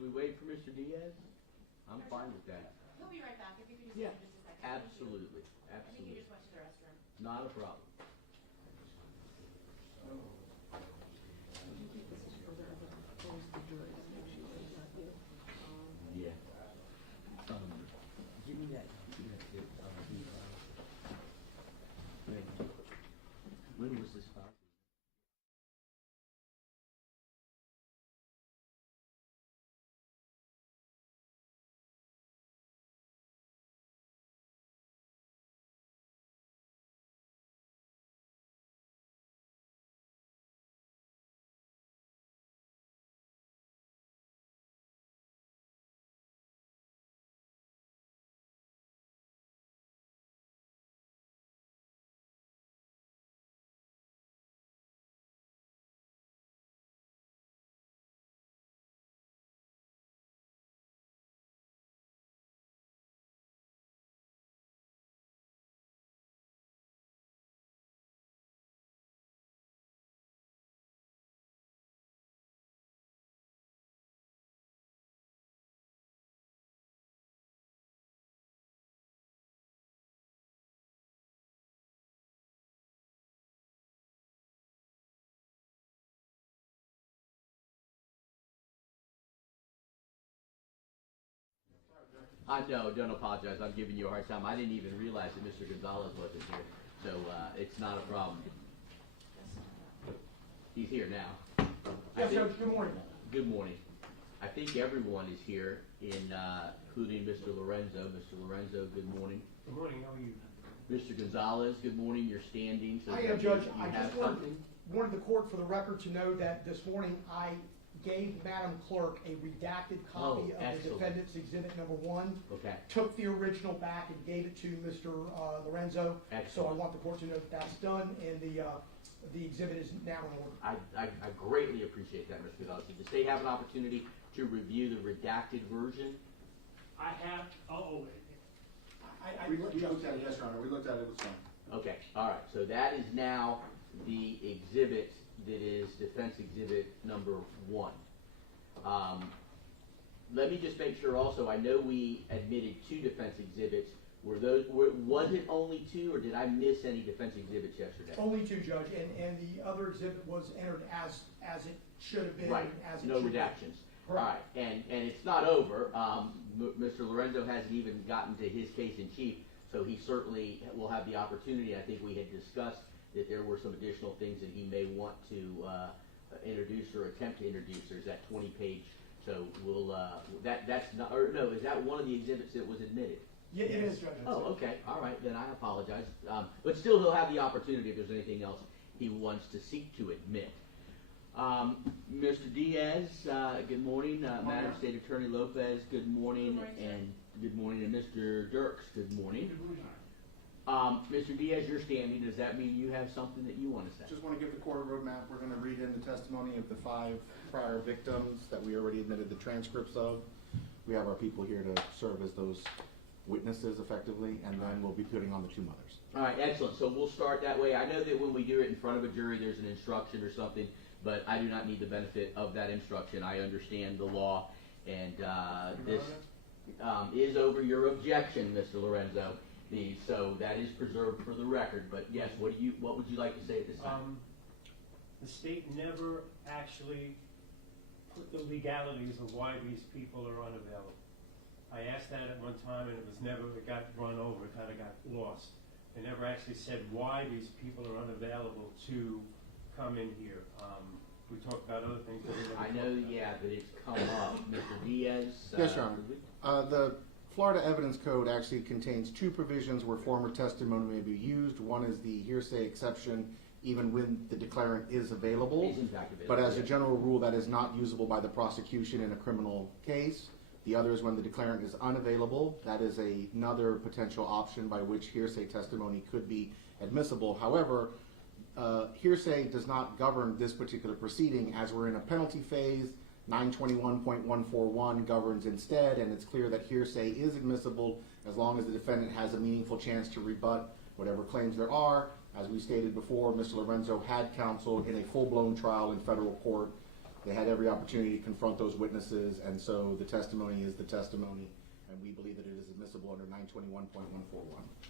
should we wait for Mr. Diaz? I'm fine with that. He'll be right back. If you could just Yeah, wait just a second. absolutely, I think he absolutely. just went to the restroom. Not a problem. Yeah. Give me that. When was this filed? I know, don't apologize. I'm giving you a hard time. I didn't even realize that Mr. Gonzalez wasn't here, so it's not a problem. He's here now. Yes, Judge, good morning. Good morning. I think everyone is here, including Mr. Lorenzo. Mr. Lorenzo, good morning. Good morning, how are you? Mr. Gonzalez, good morning. You're standing. So I am, Judge. you I have just something? wanted the court for the record to know that this morning I gave Madam Clerk a redacted copy of the excellent. defendant's exhibit number 1. Okay. Took the original back and gave it to Mr. Lorenzo. Excellent. So I want the court to know that that's done, and the exhibit is now in order. I greatly appreciate that, Mr. Gonzalez. Did the state have an opportunity to review the redacted version? I have, We looked at it, yes, Your Honor, we looked at it, it was fine. Okay, all right. So that is now the exhibit that is defense exhibit number 1. Let me just make sure also, I know we admitted 2 defense exhibits. Was it only 2, or did I miss any defense exhibits yesterday? Only 2, Judge, and the other exhibit was entered as it should have been. Right, as it no should be. redactions. All Correct. right, and it's not over. Mr. Lorenzo hasn't even gotten to his case in chief, so he certainly will have the opportunity. I think we had discussed that there were some additional things that he may want to introduce or attempt to introduce. There's that 20-page, so we'll, that's not, or no, is that one of the exhibits that was admitted? Yeah, it is, Judge. Oh, okay, all right, then I apologize. But still, he'll have the opportunity if there's anything else he wants to seek to admit. Mr. Diaz, good morning. Madam State Attorney Lopez, good morning. Good morning, sir. And good morning. And Mr. Dirks, good morning. Mr. Diaz, you're standing. Does that mean you have something that you want to say? Just want to give the court a roadmap. We're going to read in the testimony of the 5 prior victims that we already admitted the transcripts of. We have our people here to serve as those witnesses effectively, and then we'll be putting on the 2 mothers. All right, excellent. So we'll start that way. I know that when we do it in front of a jury, there's an instruction or something, but I do not need the benefit of that instruction. I understand the law, and this is over your objection, Mr. Lorenzo. So that is preserved for the record. But yes, what would you like to say at this time? the state never actually put the legalities of why these people are unavailable. I asked that at one time, and it got run over, it kind of got lost. They never actually said why these people are unavailable to come in here. We talked about other things. I know, yeah, that it's come up. Mr. Diaz? Yes, Your Honor. The Florida Evidence Code actually contains 2 provisions where former testimony may be used. One is the hearsay exception, even when the declarant is available. He's in fact available. But as a general rule, that is not usable by the prosecution in a criminal case. The other is when the declarant is unavailable. That is another potential option by which hearsay testimony could be admissible. However, hearsay does not govern this particular proceeding. As we're in a penalty phase, 921.141 governs instead, and it's clear that hearsay is admissible as long as the defendant has a meaningful chance to rebut whatever claims there are. As we stated before, Mr. Lorenzo had counsel in a full-blown trial in federal court They had every opportunity to confront those witnesses, and so the testimony is the testimony, and we believe that it is admissible under 921.141.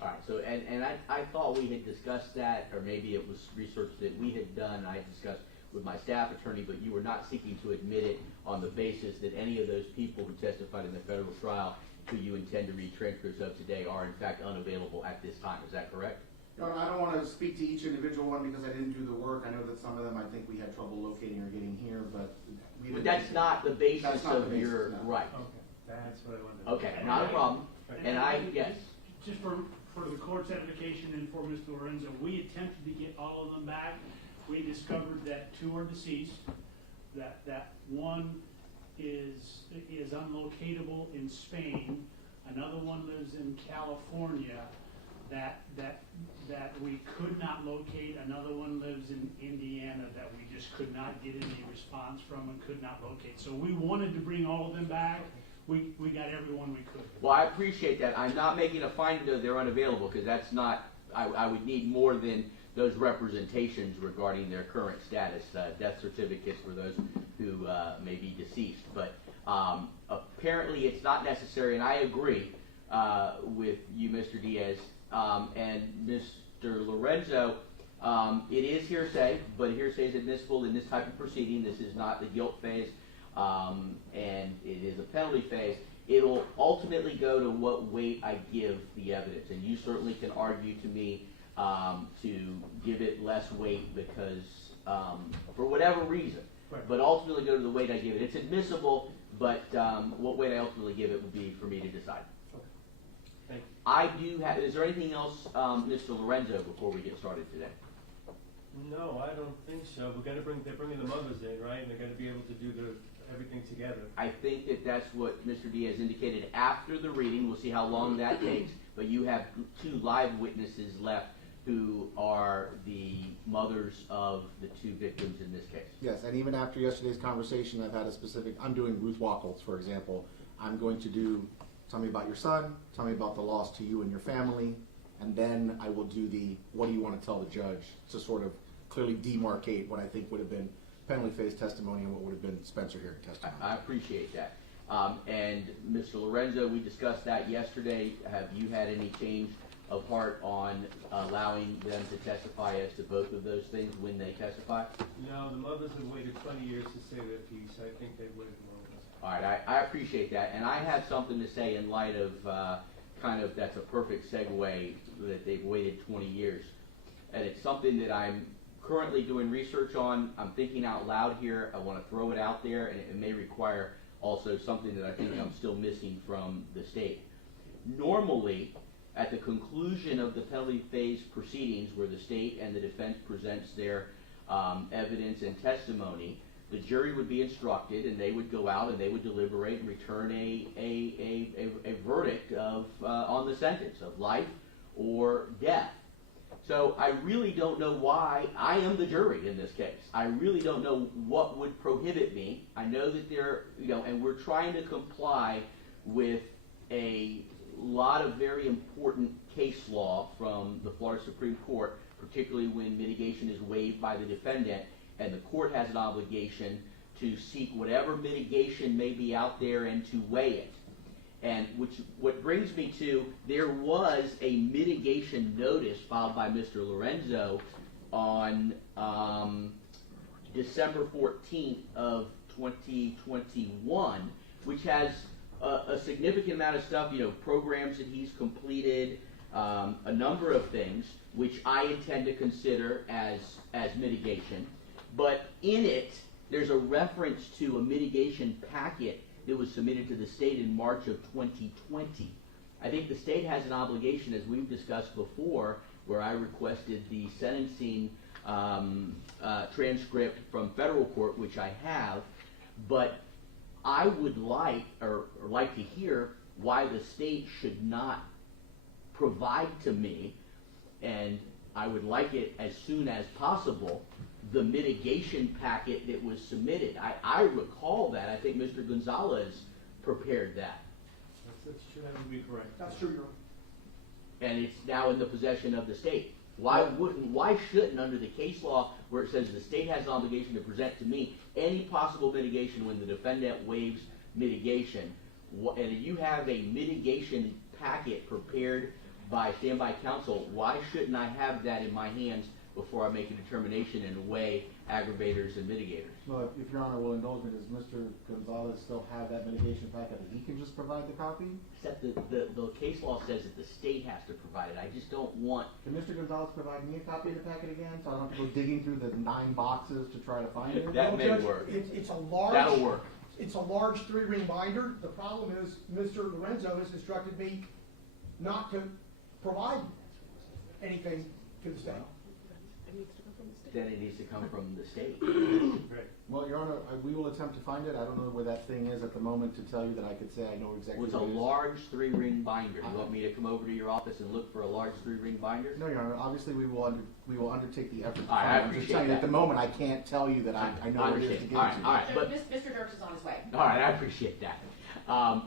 All right, so, and I thought we had discussed that, or maybe it was research that we had done, I discussed with my staff attorney, but you were not seeking to admit it on the basis that any of those people who testified in the federal trial who you intend to read transcripts of today are in fact unavailable at this time. Is that correct? Your Honor, I don't want to speak to each individual one because I didn't do the work. I know that some of them I think we had trouble locating or getting here, but we But didn't. that's not the basis That's not of the basis, your, no. right. Okay, that's what I wanted to know. Okay, not a problem. And I, yes, Just for the court's edification and for Mr. Lorenzo, we attempted to get all of them back. We discovered that 2 are deceased, that 1 is unlocatable in Spain, another one lives in California, that we could not locate, another one lives in Indiana that we just could not get any response from and could not locate. So we wanted to bring all of them back. We got everyone we could. well, I appreciate that. I'm not making a finding that they're unavailable, because that's not, I would need more than those representations regarding their current status, death certificates for those who may be deceased. But apparently it's not necessary, and I agree with you, Mr. Diaz, and Mr. Lorenzo. It is hearsay, but hearsay is admissible in this type of proceeding. This is not the guilt phase, and it is a penalty phase. It'll ultimately go to what weight I give the evidence, and you certainly can argue to me to give it less weight because, for whatever reason, Right. but ultimately go to the weight I give it. It's admissible, but what weight I ultimately give it would be for me to decide. Thank you. I do have, is there anything else, Mr. Lorenzo, before we get started today? No, I don't think so. They're bringing the mothers in, right? And they're gonna be able to do everything together. I think that that's what Mr. Diaz indicated after the reading. We'll see how long that takes, but you have 2 live witnesses left who are the mothers of the 2 victims in this case. Yes, and even after yesterday's conversation, I've had a specific, I'm doing Ruth Wachholtz, for example. I'm going to do, tell me about your son, tell me about the loss to you and your family, and then I will do the, what do you want to tell the judge, to sort of clearly demarcate what I think would have been penalty phase testimony and what would have been Spencer hearing testimony. I appreciate that. And Mr. Lorenzo, we discussed that yesterday. Have you had any change of heart on allowing them to testify as to both of those things when they testify? No, the mothers have waited 20 years to say their piece. I think they waited more than us. All right, I appreciate that, and I have something to say in light of that's a perfect segue that they've waited 20 years. And it's something that I'm currently doing research on. I'm thinking out loud here. I want to throw it out there, and it may require also something that I think I'm still missing from the state. Normally, at the conclusion of the penalty phase proceedings where the state and the defense presents their evidence and testimony, the jury would be instructed and they would go out and they would deliberate and return a verdict of on the sentence of life or death. So I really don't know why I am the jury in this case. I really don't know what would prohibit me. I know that there, and we're trying to comply with a lot of very important case law from the Florida Supreme Court, particularly when mitigation is waived by the defendant, and the court has an obligation to seek whatever mitigation may be out there and to weigh it. And what brings me to, there was a mitigation notice filed by Mr. Lorenzo on December 14th of 2021, which has a significant amount of stuff, programs that he's completed, a number of things, which I intend to consider as mitigation. But in it, there's a reference to a mitigation packet that was submitted to the state in March of 2020. I think the state has an obligation, as we've discussed before, where I requested the sentencing transcript from federal court, which I have, but I would like to hear why the state should not provide to me, and I would like it as soon as possible, the mitigation packet that was submitted. I recall that. I think Mr. Gonzalez prepared that. That would be correct. That's true, Your Honor. And it's now in the possession of the state. Why shouldn't, under the case law where it says the state has an obligation to present to me any possible mitigation when the defendant waives mitigation, and you have a mitigation packet prepared by standby counsel, why shouldn't I have that in my hands before I make a determination and weigh aggravators and mitigators? Well, if Your Honor will indulge me, does Mr. Gonzalez still have that mitigation packet that he can just provide the copy? Except the case law says that the state has to provide it. I just don't want. Can Mr. Gonzalez provide me a copy of the packet again, so I don't have to go digging through the 9 boxes to try to find it? That Well, may Judge, work. It's a large. That'll work. It's a large 3-ring binder. The problem is, Mr. Lorenzo has instructed me not to provide anything to the state. Then it needs to come from the state. Right. Well, Your Honor, we will attempt to find it. I don't know where that thing is at the moment to tell you that I could say I know exactly It's a what it is. large 3-ring binder. You want me to come over to your office and look for a large 3-ring binder? No, Your Honor, obviously we will undertake the effort to All right, I find it. I'm just appreciate telling you, at that. the moment, I can't tell you that I know what it is to understand. give All it right, to you. all right, but Mr. Dirks is on his way. all right, I appreciate that.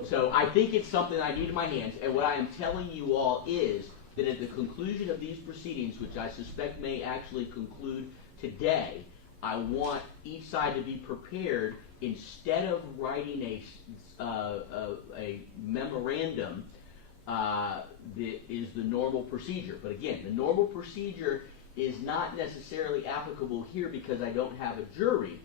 So I think it's something I need in my hands, and what I am telling you all is that at the conclusion of these proceedings, which I suspect may actually conclude today, I want each side to be prepared, instead of writing a memorandum that is the normal procedure. But again, the normal procedure is not necessarily applicable here because I don't have a jury.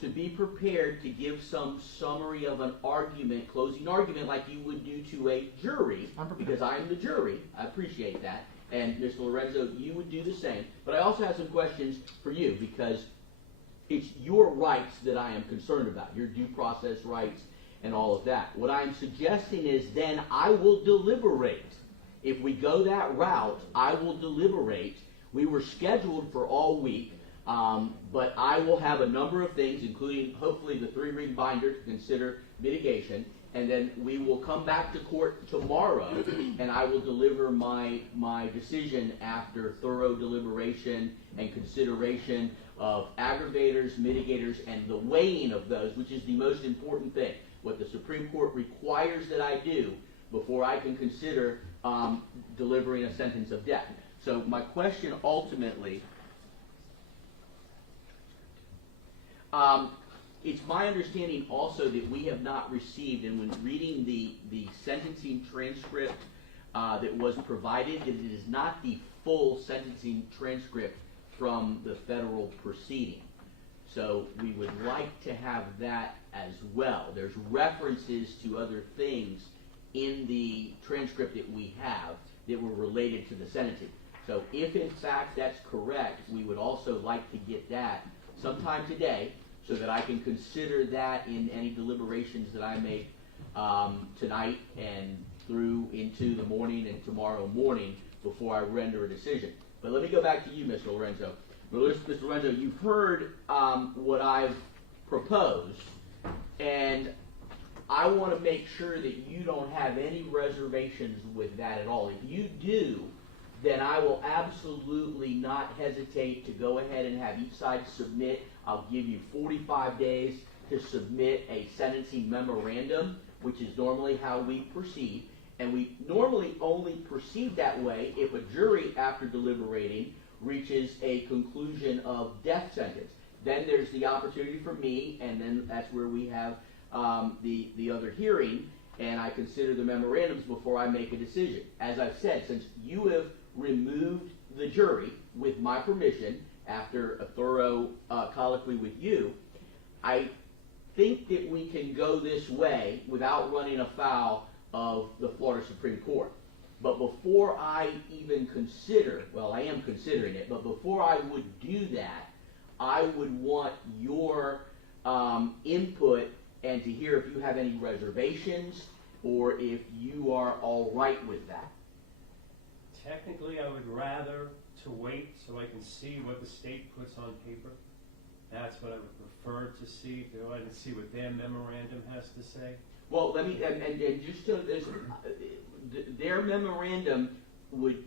To be prepared to give some summary of an argument, closing argument, like you would do to a jury, I'm prepared. because I'm the jury. I appreciate that. And Mr. Lorenzo, you would do the same. But I also have some questions for you, because it's your rights that I am concerned about, your due process rights and all of that. What I'm suggesting is then I will deliberate. If we go that route, I will deliberate. We were scheduled for all week. But I will have a number of things, including hopefully the 3-ring binder to consider mitigation, and then we will come back to court tomorrow, and I will deliver my decision after thorough deliberation and consideration of aggravators, mitigators, and the weighing of those, which is the most important thing. What the Supreme Court requires that I do before I can consider delivering a sentence of death. So my question ultimately. It's my understanding also that we have not received, and when reading the sentencing transcript that was provided, that it is not the full sentencing transcript from the federal proceeding. So we would like to have that as well. There's references to other things in the transcript that we have that were related to the sentencing. So if in fact that's correct, we would also like to get that sometime today, so that I can consider that in any deliberations that I make tonight and through into the morning and tomorrow morning before I render a decision. But let me go back to you, Mr. Lorenzo. Mr. Lorenzo, you've heard what I've proposed, and I want to make sure that you don't have any reservations with that at all. If you do, then I will absolutely not hesitate to go ahead and have each side submit. I'll give you 45 days to submit a sentencing memorandum, which is normally how we proceed. And we normally only proceed that way if a jury, after deliberating, reaches a conclusion of death sentence. Then there's the opportunity for me, and then that's where we have the other hearing, and I consider the memorandums before I make a decision. As I've said, since you have removed the jury with my permission after a thorough colloquy with you, I think that we can go this way without running afoul of the Florida Supreme Court. But before I even consider, well, I am considering it, but before I would do that, I would want your input and to hear if you have any reservations or if you are all right with that. Technically, I would rather to wait so I can see what the state puts on paper. That's what I would prefer to see, to go ahead and see what their memorandum has to say. Well, let me, and just so this, their memorandum would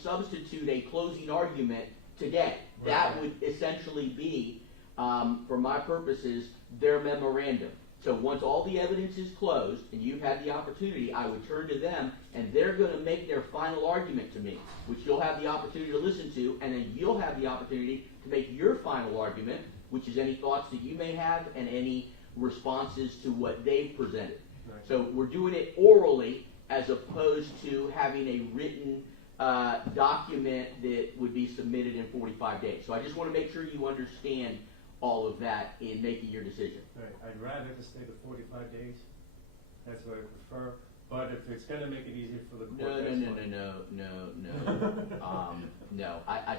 substitute a closing argument today. That would essentially be, for my purposes, their memorandum. So once all the evidence is closed and you've had the opportunity, I would turn to them and they're going to make their final argument to me, which you'll have the opportunity to listen to, and then you'll have the opportunity to make your final argument, which is any thoughts that you may have and any responses to what they've presented. Right. So we're doing it orally as opposed to having a written document that would be submitted in 45 days. So I just want to make sure you understand all of that in making your decision. Right, I'd rather to stay to 45 days. That's what I prefer. But if it's going to make it easier for the court, that's fine. No. I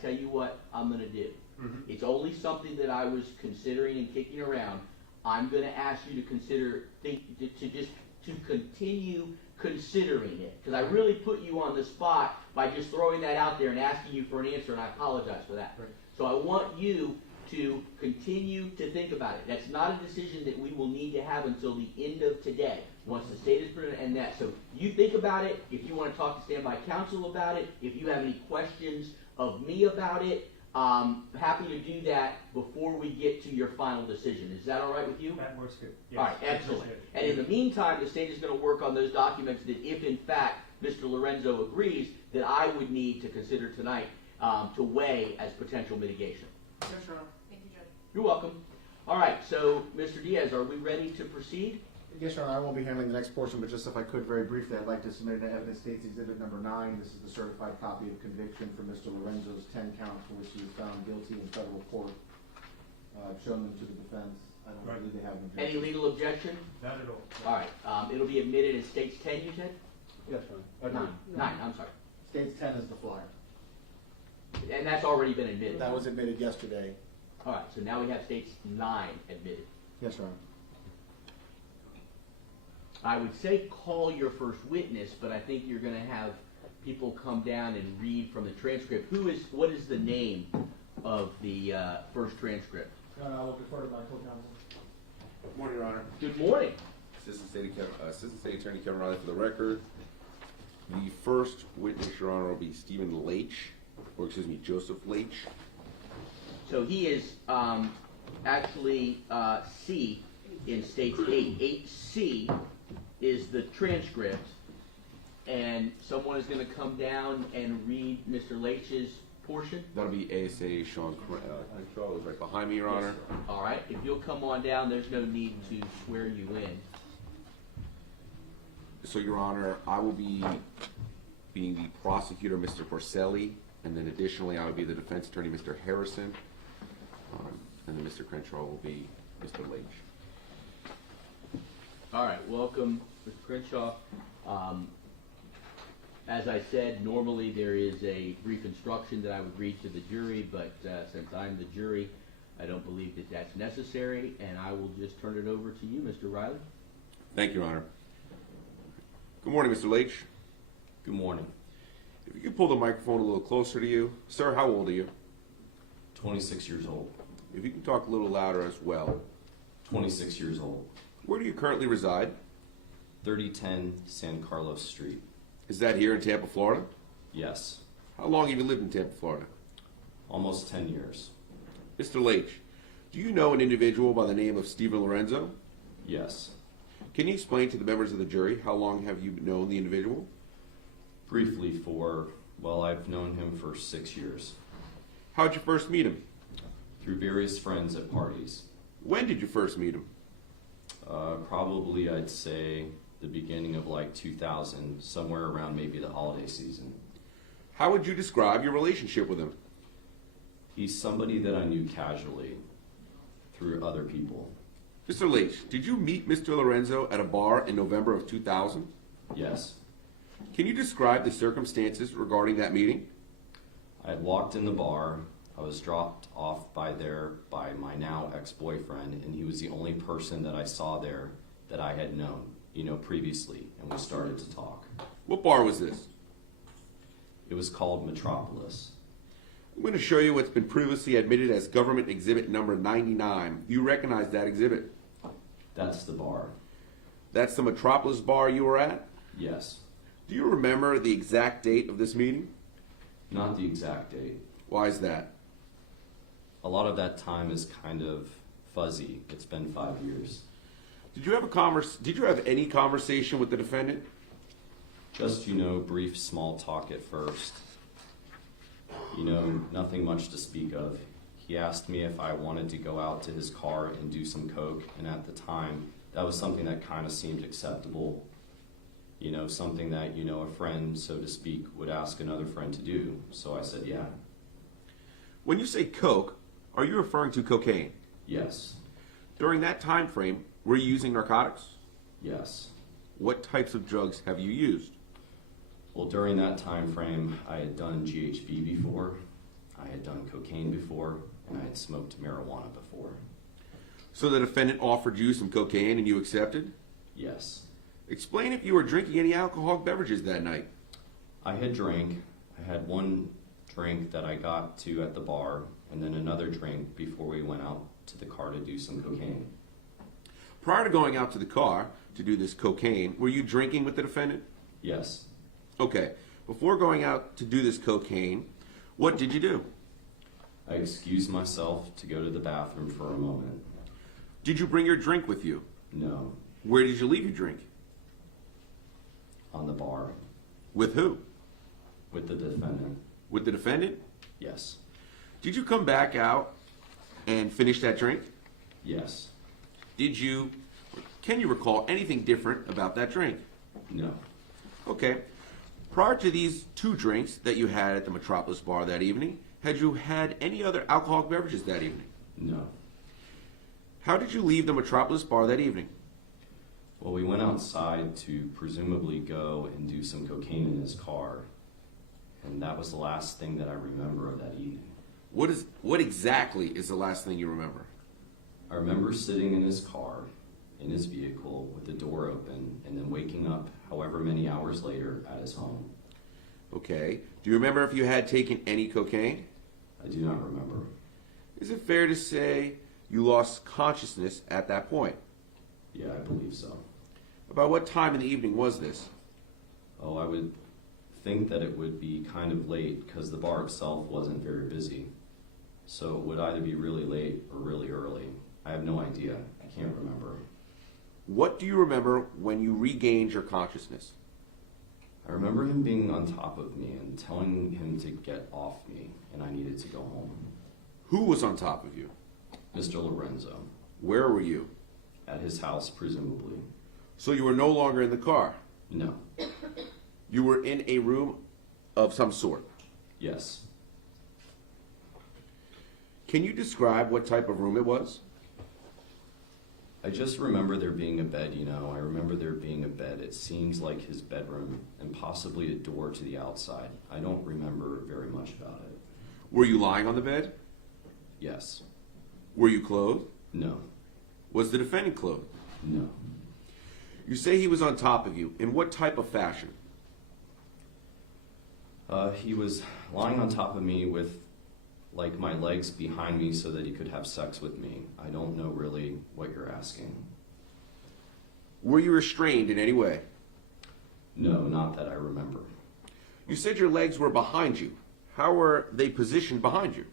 tell you what I'm going to do. Mhm. It's only something that I was considering and kicking around. I'm going to ask you to consider, to continue considering it. Because I really put you on the spot by just throwing that out there and asking you for an answer, and I apologize for that. Right. So I want you to continue to think about it. That's not a decision that we will need to have until the end of today, once the state is put in that. So you think about it. If you want to talk to standby counsel about it, if you have any questions of me about it, happy to do that before we get to your final decision. Is that all right with you? That works good. Yes, All right, I excellent. appreciate it. And in the meantime, the state is going to work on those documents that if in fact Mr. Lorenzo agrees, that I would need to consider tonight to weigh as potential mitigation. Yes, Your Honor. Thank you, Judge. You're welcome. All right, so Mr. Diaz, are we ready to proceed? Yes, Your Honor, I won't be handling the next portion, but just if I could very briefly, I'd like to submit an evidence states exhibit number 9. This is the certified copy of conviction for Mr. Lorenzo's 10 count for which he was found guilty in federal court. I've shown them to the defense. I don't Right. believe they have an Any objection. legal objection? Not at all. All right, it'll be admitted in states 10, you said? Yes, Your Honor. 9, I'm sorry. States 10 is the flyer. And that's already been admitted. That was admitted yesterday. All right, so now we have states 9 admitted. Yes, Your Honor. I would say call your first witness, but I think you're going to have people come down and read from the transcript. What is the name of the first transcript? Your Honor, I will defer to my co-counsel. Good morning, Your Honor. Good morning. Assistant State Attorney Kevin Riley for the record. The first witness, Your Honor, will be Stephen Leach, or excuse me, Joseph Leach. So he is actually C in states 8. 8C is the transcript, and someone is going to come down and read Mr. Leach's portion. That'll be ASA Sean Control is right behind me, Your Honor. All right, if you'll come on down, there's no need to swear you in. So, Your Honor, I will be being the prosecutor, Mr. Porcelli, and then additionally, I will be the defense attorney, Mr. Harrison, and then Mr. Crenshaw will be Mr. Leach. All right, welcome, Mr. Crenshaw. As I said, normally there is a brief instruction that I would read to the jury, but since I'm the jury, I don't believe that that's necessary, and I will just turn it over to you, Mr. Riley. Thank you, Your Honor. Good morning, Mr. Leach. Good morning. If you could pull the microphone a little closer to you. Sir, how old are you? 26 years old. If you can talk a little louder as well. 26 years old. Where do you currently reside? 3010 San Carlos Street. Is that here in Tampa, Florida? Yes. How long have you lived in Tampa, Florida? Almost 10 years. Mr. Leach, do you know an individual by the name of Stephen Lorenzo? Yes. Can you explain to the members of the jury how long have you known the individual? Briefly I've known him for 6 years. How'd you first meet him? Through various friends at parties. When did you first meet him? Probably, I'd say, the beginning of like 2000, somewhere around maybe the holiday season. How would you describe your relationship with him? He's somebody that I knew casually through other people. Mr. Leach, did you meet Mr. Lorenzo at a bar in November of 2000? Yes. Can you describe the circumstances regarding that meeting? I had walked in the bar. I was dropped off by my now ex-boyfriend, and he was the only person that I saw there that I had known, previously, and we started to talk. What bar was this? It was called Metropolis. I'm going to show you what's been previously admitted as government exhibit number 99. Do you recognize that exhibit? That's the bar. That's the Metropolis bar you were at? Yes. Do you remember the exact date of this meeting? Not the exact date. Why is that? A lot of that time is kind of fuzzy. It's been 5 years. Did you have any conversation with the defendant? Just, brief small talk at first. Nothing much to speak of. He asked me if I wanted to go out to his car and do some coke, and at the time, that was something that kind of seemed acceptable. Something that, a friend, so to speak, would ask another friend to do. So I said, yeah. When you say coke, are you referring to cocaine? Yes. During that time frame, were you using narcotics? Yes. What types of drugs have you used? Well, during that time frame, I had done GHB before, I had done cocaine before, and I had smoked marijuana before. So the defendant offered you some cocaine and you accepted? Yes. Explain if you were drinking any alcoholic beverages that night. I had drank. I had one drink that I got to at the bar, and then another drink before we went out to the car to do some cocaine. Prior to going out to the car to do this cocaine, were you drinking with the defendant? Yes. Okay. Before going out to do this cocaine, what did you do? I excused myself to go to the bathroom for a moment. Did you bring your drink with you? No. Where did you leave your drink? On the bar. With who? With the defendant. With the defendant? Yes. Did you come back out and finish that drink? Yes. Can you recall anything different about that drink? No. Okay. Prior to these two drinks that you had at the Metropolis bar that evening, had you had any other alcoholic beverages that evening? No. How did you leave the Metropolis bar that evening? Well, we went outside to presumably go and do some cocaine in his car, and that was the last thing that I remember of that evening. What exactly is the last thing you remember? I remember sitting in his car, in his vehicle, with the door open, and then waking up however many hours later at his home. Okay. Do you remember if you had taken any cocaine? I do not remember. Is it fair to say you lost consciousness at that point? Yeah, I believe so. About what time in the evening was this? Oh, I would think that it would be kind of late because the bar itself wasn't very busy. So it would either be really late or really early. I have no idea. I can't remember. What do you remember when you regained your consciousness? I remember him being on top of me and telling him to get off me, and I needed to go home. Who was on top of you? Mr. Lorenzo. Where were you? At his house, presumably. So you were no longer in the car? No. You were in a room of some sort? Yes. Can you describe what type of room it was? I just remember there being a bed, I remember there being a bed. It seems like his bedroom and possibly a door to the outside. I don't remember very much about it. Were you lying on the bed? Yes. Were you clothed? No. Was the defendant clothed? No. You say he was on top of you. In what type of fashion? He was lying on top of me with my legs behind me so that he could have sex with me. I don't know really what you're asking. Were you restrained in any way? No, not that I remember. You said your legs were behind you. How were they positioned behind you?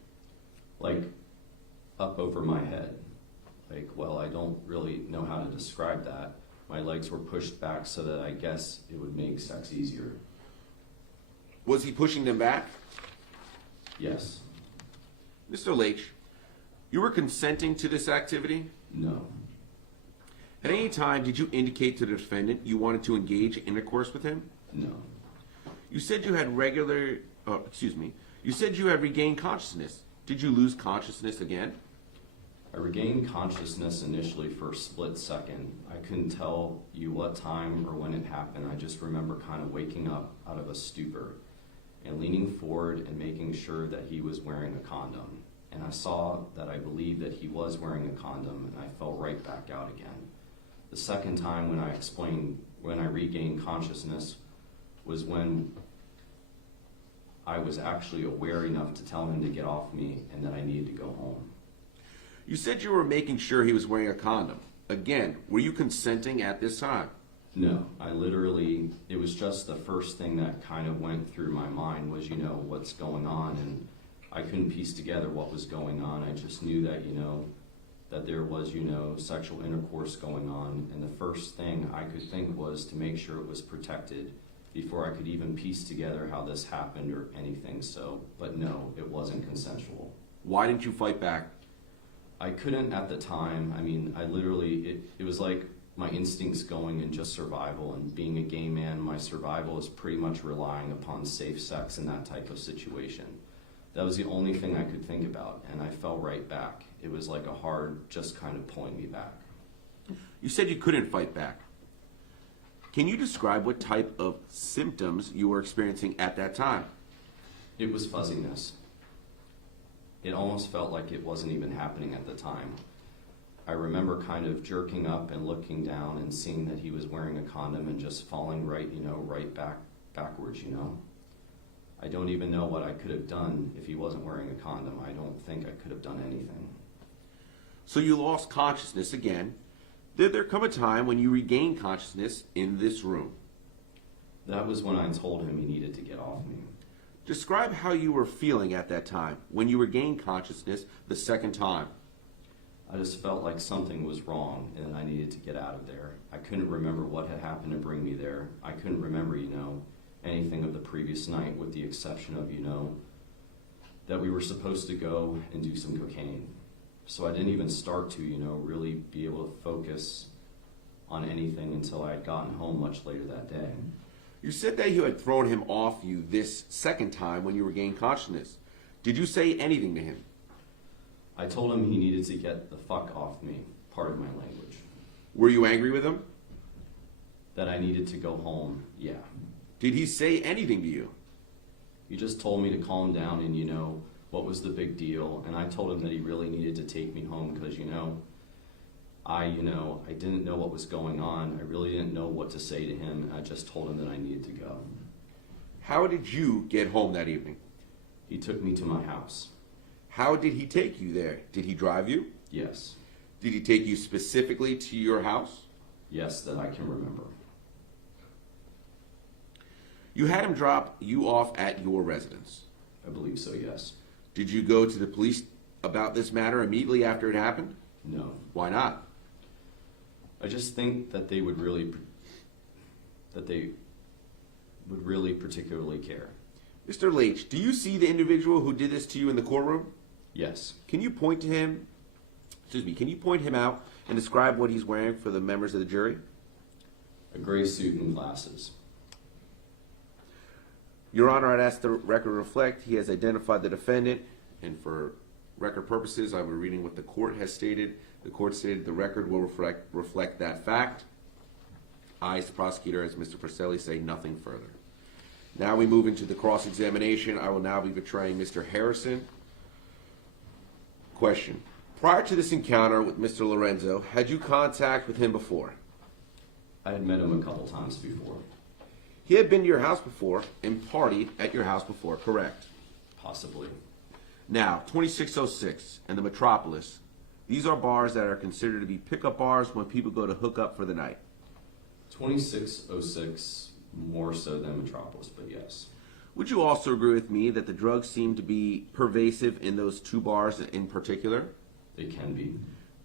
Up over my head. I don't really know how to describe that. My legs were pushed back so that I guess it would make sex easier. Was he pushing them back? Yes. Mr. Leach, you were consenting to this activity? No. At any time, did you indicate to the defendant you wanted to engage in intercourse with him? No. You said you had you said you had regained consciousness. Did you lose consciousness again? I regained consciousness initially for a split second. I couldn't tell you what time or when it happened. I just remember kind of waking up out of a stupor and leaning forward and making sure that he was wearing a condom. And I saw that I believed that he was wearing a condom, and I fell right back out again. The second time when I regained consciousness was when I was actually aware enough to tell him to get off me and that I needed to go home. You said you were making sure he was wearing a condom. Again, were you consenting at this time? No, it was just the first thing that kind of went through my mind was, what's going on, and I couldn't piece together what was going on. I just knew that, that there was, sexual intercourse going on, and the first thing I could think was to make sure it was protected before I could even piece together how this happened or anything so. But no, it wasn't consensual. Why didn't you fight back? I couldn't at the time. I mean, I literally, it was like my instincts going in just survival, and being a gay man, my survival is pretty much relying upon safe sex in that type of situation. That was the only thing I could think about, and I fell right back. It was like a hard, just kind of pulling me back. You said you couldn't fight back. Can you describe what type of symptoms you were experiencing at that time? It was fuzziness. It almost felt like it wasn't even happening at the time. I remember kind of jerking up and looking down and seeing that he was wearing a condom and just falling right backwards. I don't even know what I could have done if he wasn't wearing a condom. I don't think I could have done anything. So you lost consciousness again. Did there come a time when you regained consciousness in this room? That was when I told him he needed to get off me. Describe how you were feeling at that time when you regained consciousness the second time. I just felt like something was wrong and I needed to get out of there. I couldn't remember what had happened to bring me there. I couldn't remember, anything of the previous night, with the exception of, that we were supposed to go and do some cocaine. So I didn't even start to, really be able to focus on anything until I had gotten home much later that day. You said that you had thrown him off you this second time when you regained consciousness. Did you say anything to him? I told him he needed to get the fuck off me, part of my language. Were you angry with him? That I needed to go home, yeah. Did he say anything to you? He just told me to calm down and, what was the big deal. And I told him that he really needed to take me home because, I didn't know what was going on. I really didn't know what to say to him. And I just told him that I needed to go. How did you get home that evening? He took me to my house. How did he take you there? Did he drive you? Yes. Did he take you specifically to your house? Yes, that I can remember. You had him drop you off at your residence. I believe so, yes. Did you go to the police about this matter immediately after it happened? No. Why not? I just think that they would really particularly care. Mr. Leach, do you see the individual who did this to you in the courtroom? Yes. Can you point him out and describe what he's wearing for the members of the jury? A gray suit and glasses. Your Honor, I'd ask the record reflect he has identified the defendant, and for record purposes, I was reading what the court has stated. The court stated the record will reflect that fact. I, as the prosecutor, as Mr. Porcelli, say nothing further. Now we move into the cross-examination. I will now be betraying Mr. Harrison. Question. Prior to this encounter with Mr. Lorenzo, had you contact with him before? I had met him a couple times before. He had been to your house before and partied at your house before, correct? Possibly. Now, 2606 and the Metropolis, these are bars that are considered to be pickup bars when people go to hook up for the night. 2606, more so than Metropolis, but yes. Would you also agree with me that the drugs seem to be pervasive in those two bars in particular? They can be.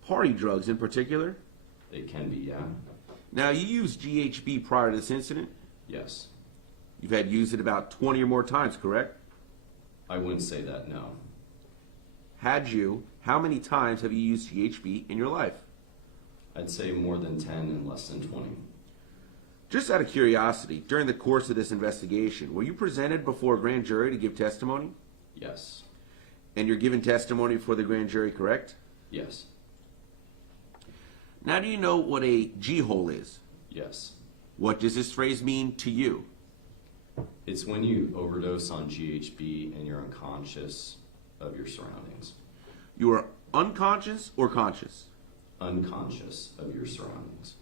Party drugs in particular? They can be, yeah. Now, you used GHB prior to this incident? Yes. You've had used it about 20 or more times, correct? I wouldn't say that, no. Had you, how many times have you used GHB in your life? I'd say more than 10 and less than 20. Just out of curiosity, during the course of this investigation, were you presented before a grand jury to give testimony? Yes. And you're giving testimony before the grand jury, correct? Yes. Now, do you know what a G-hole is? Yes. What does this phrase mean to you? It's when you overdose on GHB and you're unconscious of your surroundings. You are unconscious or conscious? Unconscious of your surroundings.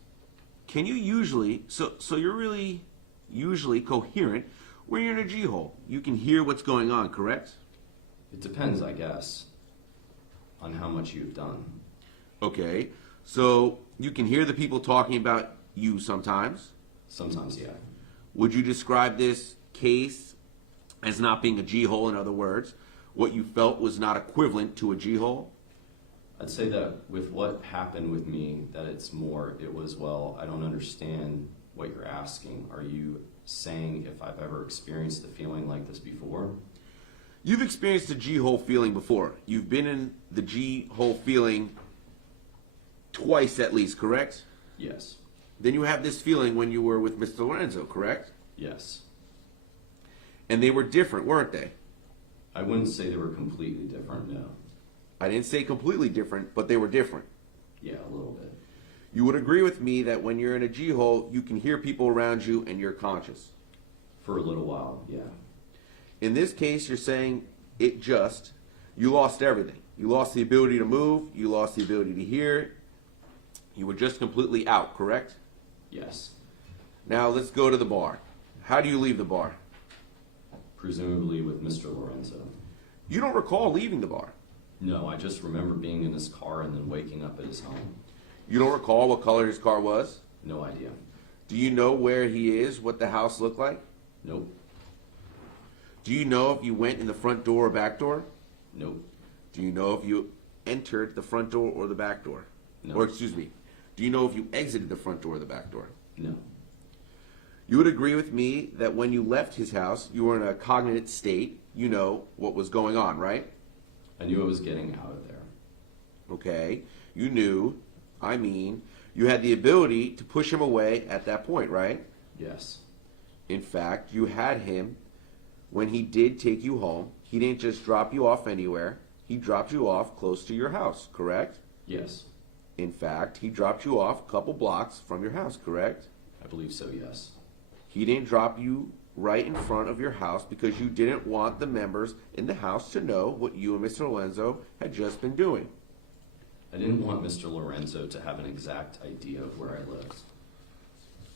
Can you usually, so you're really usually coherent when you're in a G-hole? You can hear what's going on, correct? It depends, I guess, on how much you've done. Okay, so you can hear the people talking about you sometimes? Sometimes, yeah. Would you describe this case as not being a G-hole? In other words, what you felt was not equivalent to a G-hole? I'd say that with what happened with me, that it was, well, I don't understand what you're asking. Are you saying if I've ever experienced a feeling like this before? You've experienced the G-hole feeling before. You've been in the G-hole feeling twice at least, correct? Yes. Then you have this feeling when you were with Mr. Lorenzo, correct? Yes. And they were different, weren't they? I wouldn't say they were completely different, no. I didn't say completely different, but they were different. Yeah, a little bit. You would agree with me that when you're in a G-hole, you can hear people around you and you're conscious. For a little while, yeah. In this case, you're saying you lost everything. You lost the ability to move, you lost the ability to hear, you were just completely out, correct? Yes. Now let's go to the bar. How do you leave the bar? Presumably with Mr. Lorenzo. You don't recall leaving the bar. No, I just remember being in his car and then waking up at his home. You don't recall what color his car was? No idea. Do you know where he is, what the house looked like? Nope. Do you know if you went in the front door or back door? Nope. Do you know if you entered the front door or the back door? No. Or excuse me, do you know if you exited the front door or the back door? No. You would agree with me that when you left his house, you were in a cognate state. You know what was going on, right? I knew I was getting out of there. Okay. You knew, you had the ability to push him away at that point, right? Yes. In fact, you had him when he did take you home. He didn't just drop you off anywhere. He dropped you off close to your house, correct? Yes. In fact, he dropped you off a couple blocks from your house, correct? I believe so, yes. He didn't drop you right in front of your house because you didn't want the members in the house to know what you and Mr. Lorenzo had just been doing. I didn't want Mr. Lorenzo to have an exact idea of where I lived.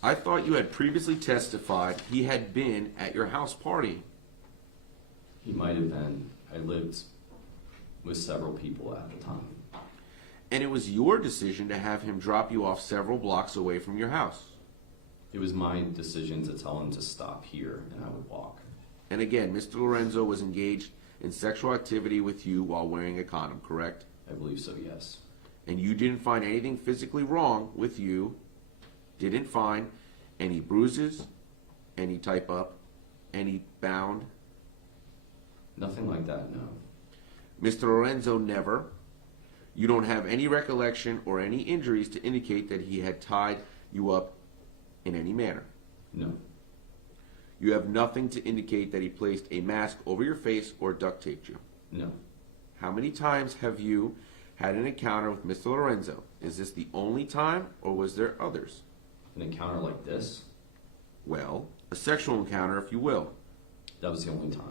I thought you had previously testified he had been at your house party. He might have been. I lived with several people at the time. And it was your decision to have him drop you off several blocks away from your house. It was my decision to tell him to stop here, and I would walk. And again, Mr. Lorenzo was engaged in sexual activity with you while wearing a condom, correct? I believe so, yes. And you didn't find anything physically wrong with you, didn't find any bruises, any type up, any bound? Nothing like that, no. Mr. Lorenzo never. You don't have any recollection or any injuries to indicate that he had tied you up in any manner. No. You have nothing to indicate that he placed a mask over your face or duct taped you. No. How many times have you had an encounter with Mr. Lorenzo? Is this the only time, or was there others? An encounter like this? Well, a sexual encounter, if you will. That was the only time.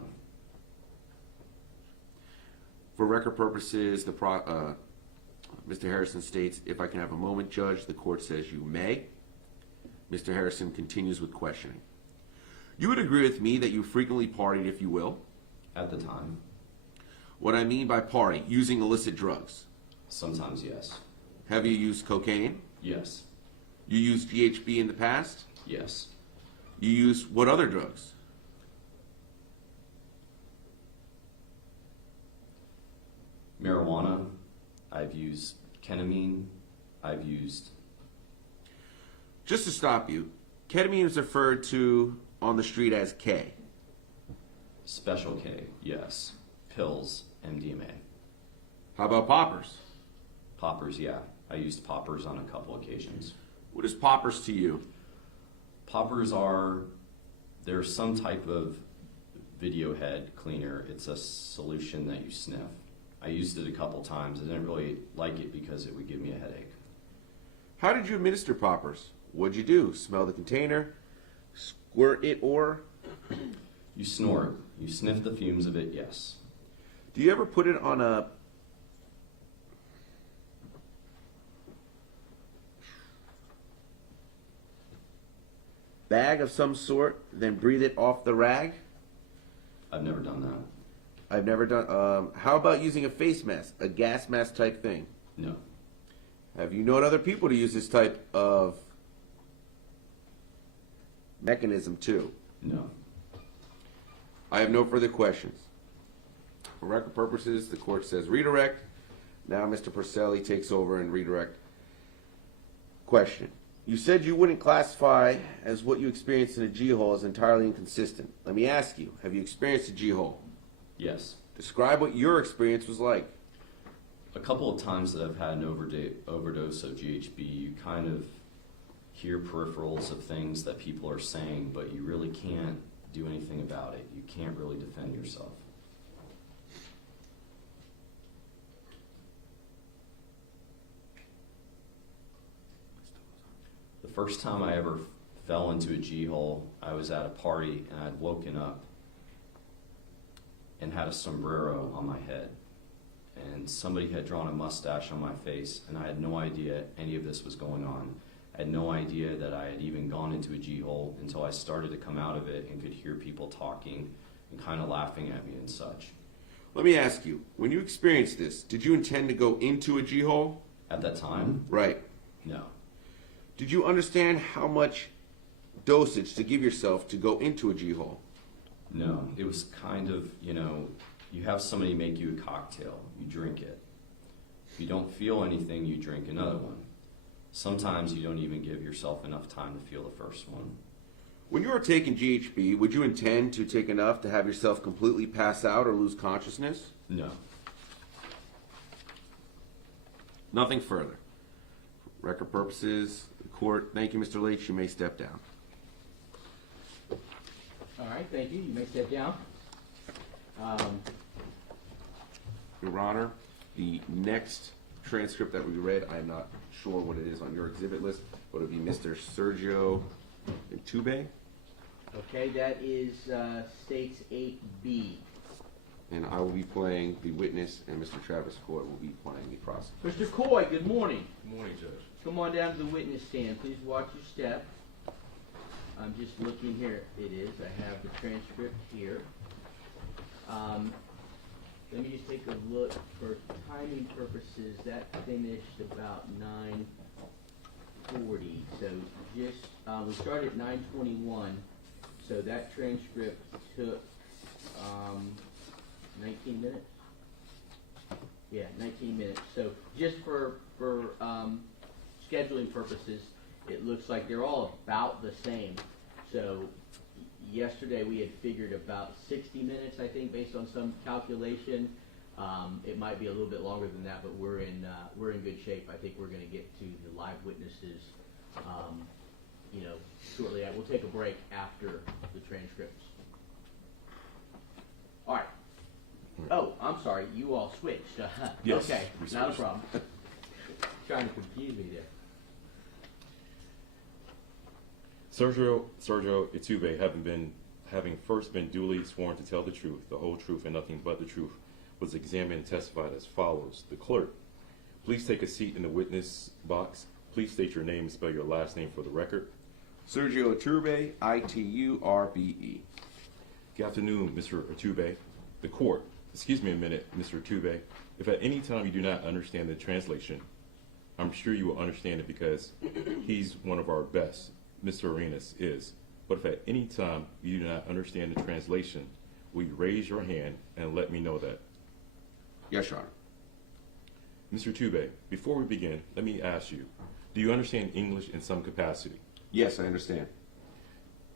For record purposes, Mr. Harrison states, if I can have a moment, Judge, the court says you may. Mr. Harrison continues with questioning. You would agree with me that you frequently partied, if you will? At the time. What I mean by party, using illicit drugs. Sometimes, yes. Have you used cocaine? Yes. You used GHB in the past? Yes. You used what other drugs? Marijuana. I've used ketamine. I've used... Just to stop you, ketamine is referred to on the street as K. Special K, yes. Pills, MDMA. How about poppers? Poppers, yeah. I used poppers on a couple occasions. What is poppers to you? Poppers are, they're some type of video head cleaner. It's a solution that you sniff. I used it a couple times. I didn't really like it because it would give me a headache. How did you administer poppers? What'd you do? Smell the container? Squirt it or? You snort. You sniff the fumes of it, yes. Do you ever put it on a bag of some sort, then breathe it off the rag? I've never done that. I've never done. How about using a face mask, a gas mask type thing? No. Have you known other people to use this type of mechanism too? No. I have no further questions. For record purposes, the court says redirect. Now Mr. Porcelli takes over and redirect. Question. You said you wouldn't classify as what you experienced in a G-hole as entirely inconsistent. Let me ask you, have you experienced a G-hole? Yes. Describe what your experience was like. A couple of times that I've had an overdose of GHB, you kind of hear peripherals of things that people are saying, but you really can't do anything about it. You can't really defend yourself. The first time I ever fell into a G-hole, I was at a party and I'd woken up and had a sombrero on my head. And somebody had drawn a mustache on my face, and I had no idea any of this was going on. I had no idea that I had even gone into a G-hole until I started to come out of it and could hear people talking and kind of laughing at me and such. Let me ask you, when you experienced this, did you intend to go into a G-hole? At that time, Right. no. Did you understand how much dosage to give yourself to go into a G-hole? No, it was kind of, you have somebody make you a cocktail, you drink it. If you don't feel anything, you drink another one. Sometimes you don't even give yourself enough time to feel the first one. When you were taking GHB, would you intend to take enough to have yourself completely pass out or lose consciousness? No. Nothing further. Record purposes, the court, thank you, Mr. Leach. You may step down. All right, thank you. You may step down. Your Honor, the next transcript that we read, I'm not sure what it is on your exhibit list, but it would be Mr. Sergio Iturbe, Okay, that is States 8B. and I will be playing the witness, and Mr. Travis Court will be playing the prosecutor. Mr. Coy, good morning. Good morning, Judge. Come on down to the witness stand. Please watch your step. I'm just looking here. It is. I have the transcript here. Let me just take a look for timing purposes. That finished about 9:40. So just we started at 9:21. So that transcript took 19 minutes. Yeah, 19 minutes. So just for scheduling purposes, it looks like they're all about the same. So yesterday we had figured about 60 minutes, I think, based on some calculation. It might be a little bit longer than that, but we're in good shape. I think we're going to get to the live witnesses, shortly. We'll take a break after the transcripts. All right. Oh, I'm sorry. You all switched. Yes, Okay, we not a switched. problem. Trying to confuse me there. Sergio Iturbe, having first been duly sworn to tell the truth, the whole truth, and nothing but the truth, was examined and testified as follows. The clerk, please take a seat in the witness box. Please state your name and spell your last name for the record. Sergio Iturbe, Iturbe. Good afternoon, Mr. Iturbe. The court, excuse me a minute, Mr. Iturbe. If at any time you do not understand the translation, I'm sure you will understand it because he's one of our best, Mr. Arenas is. But if at any time you do not understand the translation, will you raise your hand and let me know that? Yes, Your Honor. Mr. Iturbe, before we begin, let me ask you, do you understand English in some capacity? Yes, I understand.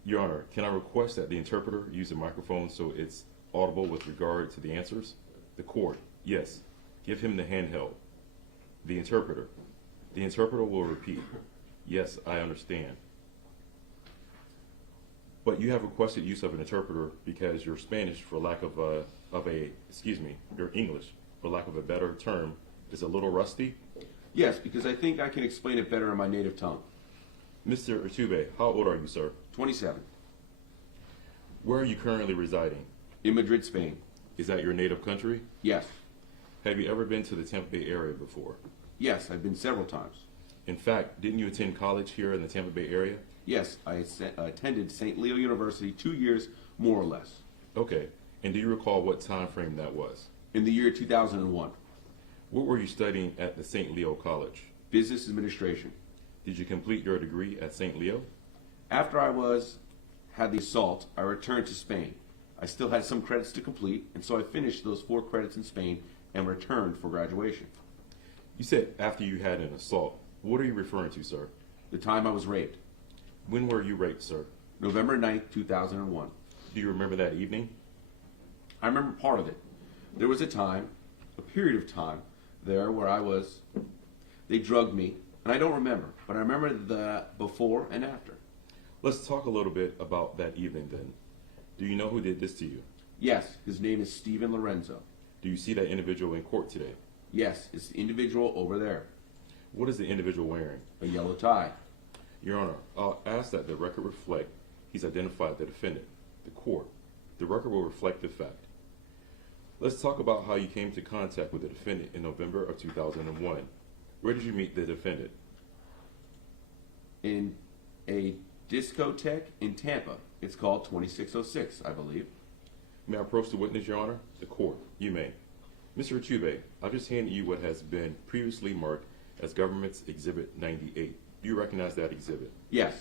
Your Honor, can I request that the interpreter use a microphone so it's audible with regard to the answers? The court, yes. Give him the handheld. The interpreter will repeat, yes, I understand. But you have requested use of an interpreter because your Spanish, for lack of your English, for lack of a better term, is a little rusty. Yes, because I think I can explain it better in my native tongue. Mr. Iturbe, how old are you, sir? 27. Where are you currently residing? In Madrid, Spain. Is that your native country? Yes. Have you ever been to the Tampa Bay area before? Yes, I've been several times. In fact, didn't you attend college here in the Tampa Bay area? Yes, I attended St. Leo University 2 years, more or less. Okay. And do you recall what time frame that was? In the year 2001. What were you studying at the St. Leo College? Business Administration. Did you complete your degree at St. Leo? After I had the assault, I returned to Spain. I still had some credits to complete, and so I finished those 4 credits in Spain and returned for graduation. You said after you had an assault. What are you referring to, sir? The time I was raped. When were you raped, sir? November 9th, 2001. Do you remember that evening? I remember part of it. There was a period of time there where they drugged me, and I don't remember, but I remember the before and after. Let's talk a little bit about that evening then. Do you know who did this to you? Yes, his name is Stephen Lorenzo. Do you see that individual in court today? Yes, it's the individual over there. What is the individual wearing? A yellow tie. Your Honor, I'll ask that the record reflect he's identified the defendant. The court. The record will reflect the fact. Let's talk about how you came into contact with the defendant in November of 2001. Where did you meet the defendant? In a discotheque in Tampa. It's called 2606, I believe. May I approach the witness, Your Honor? The court. You may. Mr. Iturbe, I've just handed you what has been previously marked as Government's Exhibit 98. Do you recognize that exhibit? Yes.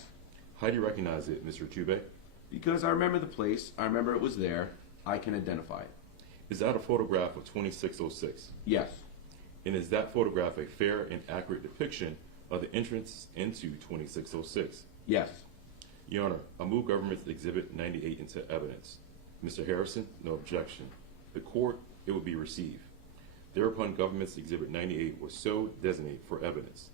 How do you recognize it, Mr. Iturbe? Because I remember the place, I remember it was there, I can identify it. Is that a photograph of 2606? Yes. And is that photograph a fair and accurate depiction of the entrance into 2606? Yes. Your Honor, I move Government's Exhibit 98 into evidence. Mr. Harrison, no objection. The court, it will be received. Thereupon, Government's Exhibit 98 was so designated for evidence.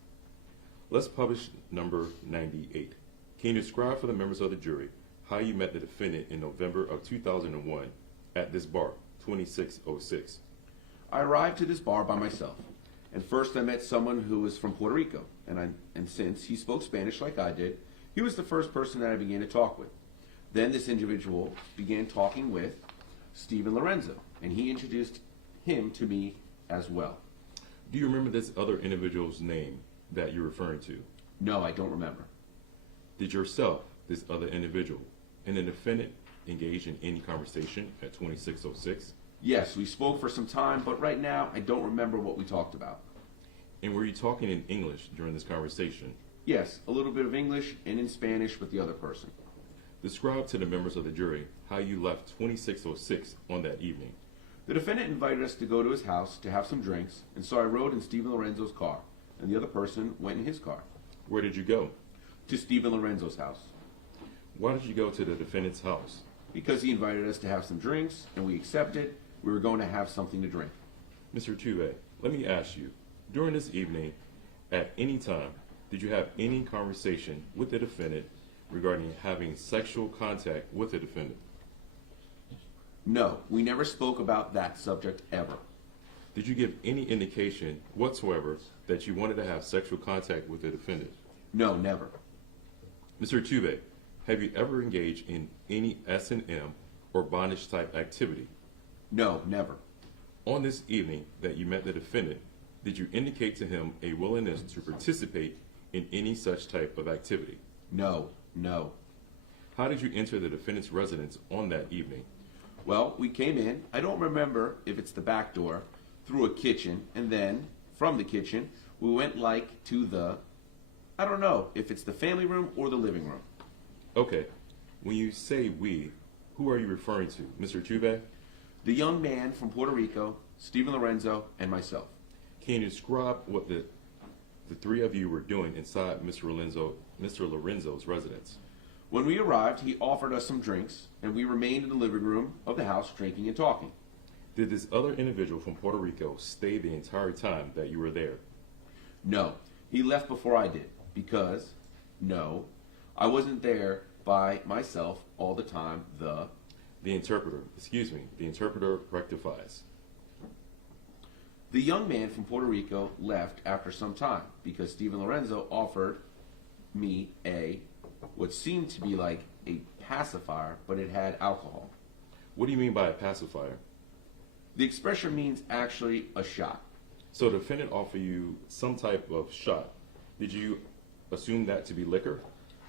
Let's publish number 98. Can you describe for the members of the jury how you met the defendant in November of 2001 at this bar, 2606? I arrived to this bar by myself, and first I met someone who was from Puerto Rico, and since he spoke Spanish like I did, he was the first person that I began to talk with. Then this individual began talking with Stephen Lorenzo, and he introduced him to me as well. Do you remember this other individual's name that you're referring to? No, I don't remember. Did yourself, this other individual, and the defendant engage in any conversation at 2606? Yes, we spoke for some time, but right now I don't remember what we talked about. And were you talking in English during this conversation? Yes, a little bit of English and in Spanish with the other person. Describe to the members of the jury how you left 2606 on that evening. The defendant invited us to go to his house to have some drinks, and so I rode in Stephen Lorenzo's car, and the other person went in his car. Where did you go? To Stephen Lorenzo's house. Why did you go to the defendant's house? Because he invited us to have some drinks, and we accepted. We were going to have something to drink. Mr. Iturbe, let me ask you, during this evening, at any time, did you have any conversation with the defendant regarding having sexual contact with the defendant? No, we never spoke about that subject ever. Did you give any indication whatsoever that you wanted to have sexual contact with the defendant? No, never. Mr. Iturbe, have you ever engaged in any S&M or bondage type activity? No, never. On this evening that you met the defendant, did you indicate to him a willingness to participate in any such type of activity? No, no. How did you enter the defendant's residence on that evening? Well, we came in, I don't remember if it's the back door, through a kitchen, and then from the kitchen, we went like to the, I don't know if it's the family room or the living room. Okay, when you say we, who are you referring to, Mr. Iturbe? The young man from Puerto Rico, Stephen Lorenzo, and myself. Can you describe what the three of you were doing inside Mr. Lorenzo's residence? When we arrived, he offered us some drinks, and we remained in the living room of the house drinking and talking. Did this other individual from Puerto Rico stay the entire time that you were there? No, he left before I did, because, no, I wasn't there by myself all the time. The interpreter rectifies. The young man from Puerto Rico left after some time because Stephen Lorenzo offered me what seemed to be like a pacifier, but it had alcohol. What do you mean by a pacifier? The expression means actually a shot. So the defendant offered you some type of shot. Did you assume that to be liquor?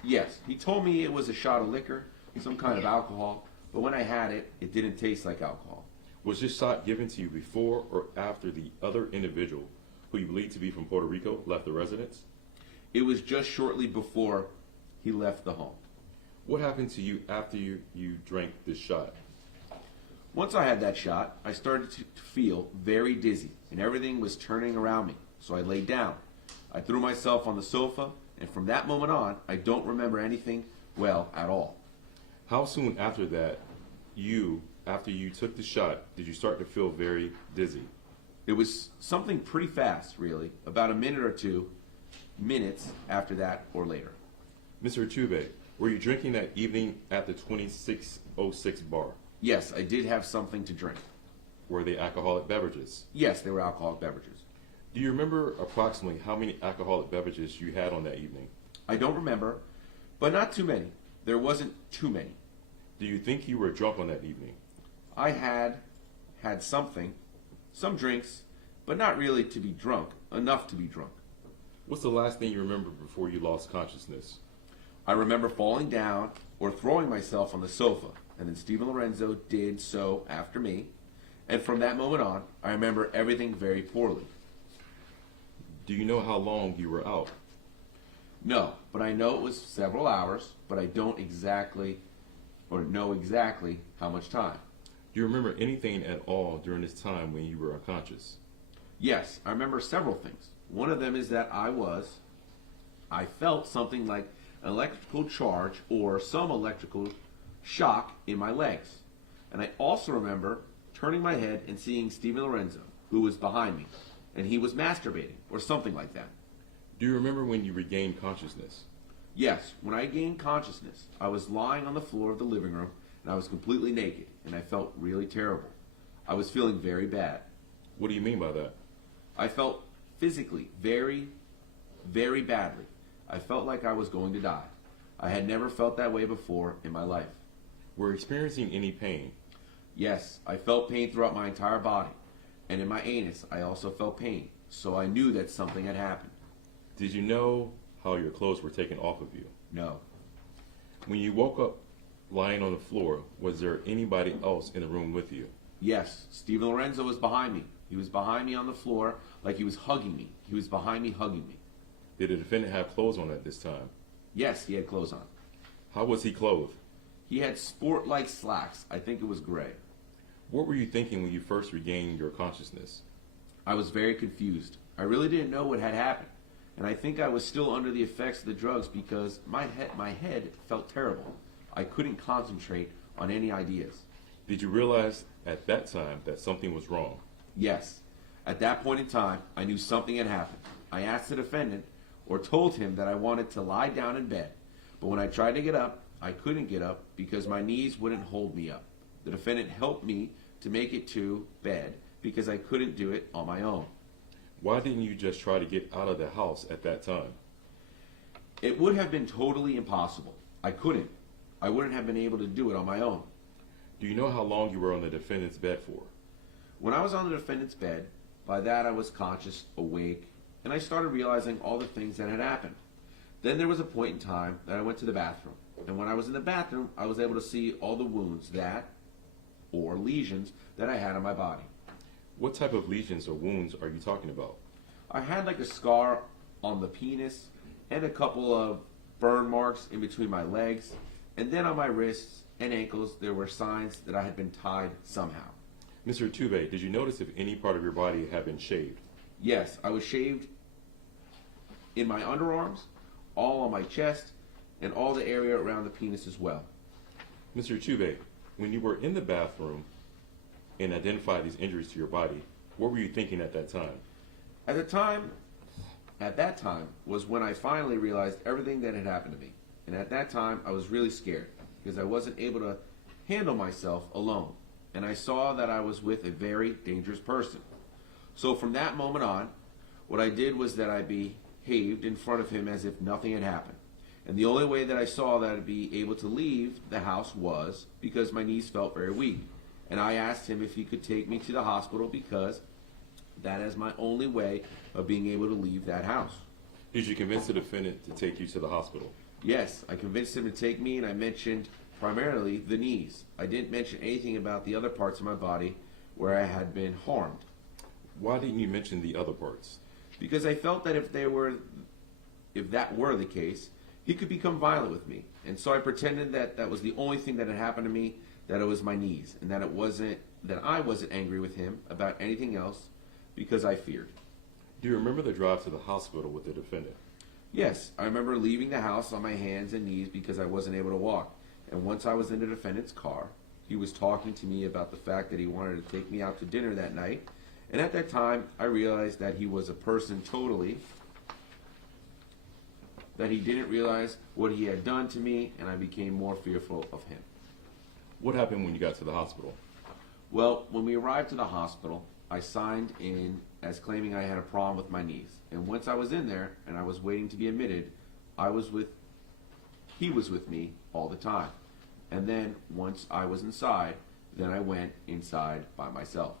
Yes, he told me it was a shot of liquor, some kind of alcohol, but when I had it, it didn't taste like alcohol. Was this shot given to you before or after the other individual, who you believe to be from Puerto Rico, left the residence? It was just shortly before he left the home. What happened to you after you drank this shot? Once I had that shot, I started to feel very dizzy, and everything was turning around me. so I laid down. I threw myself on the sofa, and from that moment on, I don't remember anything well at all. How soon after that, after you took the shot, did you start to feel very dizzy? It was something pretty fast, really, about a minute or 2 minutes after that or later. Mr. Iturbe, were you drinking that evening at the 2606 bar? Yes, I did have something to drink. Were they alcoholic beverages? Yes, they were alcoholic beverages. Do you remember approximately how many alcoholic beverages you had on that evening? I don't remember, but not too many. There wasn't too many. Do you think you were drunk on that evening? I had something, some drinks, but not really to be drunk, enough to be drunk. What's the last thing you remember before you lost consciousness? I remember falling down or throwing myself on the sofa, and then Stephen Lorenzo did so after me, and from that moment on, I remember everything very poorly. Do you know how long you were out? No, but I know it was several hours, but I don't exactly or know exactly how much time. Do you remember anything at all during this time when you were unconscious? Yes, I remember several things. One of them is that I felt something like an electrical charge or some electrical shock in my legs. And I also remember turning my head and seeing Stephen Lorenzo, who was behind me, and he was masturbating or something like that. Do you remember when you regained consciousness? Yes, when I gained consciousness, I was lying on the floor of the living room, and I was completely naked, and I felt really terrible. I was feeling very bad. What do you mean by that? I felt physically very, very badly. I felt like I was going to die. I had never felt that way before in my life. Were you experiencing any pain? Yes, I felt pain throughout my entire body, and in my anus I also felt pain, so I knew that something had happened. Did you know how your clothes were taken off of you? No. When you woke up lying on the floor, was there anybody else in the room with you? Yes, Stephen Lorenzo was behind me. He was behind me on the floor like he was hugging me. He was behind me hugging me. Did the defendant have clothes on at this time? Yes, he had clothes on. How was he clothed? He had sport-like slacks. I think it was gray. What were you thinking when you first regained your consciousness? I was very confused. I really didn't know what had happened. And I think I was still under the effects of the drugs because my head felt terrible. I couldn't concentrate on any ideas. Did you realize at that time that something was wrong? Yes. At that point in time, I knew something had happened. I asked the defendant or told him that I wanted to lie down in bed. But when I tried to get up, I couldn't get up because my knees wouldn't hold me up. The defendant helped me to make it to bed because I couldn't do it on my own. Why didn't you just try to get out of the house at that time? It would have been totally impossible. I couldn't. I wouldn't have been able to do it on my own. Do you know how long you were on the defendant's bed for? When I was on the defendant's bed, by that I was conscious, awake, and I started realizing all the things that had happened. Then there was a point in time that I went to the bathroom. And when I was in the bathroom, I was able to see all the wounds or lesions that I had on my body. What type of lesions or wounds are you talking about? I had like a scar on the penis and a couple of burn marks in between my legs. And then on my wrists and ankles, there were signs that I had been tied somehow. Mr. Iturbe, did you notice if any part of your body had been shaved? Yes, I was shaved in my underarms, all on my chest, and all the area around the penis as well. Mr. Iturbe, when you were in the bathroom and identified these injuries to your body, what were you thinking at that time? At that time was when I finally realized everything that had happened to me. And at that time, I was really scared because I wasn't able to handle myself alone. And I saw that I was with a very dangerous person. So from that moment on, what I did was that I behaved in front of him as if nothing had happened. And the only way that I saw that I'd be able to leave the house was because my knees felt very weak. And I asked him if he could take me to the hospital because that is my only way of being able to leave that house. Did you convince the defendant to take you to the hospital? Yes, I convinced him to take me, and I mentioned primarily the knees. I didn't mention anything about the other parts of my body where I had been harmed. Why didn't you mention the other parts? Because I felt that if that were the case, he could become violent with me. And so I pretended that that was the only thing that had happened to me, that it was my knees, and that I wasn't angry with him about anything else because I feared. Do you remember the drive to the hospital with the defendant? Yes, I remember leaving the house on my hands and knees because I wasn't able to walk. And once I was in the defendant's car, he was talking to me about the fact that he wanted to take me out to dinner that night. And at that time, I realized that he was a person that he didn't realize what he had done to me, and I became more fearful of him. What happened when you got to the hospital? Well, when we arrived to the hospital, I signed in as claiming I had a problem with my knees. And once I was in there and I was waiting to be admitted, he was with me all the time. And then once I was inside, then I went inside by myself.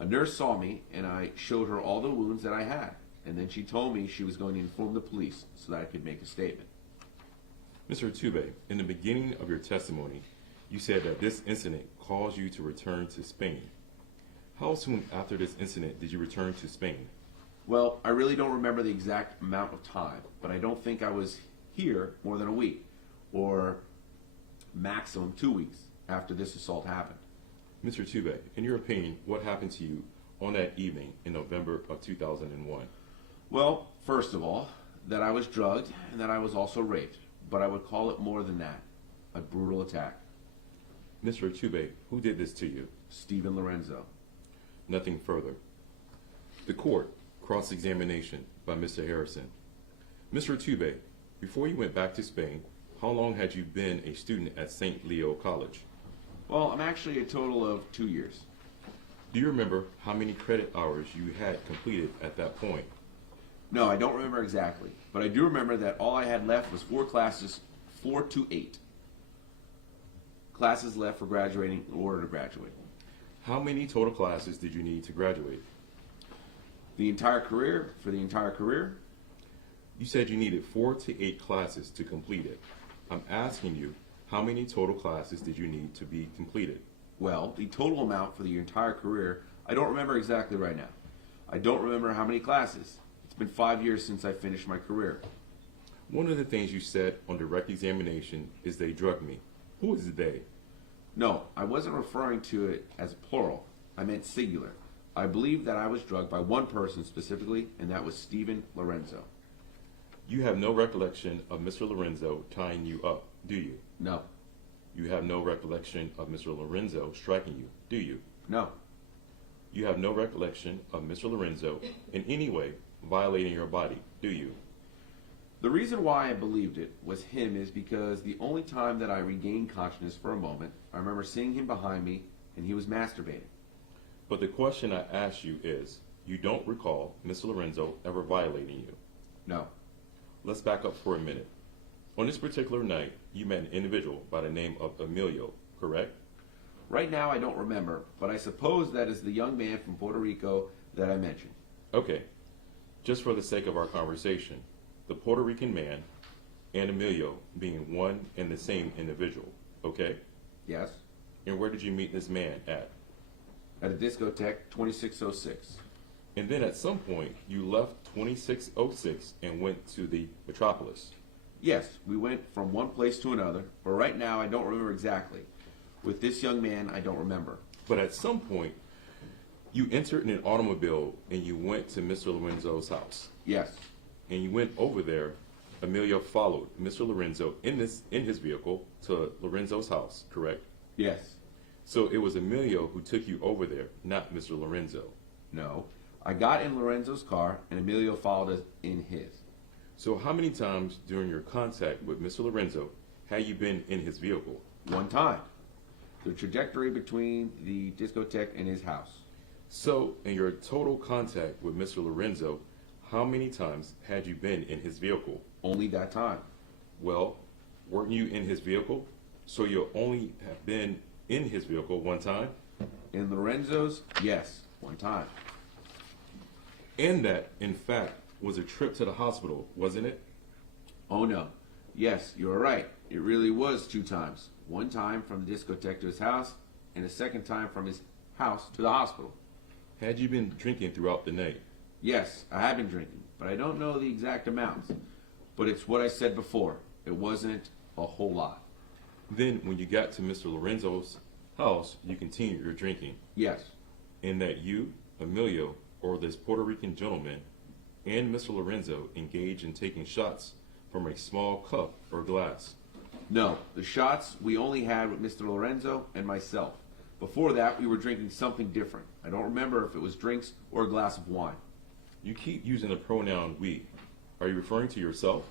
A nurse saw me and I showed her all the wounds that I had. And then she told me she was going to inform the police so that I could make a statement. Mr. Iturbe, in the beginning of your testimony, you said that this incident caused you to return to Spain. How soon after this incident did you return to Spain? Well, I really don't remember the exact amount of time, but I don't think I was here more than a week, or maximum 2 weeks after this assault happened. Mr. Iturbe, in your opinion, what happened to you on that evening in November of 2001? Well, first of all, that I was drugged and that I was also raped, but I would call it more than that, a brutal attack. Mr. Iturbe, who did this to you? Stephen Lorenzo. Nothing further. The court, cross-examination by Mr. Harrison. Mr. Iturbe, before you went back to Spain, how long had you been a student at St. Leo College? Well, I'm actually a total of 2 years. Do you remember how many credit hours you had completed at that point? No, I don't remember exactly, but I do remember that all I had left was 4 classes, 4 to 8 classes left for graduating in order to graduate. How many total classes did you need to graduate? The entire career, for the entire career? You said you needed 4 to 8 classes to complete it. I'm asking you, how many total classes did you need to be completed? Well, the total amount for the entire career, I don't remember exactly right now. I don't remember how many classes. It's been 5 years since I finished my career. One of the things you said on direct examination is they drugged me. Who is they? No, I wasn't referring to it as plural. I meant singular. I believe that I was drugged by one person specifically, and that was Stephen Lorenzo. You have no recollection of Mr. Lorenzo tying you up, do you? No. You have no recollection of Mr. Lorenzo striking you, do you? No. You have no recollection of Mr. Lorenzo in any way violating your body, do you? The reason why I believed it was him is because the only time that I regained consciousness for a moment, I remember seeing him behind me and he was masturbating. But the question I ask you is, you don't recall Mr. Lorenzo ever violating you? No. Let's back up for a minute. On this particular night, you met an individual by the name of Emilio, correct? Right now I don't remember, but I suppose that is the young man from Puerto Rico that I mentioned. Okay. Just for the sake of our conversation, the Puerto Rican man and Emilio being one and the same individual, okay? Yes. And where did you meet this man at? At a discotheque, 2606. And then at some point, you left 2606 and went to the Metropolis. Yes, we went from one place to another, but right now I don't remember exactly. With this young man, I don't remember. But at some point, you entered in an automobile and you went to Mr. Lorenzo's house. Yes. And you went over there. Emilio followed Mr. Lorenzo in his vehicle to Lorenzo's house, correct? Yes. So it was Emilio who took you over there, not Mr. Lorenzo. No. I got in Lorenzo's car and Emilio followed us in his. So how many times during your contact with Mr. Lorenzo had you been in his vehicle? One time. The trajectory between the discotheque and his house. So in your total contact with Mr. Lorenzo, how many times had you been in his vehicle? Only that time. Well, weren't you in his vehicle? So you'll only have been in his vehicle one time? In Lorenzo's, yes, one time. And that, in fact, was a trip to the hospital, wasn't it? Oh no. Yes, you're right. It really was 2 times. One time from the discotheque to his house, and a second time from his house to the hospital. Had you been drinking throughout the night? Yes, I have been drinking, but I don't know the exact amounts. But it's what I said before. It wasn't a whole lot. Then, when you got to Mr. Lorenzo's house, you continued your drinking. Yes. And that you, Emilio, or this Puerto Rican gentleman and Mr. Lorenzo engage in taking shots from a small cup or glass? No, the shots we only had with Mr. Lorenzo and myself. Before that, we were drinking something different. I don't remember if it was drinks or a glass of wine. You keep using the pronoun we. Are you referring to yourself,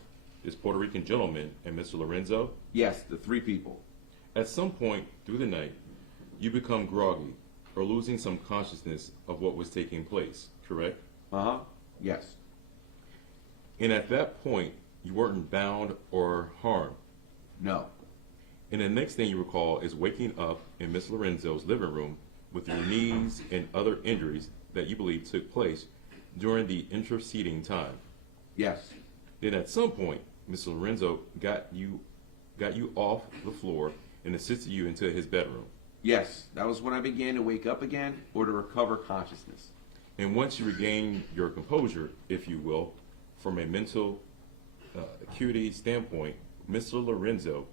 this Puerto Rican gentleman, and Mr. Lorenzo? Yes, the three people. At some point through the night, you become groggy or losing some consciousness of what was taking place, correct? Uh-huh, yes. And at that point, you weren't bound or harmed. No. And the next thing you recall is waking up in Miss Lorenzo's living room with your knees and other injuries that you believe took place during the interceding time. Yes. Then at some point, Mr. Lorenzo got you off the floor and assisted you into his bedroom. Yes, that was when I began to wake up again or to recover consciousness. And once you regained your composure, if you will, from a mental acuity standpoint, Mr. Lorenzo,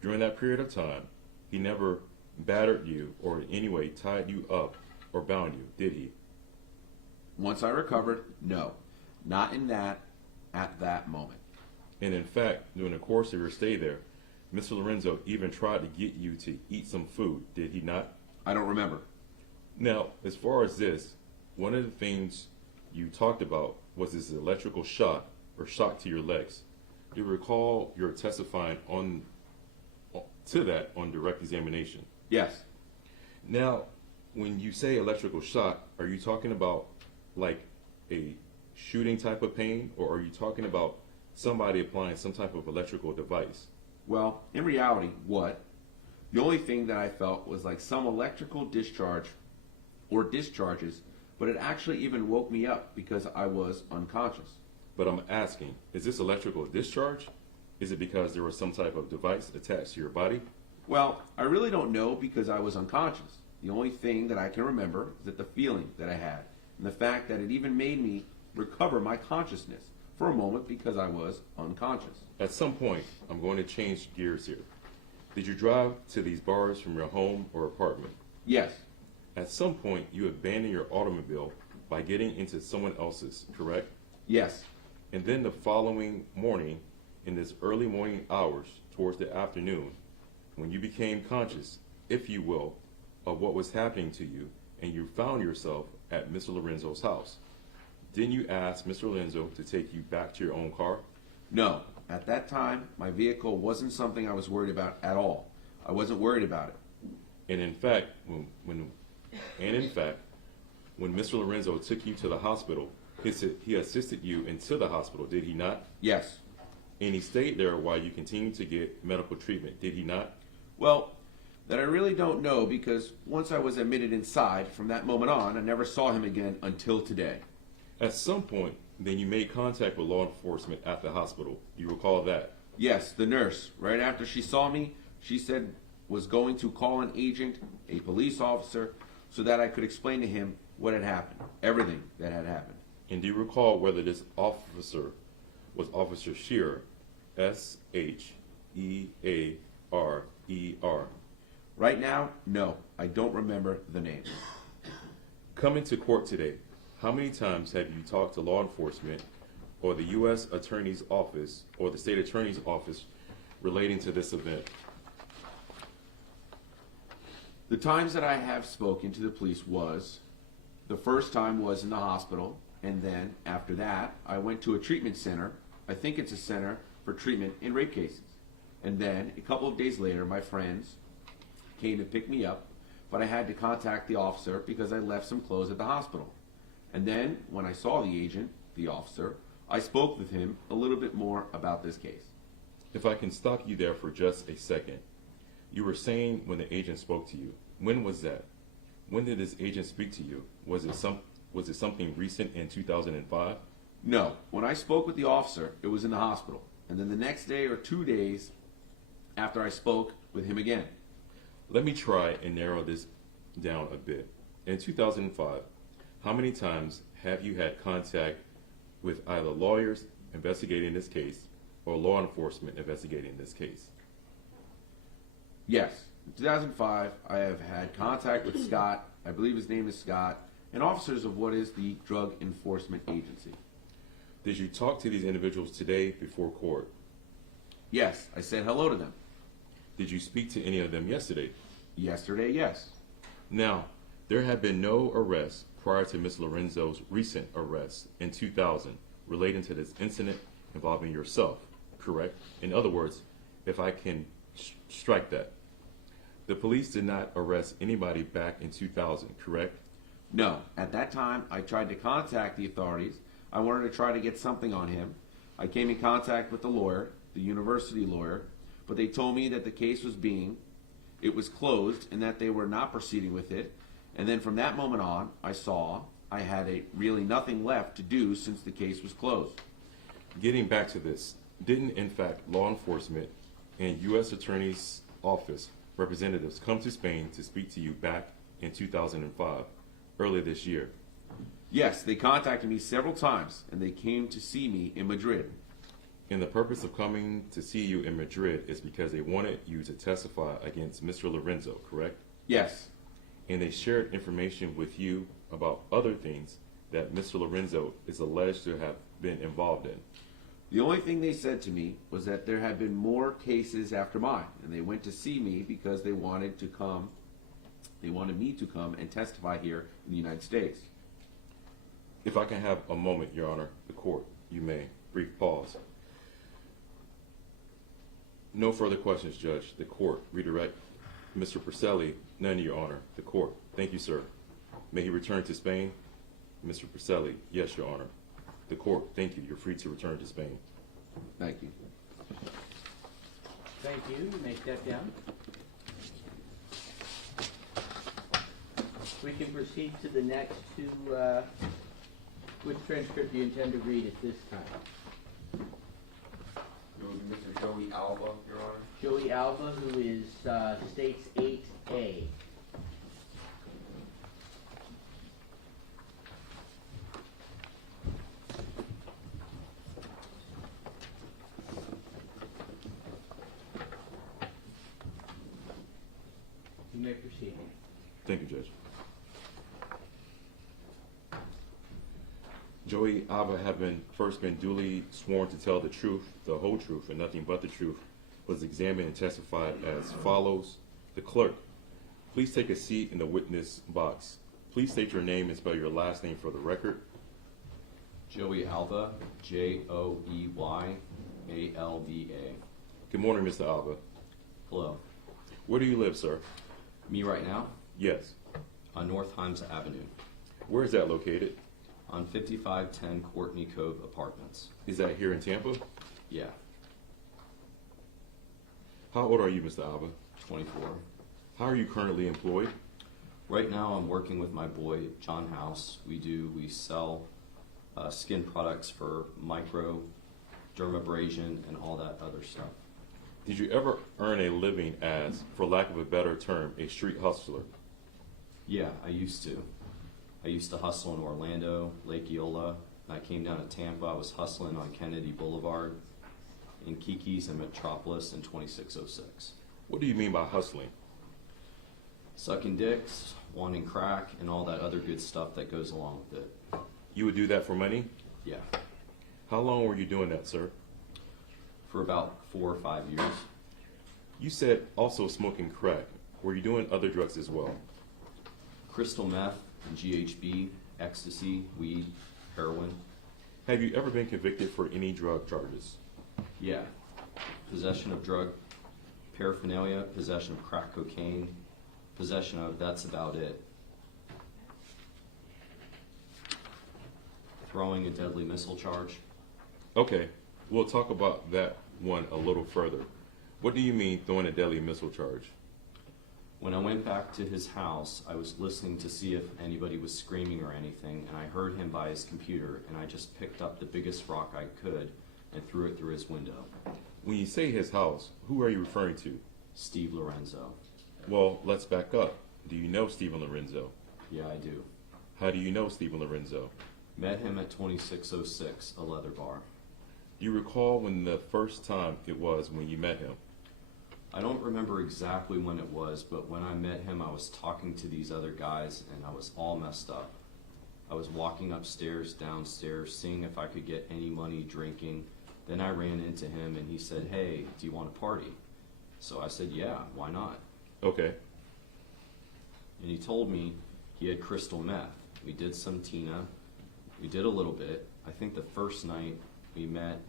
during that period of time, he never battered you or in any way tied you up or bound you, did he? Once I recovered, no. Not at that moment. And in fact, during the course of your stay there, Mr. Lorenzo even tried to get you to eat some food, did he not? I don't remember. Now, as far as this, one of the things you talked about was this electrical shock or shock to your legs. Do you recall your testifying to that on direct examination? Yes. Now, when you say electrical shock, are you talking about like a shooting type of pain, or are you talking about somebody applying some type of electrical device? Well, in reality, what? The only thing that I felt was like some electrical discharge or discharges, but it actually even woke me up because I was unconscious. But I'm asking, is this electrical discharge? Is it because there was some type of device attached to your body? Well, I really don't know because I was unconscious. The only thing that I can remember is that the feeling that I had and the fact that it even made me recover my consciousness for a moment because I was unconscious. At some point, I'm going to change gears here. Did you drive to these bars from your home or apartment? Yes. At some point, you abandoned your automobile by getting into someone else's, correct? Yes. And then the following morning, in this early morning hours towards the afternoon, when you became conscious, if you will, of what was happening to you, and you found yourself at Mr. Lorenzo's house, didn't you ask Mr. Lorenzo to take you back to your own car? No. At that time, my vehicle wasn't something I was worried about at all. I wasn't worried about it. And in fact, when Mr. Lorenzo took you to the hospital, he assisted you into the hospital, did he not? Yes. And he stayed there while you continued to get medical treatment, did he not? Well, that I really don't know because once I was admitted inside, from that moment on, I never saw him again until today. At some point, then you made contact with law enforcement at the hospital. You recall that? Yes, the nurse, right after she saw me, she said was going to call an agent, a police officer, so that I could explain to him what had happened, everything that had happened. And do you recall whether this officer was Officer Shearer, S-H-E-A-R-E-R? Right now, no, I don't remember the name. Coming to court today, how many times have you talked to law enforcement or the U.S. Attorney's Office or the State Attorney's Office relating to this event? The times that I have spoken to the police was, the first time was in the hospital, and then after that, I went to a treatment center. I think it's a center for treatment in rape cases. And then a couple of days later, my friends came to pick me up, but I had to contact the officer because I left some clothes at the hospital. And then when I saw the agent, the officer, I spoke with him a little bit more about this case. If I can stop you there for just a second. You were saying when the agent spoke to you. When was that? When did this agent speak to you? Was it something recent in 2005? No. When I spoke with the officer, it was in the hospital. And then the next day or 2 days after I spoke with him again. Let me try and narrow this down a bit. In 2005, how many times have you had contact with either lawyers investigating this case or law enforcement investigating this case? Yes. In 2005, I have had contact with Scott. I believe his name is Scott. and officers of what is the Drug Enforcement Agency. Did you talk to these individuals today before court? Yes, I said hello to them. Did you speak to any of them yesterday? Yesterday, yes. Now, there have been no arrests prior to Ms. Lorenzo's recent arrest in 2000 relating to this incident involving yourself, correct? In other words, if I can strike that. The police did not arrest anybody back in 2000, correct? No, at that time, I tried to contact the authorities. I wanted to try to get something on him. I came in contact with the lawyer, the university lawyer, but they told me that the case it was closed and that they were not proceeding with it. And then from that moment on, I saw I had really nothing left to do since the case was closed. Getting back to this, didn't in fact law enforcement and U.S. Attorney's Office representatives come to Spain to speak to you back in 2005, earlier this year? Yes, they contacted me several times, and they came to see me in Madrid. And the purpose of coming to see you in Madrid is because they wanted you to testify against Mr. Lorenzo, correct? Yes. And they shared information with you about other things that Mr. Lorenzo is alleged to have been involved in. The only thing they said to me was that there had been more cases after mine, and they went to see me because they wanted me to come and testify here in the United States. If I can have a moment, Your Honor, the court, you may. Brief pause. No further questions, Judge. The court. Redirect. Mr. Porcelli, none, Your Honor. The court. Thank you, sir. May he return to Spain? Mr. Porcelli, yes, Your Honor. The court. Thank you. You're free to return to Spain. Thank you. Thank you. You may step down. We can proceed to the next two. Which transcript do you intend to read at this time? It will be Mr. Joey Alba, Your Honor. Joey Alba, who is States 8A. You may proceed. Thank you, Judge. Joey Alba had first been duly sworn to tell the truth, the whole truth, and nothing but the truth, was examined and testified as follows. The clerk, please take a seat in the witness box. Please state your name and spell your last name for the record. Joey Alba, Joeyalba. Good morning, Mr. Alba. Hello. Where do you live, sir? Me right now? Yes. On North Himes Avenue. Where is that located? On 5510 Courtney Cove Apartments. Is that here in Tampa? Yeah. How old are you, Mr. Alba? 24. How are you currently employed? Right now I'm working with my boy, John House. We sell skin products for micro, dermabrasion, and all that other stuff. Did you ever earn a living as, for lack of a better term, a street hustler? Yeah, I used to. I used to hustle in Orlando, Lake Eola. I came down to Tampa. I was hustling on Kennedy Boulevard, in Kiki's and Metropolis in 2606. What do you mean by hustling? Sucking dicks, wanting crack, and all that other good stuff that goes along with it. You would do that for money? Yeah. How long were you doing that, sir? For about 4 or 5 years. You said also smoking crack. Were you doing other drugs as well? Crystal meth, GHB, ecstasy, weed, heroin. Have you ever been convicted for any drug charges? Yeah. Possession of drug paraphernalia, possession of crack cocaine, possession of, that's about it. Throwing a deadly missile charge. Okay, we'll talk about that one a little further. What do you mean throwing a deadly missile charge? When I went back to his house, I was listening to see if anybody was screaming or anything, and I heard him by his computer, and I just picked up the biggest rock I could and threw it through his window. When you say his house, who are you referring to? Steve Lorenzo. Well, let's back up. Do you know Stephen Lorenzo? Yeah, I do. How do you know Stephen Lorenzo? Met him at 2606, a leather bar. Do you recall when the first time it was when you met him? I don't remember exactly when it was, but when I met him, I was talking to these other guys, and I was all messed up. I was walking upstairs, downstairs, seeing if I could get any money drinking. Then I ran into him and he said, "Hey, do you want to party?" So I said, "Yeah, why not?" Okay. And he told me he had crystal meth. We did some Tina. We did a little bit. I think the first night we met,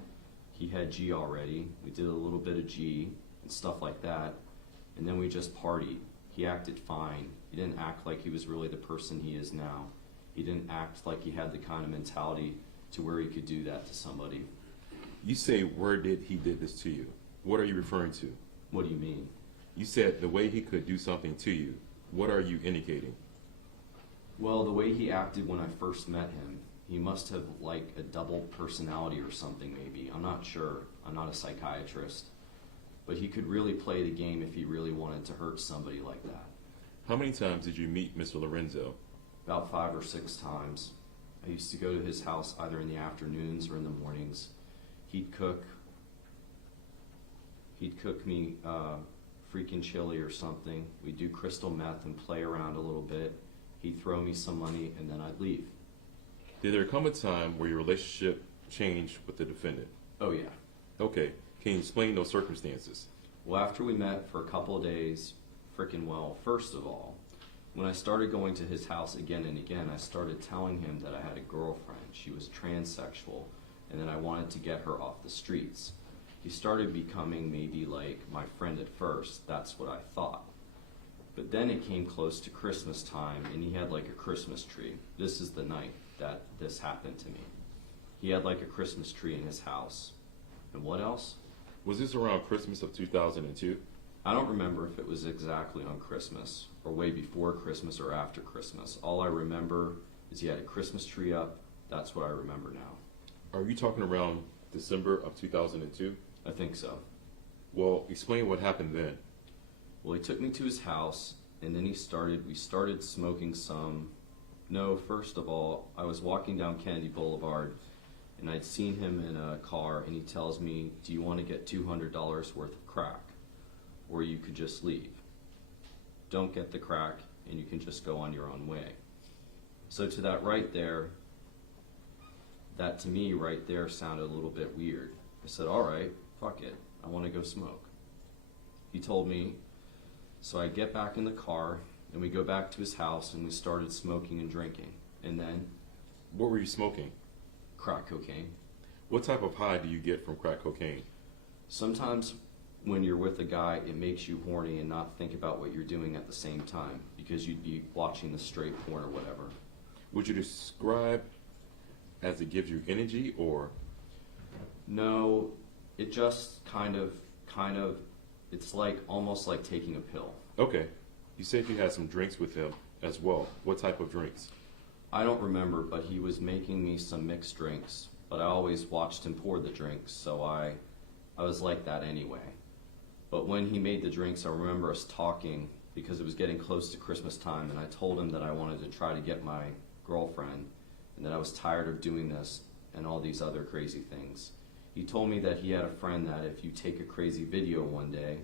he had G already. We did a little bit of G and stuff like that. And then we just partied. He acted fine. He didn't act like he was really the person he is now. He didn't act like he had the kind of mentality to where he could do that to somebody. You say where did he did this to you? What are you referring to? What do you mean? You said the way he could do something to you. What are you indicating? Well, the way he acted when I first met him, he must have like a double personality or something maybe. I'm not sure. I'm not a psychiatrist. But he could really play the game if he really wanted to hurt somebody like that. How many times did you meet Mr. Lorenzo? About 5 or 6 times. I used to go to his house either in the afternoons or in the mornings. He'd cook me freaking chili or something. We'd do crystal meth and play around a little bit. He'd throw me some money and then I'd leave. Did there come a time where your relationship changed with the defendant? Oh yeah. Okay. Can you explain those circumstances? Well, after we met for a couple of days, first of all, when I started going to his house again and again, I started telling him that I had a girlfriend. She was transsexual, and that I wanted to get her off the streets. He started becoming maybe like my friend at first. That's what I thought. But then it came close to Christmas time, and he had like a Christmas tree. This is the night that this happened to me. He had like a Christmas tree in his house. And what else? Was this around Christmas of 2002? I don't remember if it was exactly on Christmas or way before Christmas or after Christmas. All I remember is he had a Christmas tree up. That's what I remember now. Are you talking around December of 2002? I think so. Well, explain what happened then. Well, he took me to his house, and then we started smoking some. No, first of all, I was walking down Kennedy Boulevard, and I'd seen him in a car, and he tells me, "Do you want to get $200 worth of crack? Or you could just leave. Don't get the crack, and you can just go on your own way." So to that right there, that to me right there sounded a little bit weird. I said, "All right, fuck it. I want to go smoke." He told me, so I get back in the car, and we go back to his house, and we started smoking and drinking. And then What were you smoking? crack cocaine. What type of high do you get from crack cocaine? Sometimes when you're with a guy, it makes you horny and not think about what you're doing at the same time, because you'd be watching the straight porn or whatever. Would you describe as it gives you energy or? No, it just kind of, it's like almost like taking a pill. Okay. You said you had some drinks with him as well. What type of drinks? I don't remember, but he was making me some mixed drinks, but I always watched him pour the drinks, so I was like that anyway. But when he made the drinks, I remember us talking because it was getting close to Christmas time, and I told him that I wanted to try to get my girlfriend and that I was tired of doing this and all these other crazy things. He told me that he had a friend that if you take a crazy video one day,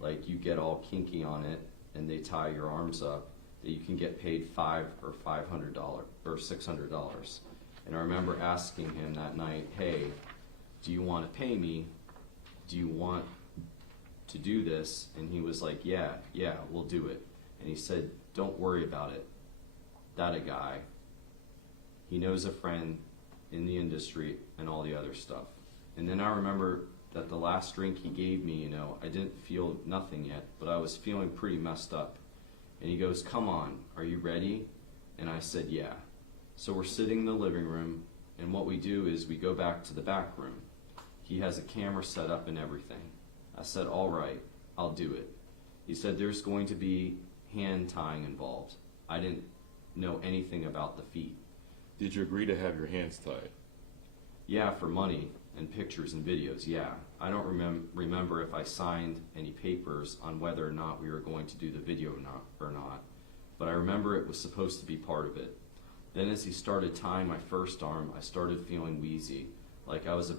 like you get all kinky on it and they tie your arms up, that you can get paid $500 or $500 or $600. And I remember asking him that night, "Hey, do you want to pay me? Do you want to do this?" And he was like, yeah, we'll do it. And he said, "Don't worry about it. That a guy. He knows a friend in the industry and all the other stuff." And then I remember that the last drink he gave me, I didn't feel nothing yet, but I was feeling pretty messed up. And he goes, "Come on, are you ready?" And I said, "Yeah." So we're sitting in the living room, and what we do is we go back to the back room. He has a camera set up and everything. I said, "All right, I'll do it." He said, "There's going to be hand tying involved." I didn't know anything about the feet. Did you agree to have your hands tied? Yeah, for money and pictures and videos, yeah. I don't remember if I signed any papers on whether or not we were going to do the video or not, but I remember it was supposed to be part of it. Then as he started tying my first arm, I started feeling wheezy, like I was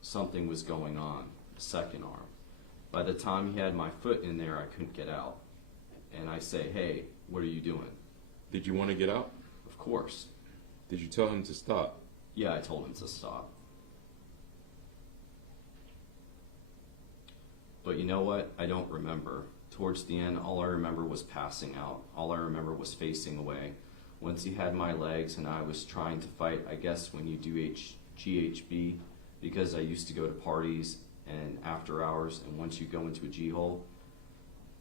something was going on, the second arm. By the time he had my foot in there, I couldn't get out. And I say, "Hey, what are you doing?" Did you want to get out? Of Of course. Did you tell him to stop? Yeah, I told him to stop. But you know what? I don't remember. Towards the end, all I remember was passing out. All I remember was facing away. Once he had my legs and I was trying to fight, I guess when you do GHB, because I used to go to parties and after hours, and once you go into a G-hole,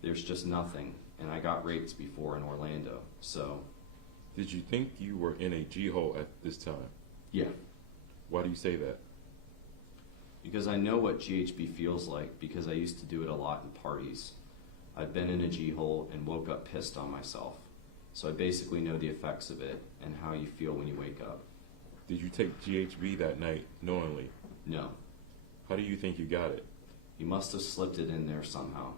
there's just nothing. And I got raped before in Orlando, so... Did you think you were in a G-hole at this time? Yeah. Why do you say that? Because I know what GHB feels like, because I used to do it a lot in parties. I've been in a G-hole and woke up pissed on myself. So I basically know the effects of it and how you feel when you wake up. Did you take GHB that night knowingly? No. How do you think you got it? You must have slipped it in there somehow.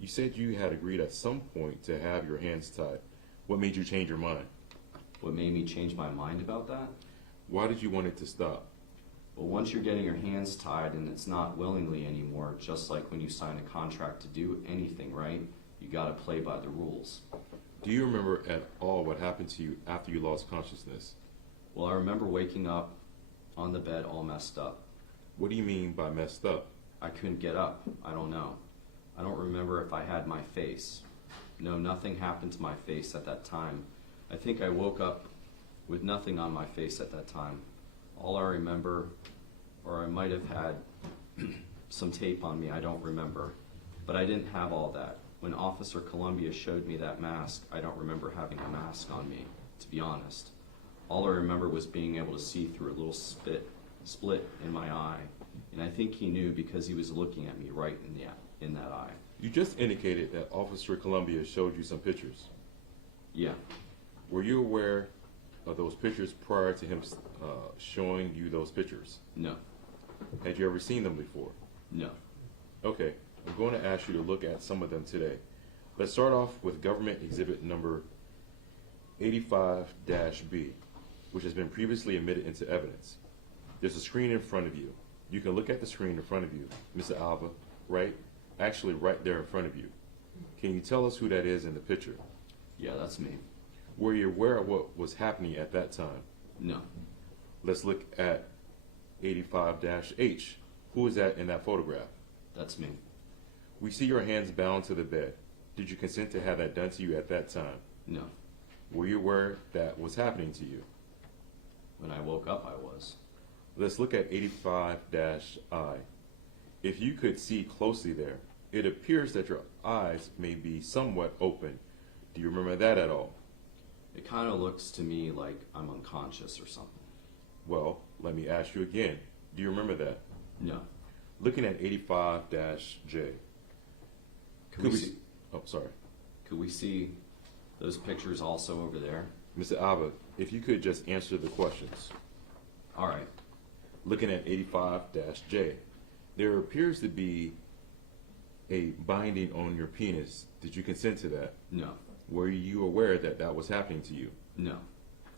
You said you had agreed at some point to have your hands tied. What made you change your mind? What made me change my mind about that? Why did you want it to stop? Well, once you're getting your hands tied and it's not willingly anymore, just like when you sign a contract to do anything, right? You gotta play by the rules. Do you remember at all what happened to you after you lost consciousness? Well, I remember waking up on the bed all messed up. What do you mean by messed up? I couldn't get up. I don't know. I don't remember if I had my face. No, nothing happened to my face at that time. I think I woke up with nothing on my face at that time. All I remember, or I might have had some tape on me, I don't remember. But I didn't have all that. When Officer Columbia showed me that mask, I don't remember having a mask on me, to be honest. All I remember was being able to see through a little split in my eye. And I think he knew because he was looking at me right in that eye. You just indicated that Officer Columbia showed you some pictures. Yeah. Were you aware of those pictures prior to him showing you those pictures? No. Had you ever seen them before? No. Okay, I'm going to ask you to look at some of them today. Let's start off with Government Exhibit number 85-B, which has been previously admitted into evidence. There's a screen in front of you. You can look at the screen in front of you, Mr. Alba, right? Actually, right there in front of you. Can you tell us who that is in the picture? Yeah, that's me. Were you aware of what was happening at that time? No. Let's look at 85-H. Who is that in that photograph? That's me. We see your hands bound to the bed. Did you consent to have that done to you at that time? No. Were you aware that was happening to you? When I woke up, I was. Let's look at 85-I. If you could see closely there, it appears that your eyes may be somewhat open. Do you remember that at all? It kind of looks to me like I'm unconscious or something. Well, let me ask you again. Do you remember that? No. Looking at 85-J. Could we see? Oh, sorry. Could we see those pictures also over there? Mr. Alba, if you could just answer the questions. All right. Looking at 85-J, there appears to be a binding on your penis. Did you consent to that? No. Were you aware that that was happening to you? No.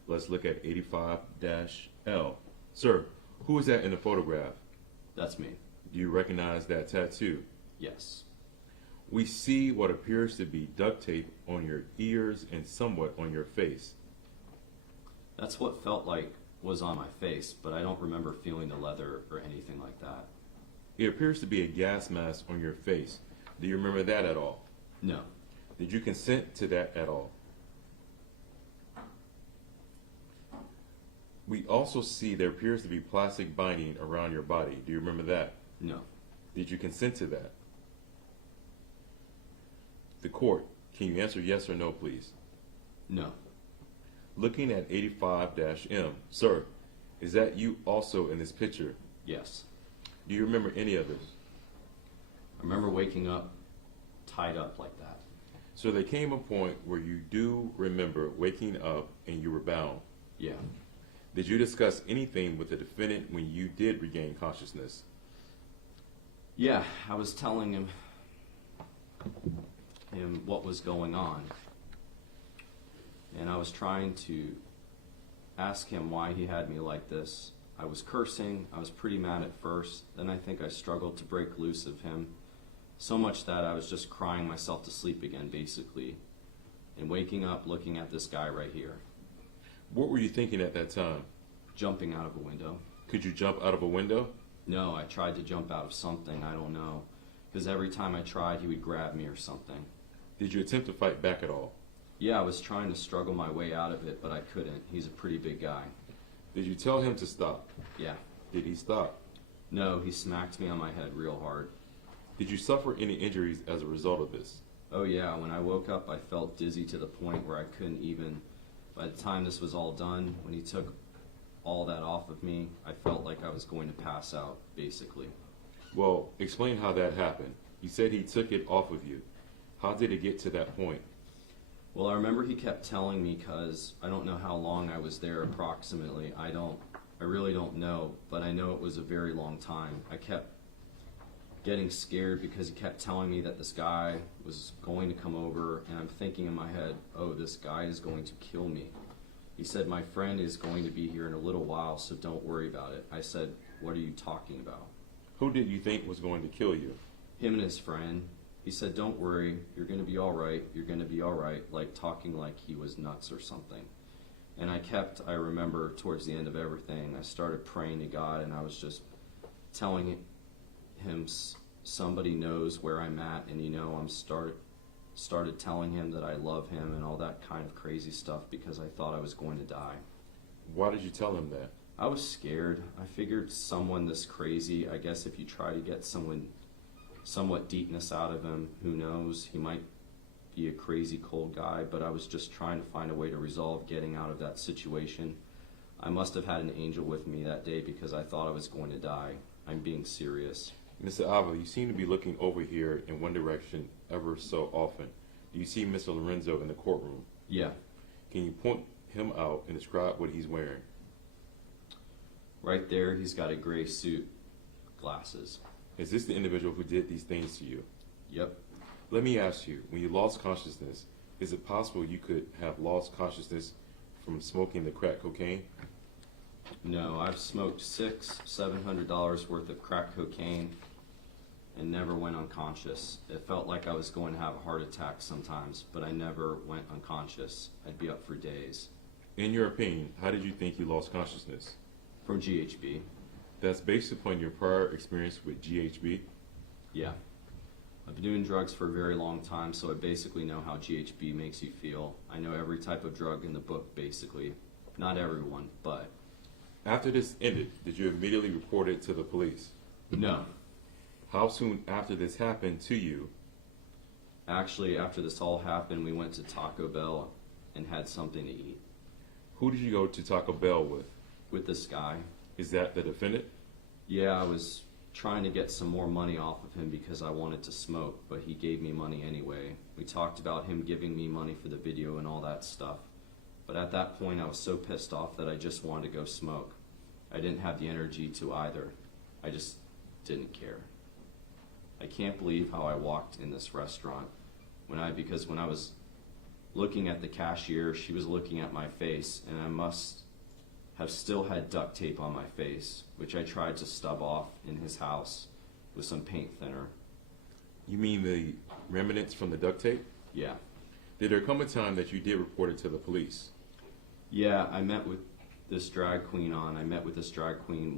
Let's look at 85-L. Sir, who is that in the photograph? That's me. Do you recognize that tattoo? Yes. We see what appears to be duct tape on your ears and somewhat on your face. That's what felt like was on my face, but I don't remember feeling the leather or anything like that. It appears to be a gas mask on your face. Do you remember that at all? No. Did you consent to that at all? We also see there appears to be plastic binding around your body. Do you remember that? No. Did you consent to that? The court, can you answer yes or no, please? No. Looking at 85-M, sir, is that you also in this picture? Yes. Do you remember any of this? I remember waking up tied up like that. So there came a point where you do remember waking up and you were bound. Yeah. Did you discuss anything with the defendant when you did regain consciousness? Yeah, I was telling him what was going on. And I was trying to ask him why he had me like this. I was cursing. I was pretty mad at first. Then I think I struggled to break loose of him. So much that I was just crying myself to sleep again, basically. And waking up looking at this guy right here. What were you thinking at that time? Jumping out of a window. Could you jump out of a window? No, I tried to jump out of something, I don't know. Because every time I tried, he would grab me or something. Did you attempt to fight back at all? Yeah, I was trying to struggle my way out of it, but I couldn't. He's a pretty big guy. Did you tell him to stop? Yeah. Did he stop? No, he smacked me on my head real hard. Did you suffer any injuries as a result of this? Oh yeah, when I woke up, I felt dizzy to the point where I couldn't even, by the time this was all done, when he took all that off of me, I felt like I was going to pass out, basically. Well, explain how that happened. You said he took it off of you. How did it get to that point? Well, I remember he kept telling me, because I don't know how long I was there approximately. I really don't know, but I know it was a very long time. I kept getting scared because he kept telling me that this guy was going to come over, and I'm thinking in my head, oh, this guy is going to kill me. He said, my friend is going to be here in a little while, so don't worry about it. I said, what are you talking about? Who did you think was going to kill you? Him and his friend. He said, don't worry, you're going to be all right, you're going to be all right, like talking like he was nuts or something. And I remember towards the end of everything, I started praying to God, and I was just telling him somebody knows where I'm at, and I'm started telling him that I love him and all that kind of crazy stuff because I thought I was going to die. Why did you tell him that? I was scared. I figured someone this crazy, I guess if you try to get someone somewhat deepness out of him, who knows, he might be a crazy cold guy, but I was just trying to find a way to resolve getting out of that situation. I must have had an angel with me that day because I thought I was going to die. I'm being serious. Mr. Alba, you seem to be looking over here in one direction ever so often. Do you see Mr. Lorenzo in the courtroom? Yeah. Can you point him out and describe what he's wearing? Right there, he's got a gray suit, glasses. Is this the individual who did these things to you? Yep. Let me ask you, when you lost consciousness, is it possible you could have lost consciousness from smoking the crack cocaine? No, I've smoked $600-700 worth of crack cocaine and never went unconscious. It felt like I was going to have a heart attack sometimes, but I never went unconscious. I'd be up for days. In your opinion, how did you think you lost consciousness? From GHB. That's based upon your prior experience with GHB? Yeah. I've been doing drugs for a very long time, so I basically know how GHB makes you feel. I know every type of drug in the book, basically. Not everyone, but... After this ended, did you immediately report it to the police? No. How soon after this happened to you? Actually, after this all happened, we went to Taco Bell and had something to eat. Who did you go to Taco Bell with? With this guy. Is that the defendant? Yeah, I was trying to get some more money off of him because I wanted to smoke, but he gave me money anyway. We talked about him giving me money for the video and all that stuff. But at that point, I was so pissed off that I just wanted to go smoke. I didn't have the energy to either. I just didn't care. I can't believe how I walked in this restaurant. Because when I was looking at the cashier, she was looking at my face, and I must have still had duct tape on my face, which I tried to stub off in his house with some paint thinner. You mean the remnants from the duct tape? Yeah. Did there come a time that you did report it to the police? Yeah, I met with this drag queen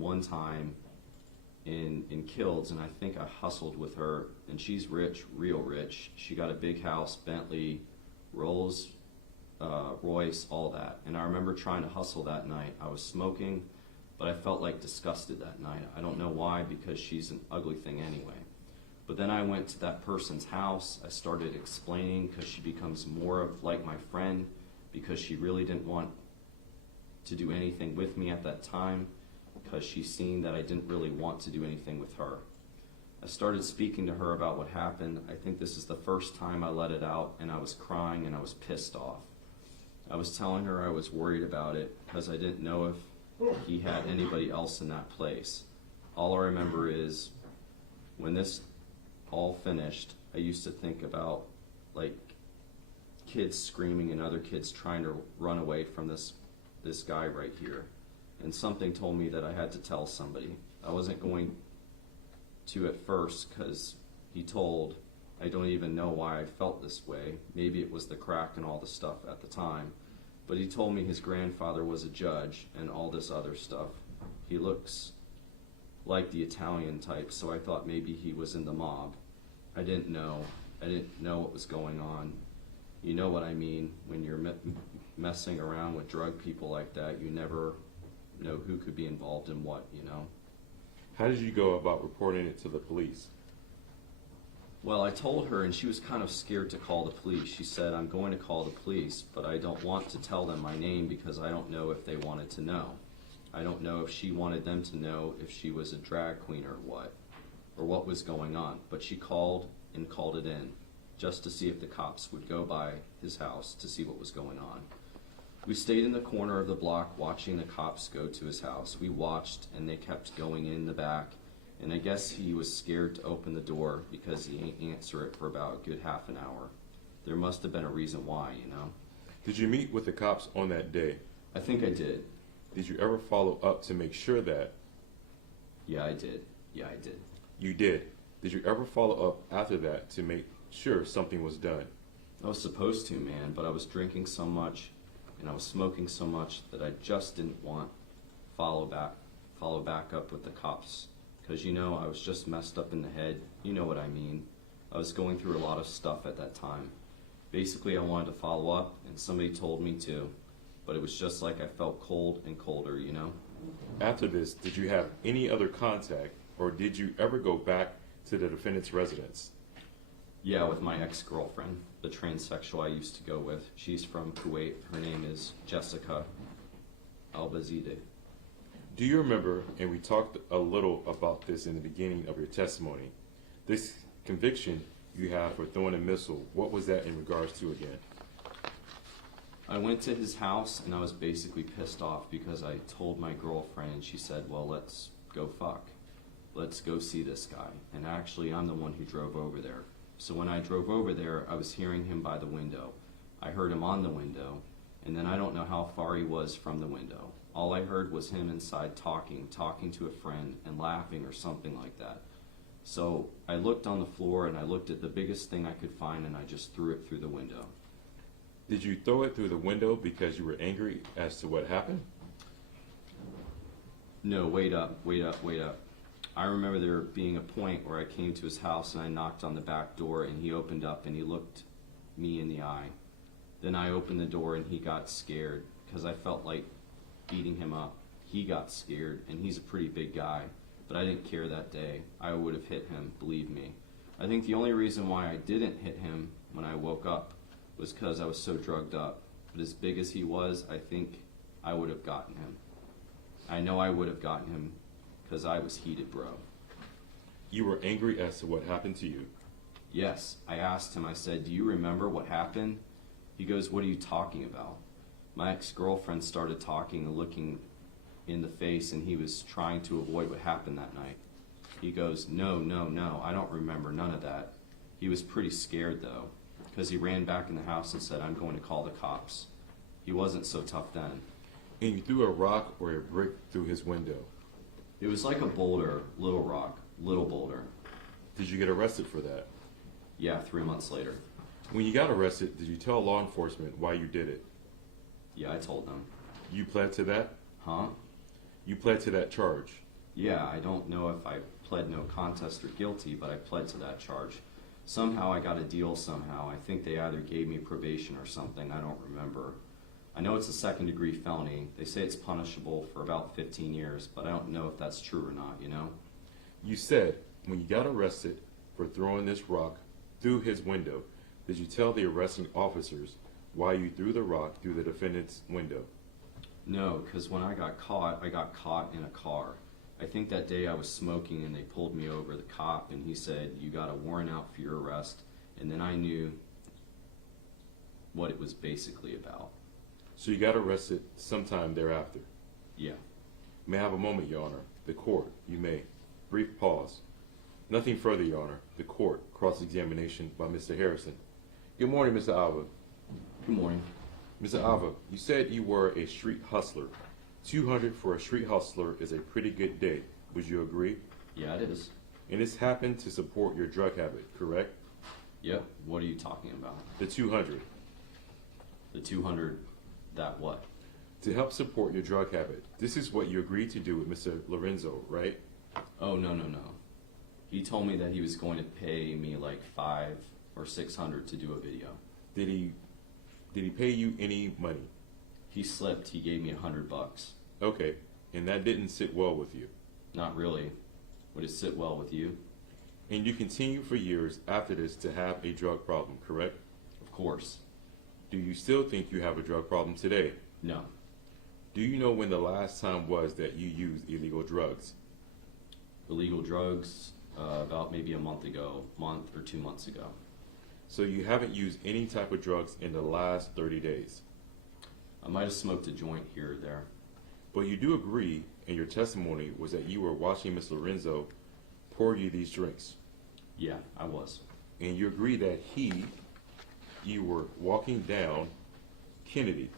one time in Kilds, and I think I hustled with her, and she's rich, real rich. She got a big house, Bentley, Rolls Royce, all that. And I remember trying to hustle that night. I was smoking, but I felt like disgusted that night. I don't know why, because she's an ugly thing anyway. But then I went to that person's house. I started explaining, because she becomes more of like my friend, because she really didn't want to do anything with me at that time, because she seen that I didn't really want to do anything with her. I started speaking to her about what happened. I think this is the first time I let it out, and I was crying and I was pissed off. I was telling her I was worried about it because I didn't know if he had anybody else in that place. All I remember is when this all finished, I used to think about like kids screaming and other kids trying to run away from this guy right here. And something told me that I had to tell somebody. I wasn't going to at first because he told. I don't even know why I felt this way. Maybe it was the crack and all the stuff at the time. But he told me his grandfather was a judge and all this other stuff. He looks like the Italian type, so I thought maybe he was in the mob. I didn't know what was going on. You know what I mean? When you're messing around with drug people like that, you never know who could be involved in what, you know? How did you go about reporting it to the police? Well, I told her, and she was kind of scared to call the police. She said, I'm going to call the police, but I don't want to tell them my name because I don't know if they wanted to know. I don't know if she wanted them to know if she was a drag queen or what was going on. But she called and called it in just to see if the cops would go by his house to see what was going on. We stayed in the corner of the block watching the cops go to his house. We watched, and they kept going in the back. And I guess he was scared to open the door because he ain't answer it for about a good half an hour. There must have been a reason why, you know. Did you meet with the cops on that day? I think I did. Did you ever follow up to make sure that? Yeah, I did. You did. Did you ever follow up after that to make sure something was done? I was supposed to, man, but I was drinking so much and I was smoking so much that I just didn't want follow back up with the cops. Because, you know, I was just messed up in the head. You know what I mean. I was going through a lot of stuff at that time. Basically, I wanted to follow up, and somebody told me to. But it was just like I felt cold and colder, you know? After this, did you have any other contact, or did you ever go back to the defendant's residence? Yeah, with my ex-girlfriend, the transsexual I used to go with. She's from Kuwait. Her name is Jessica Alba. Do you remember, and we talked a little about this in the beginning of your testimony, this conviction you have for throwing a missile, what was that in regards to again? I went to his house and I was basically pissed off because I told my girlfriend and she said, well, let's go fuck. Let's go see this guy. And actually, I'm the one who drove over there. So when I drove over there, I was hearing him by the window. I heard him on the window, and then I don't know how far he was from the window. All I heard was him inside talking to a friend and laughing or something like that. So I looked on the floor and I looked at the biggest thing I could find and I just threw it through the window. Did you throw it through the window because you were angry as to what happened? No, wait up. I remember there being a point where I came to his house and I knocked on the back door and he opened up and he looked me in the eye. Then I opened the door and he got scared because I felt like beating him up. He got scared, and he's a pretty big guy, but I didn't care that day. I would have hit him, believe me. I think the only reason why I didn't hit him when I woke up was because I was so drugged up. But as big as he was, I think I would have gotten him. I know I would have gotten him because I was heated, bro. You were angry as to what happened to you? Yes. I asked him, I said, do you remember what happened? He goes, what are you talking about? My ex-girlfriend started talking and looking in the face, and he was trying to avoid what happened that night. He goes, no, I don't remember none of that. He was pretty scared, though, because he ran back in the house and said, I'm going to call the cops. He wasn't so tough then. And you threw a rock or a brick through his window? It was like a boulder, little rock, little boulder. Did you get arrested for that? Yeah, 3 months later. When you got arrested, did you tell law enforcement why you did it? Yeah, I told them. You pled to that? Huh? You pled to that charge? Yeah, I don't know if I pled no contest or guilty, but I pled to that charge. Somehow I got a deal somehow. I think they either gave me probation or something. I don't remember. I know it's a second-degree felony. They say it's punishable for about 15 years, but I don't know if that's true or not, you know? You said when you got arrested for throwing this rock through his window, did you tell the arresting officers why you threw the rock through the defendant's window? No, because when I got caught in a car. I think that day I was smoking and they pulled me over, the cop, and he said, you got a warrant out for your arrest. And then I knew what it was basically about. So you got arrested sometime thereafter? Yeah. May I have a moment, Your Honor? The court, you may. Brief pause. Nothing further, Your Honor. The court, cross-examination by Mr. Harrison. Good morning, Mr. Alba. Good morning. Mr. Alba, you said you were a street hustler. 200 for a street hustler is a pretty good day. Would you agree? Yeah, it is. And this happened to support your drug habit, correct? Yep. What are you talking about? The 200. The 200 That what? To help support your drug habit. This is what you agreed to do with Mr. Lorenzo, right? Oh, no. He told me that he was going to pay me like $500 or $600 to do a video. Did he pay you any money? He slipped. He gave me $100. Okay, and that didn't sit well with you. Not really. Would it sit well with you? And you continue for years after this to have a drug problem, correct? Of course. Do you still think you have a drug problem today? No. Do you know when the last time was that you used illegal drugs? Illegal drugs, about maybe a month or 2 months ago. So you haven't used any type of drugs in the last 30 days. I might have smoked a joint here or there. But you do agree, and your testimony was that you were watching Mr. Lorenzo pour you these drinks. Yeah, I was. And you agree that you were walking down Kennedy,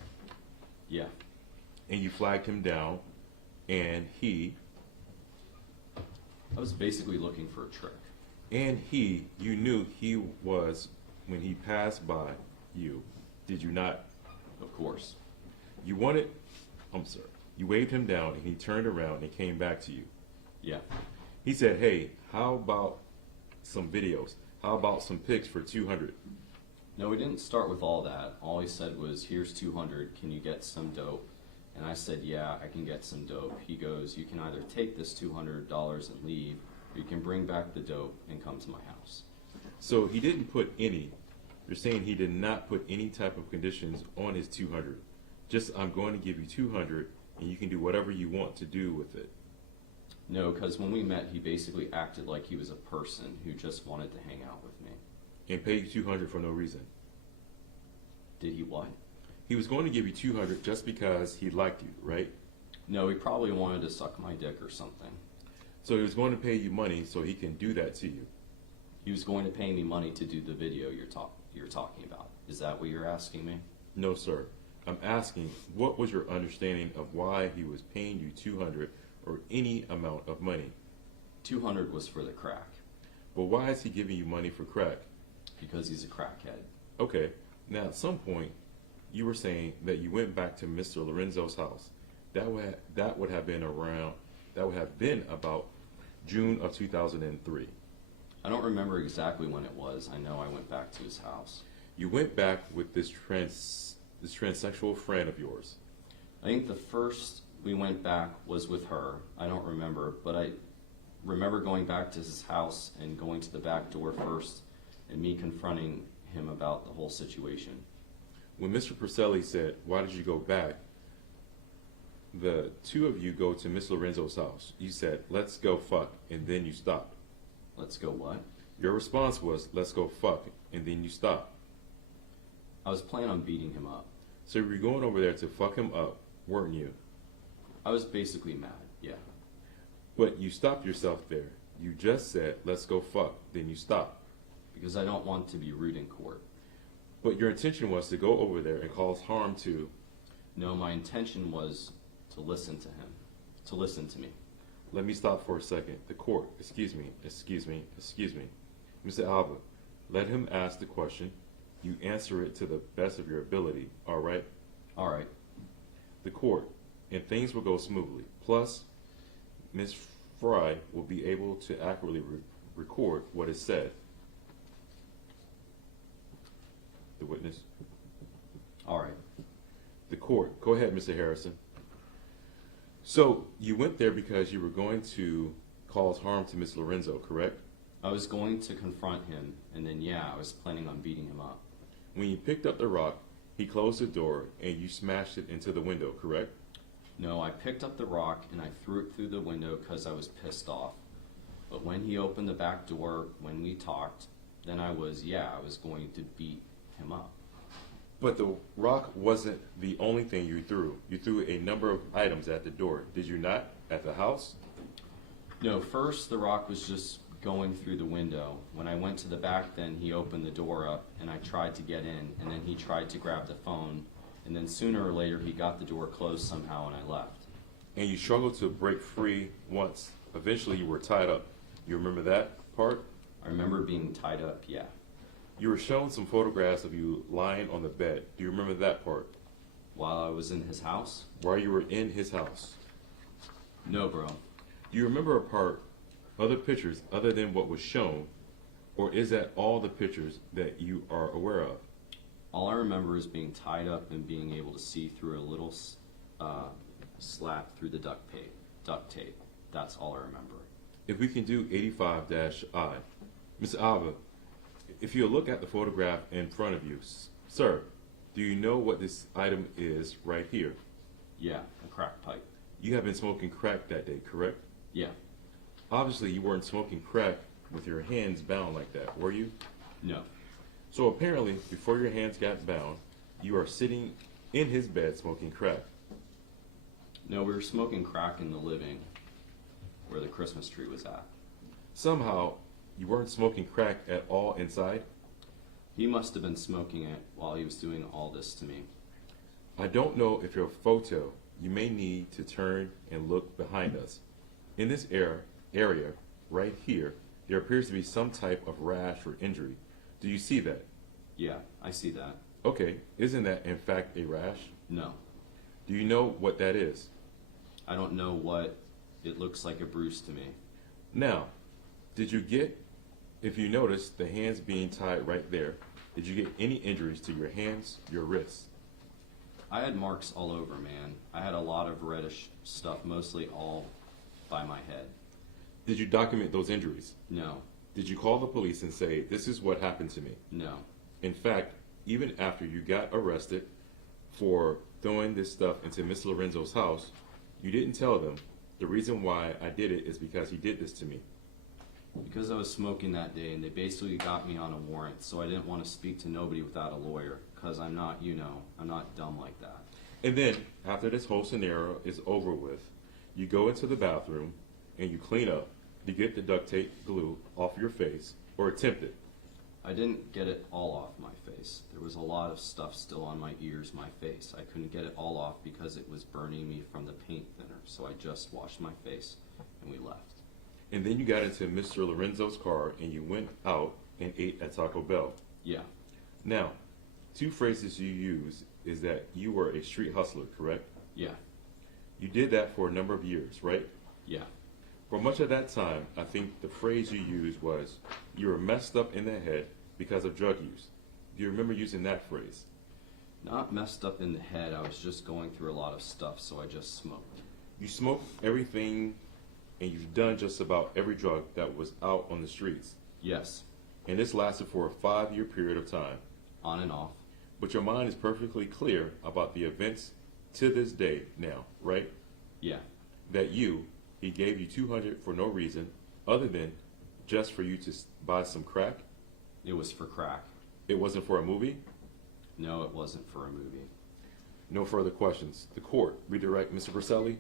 Yeah. and you flagged him down, and I was basically looking for a trick. you knew he was, when he passed by you, did you not? Of course. You waved him down, and he turned around and came back to you. Yeah. He said, hey, how about some videos? How about some pics for 200? No, we didn't start with all that. All he said was, here's 200, can you get some dope? And I said, yeah, I can get some dope. He goes, you can either take this $200 and leave, or you can bring back the dope and come to my house. So he didn't put any. You're saying he did not put any type of conditions on his 200. Just, I'm going to give you 200, and you can do whatever you want to do with it. No, because when we met, he basically acted like he was a person who just wanted to hang out with me. And pay you 200 for no reason. Did he what? He was going to give you 200 just because he liked you, right? No, he probably wanted to suck my dick or something. So he was going to pay you money so he can do that to you. He was going to pay me money to do the video you're talking about. Is that what you're asking me? No, sir. I'm asking, what was your understanding of why he was paying you 200 or any amount of money? 200 was for the crack. But why is he giving you money for crack? Because he's a crackhead. Okay. Now, at some point, you were saying that you went back to Mr. Lorenzo's house. That would have been about June of 2003. I don't remember exactly when it was. I know I went back to his house. You went back with this transsexual friend of yours. I think the first we went back was with her. I don't remember, but I remember going back to his house and going to the back door first and me confronting him about the whole situation. When Mr. Porcelli said, why did you go back? The two of you go to Miss Lorenzo's house. You said, let's go fuck, and then you stopped. Let's go what? Your response was, let's go fuck, and then you stopped. I was planning on beating him up. So you were going over there to fuck him up, weren't you? I was basically mad, yeah. But you stopped yourself there. You just said, let's go fuck, then you stopped. Because I don't want to be rude in court. But your intention was to go over there and cause harm to... No, my intention was to listen to him, to listen to me. Let me stop for a second. The court, excuse me. Mr. Alba, let him ask the question. You answer it to the best of your ability, all right? All right. The court, and things will go smoothly. Plus, Ms. Fry will be able to accurately record what is said. The witness. All right. The court. Go ahead, Mr. Harrison. So, you went there because you were going to cause harm to Ms. Lorenzo, correct? I was going to confront him, and then, yeah, I was planning on beating him up. When you picked up the rock, he closed the door, and you smashed it into the window, correct? No, I picked up the rock, and I threw it through the window because I was pissed off. But when he opened the back door, when we talked, then I was going to beat him up. But the rock wasn't the only thing you threw. You threw a number of items at the door. Did you not? At the house? No, first the rock was just going through the window. When I went to the back, then he opened the door up, and I tried to get in, and then he tried to grab the phone, and then sooner or later he got the door closed somehow, and I left. And you struggled to break free once. Eventually you were tied up. You remember that part? I remember being tied up, yeah. You were shown some photographs of you lying on the bed. Do you remember that part? While I was in his house? While you were in his house? No, bro. Do you remember other pictures other than what was shown, or is that all the pictures that you are aware of? All I remember is being tied up and being able to see through a little slat through the duct tape. That's all I remember. If we can do 85-I. Ms. Alba, if you look at the photograph in front of you, sir, do you know what this item is right here? Yeah, a crack pipe. You have been smoking crack that day, correct? Yeah. Obviously, you weren't smoking crack with your hands bound like that, were you? No. So apparently, before your hands got bound, you are sitting in his bed smoking crack. No, we were smoking crack in the living where the Christmas tree was at. Somehow, you weren't smoking crack at all inside? He must have been smoking it while he was doing all this to me. I don't know if your photo, you may need to turn and look behind us. In this area, right here, there appears to be some type of rash or injury. Do you see that? Yeah, I see that. Okay, isn't that in fact a rash? No. Do you know what that is? I don't know what it looks like a bruise to me. Now, if you notice the hands being tied right there, did you get any injuries to your hands, your wrists? I had marks all over, man. I had a lot of reddish stuff, mostly all by my head. Did you document those injuries? No. Did you call the police and say, this is what happened to me? No. In fact, even after you got arrested for throwing this stuff into Miss Lorenzo's house, you didn't tell them, the reason why I did it is because he did this to me. Because I was smoking that day, and they basically got me on a warrant, so I didn't want to speak to nobody without a lawyer, because I'm not, I'm not dumb like that. And then, after this whole scenario is over with, you go into the bathroom and you clean up. You get the duct tape glue off your face, or attempt it. I didn't get it all off my face. There was a lot of stuff still on my ears, my face. I couldn't get it all off because it was burning me from the paint thinner, so I just washed my face, and we left. And then you got into Mr. Lorenzo's car and you went out and ate at Taco Bell. Yeah. Now, two phrases you use is that you were a street hustler, correct? Yeah. You did that for a number of years, right? Yeah. For much of that time, I think the phrase you used was, you were messed up in the head because of drug use. Do you remember using that phrase? Not messed up in the head. I was just going through a lot of stuff, so I just smoked. You smoked everything, and you've done just about every drug that was out on the streets. Yes. And this lasted for a 5-year period of time. On and off. But your mind is perfectly clear about the events to this day now, right? Yeah. That he gave you $200 for no reason other than just for you to buy some crack? It was for crack. It wasn't for a movie? No, it wasn't for a movie. No further questions. The court, redirect Mr. Verselli.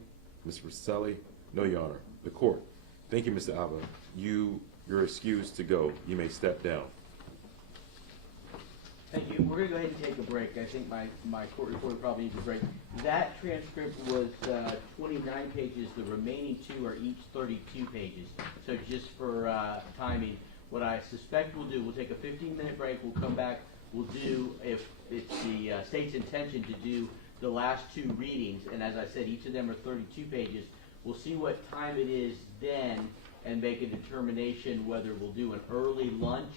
Mr. Verselli, no, Your Honor. The court. Thank you, Mr. Alba. You're excused to go. You may step down. Thank you. We're going to go ahead and take a break. I think my court reporter probably needs a break. That transcript was 29 pages. The remaining two are each 32 pages. So just for timing, what I suspect we'll do, we'll take a 15-minute break. We'll come back. We'll do, if it's the state's intention, to do the last two readings. And as I said, each of them are 32 pages. We'll see what time it is then and make a determination whether we'll do an early lunch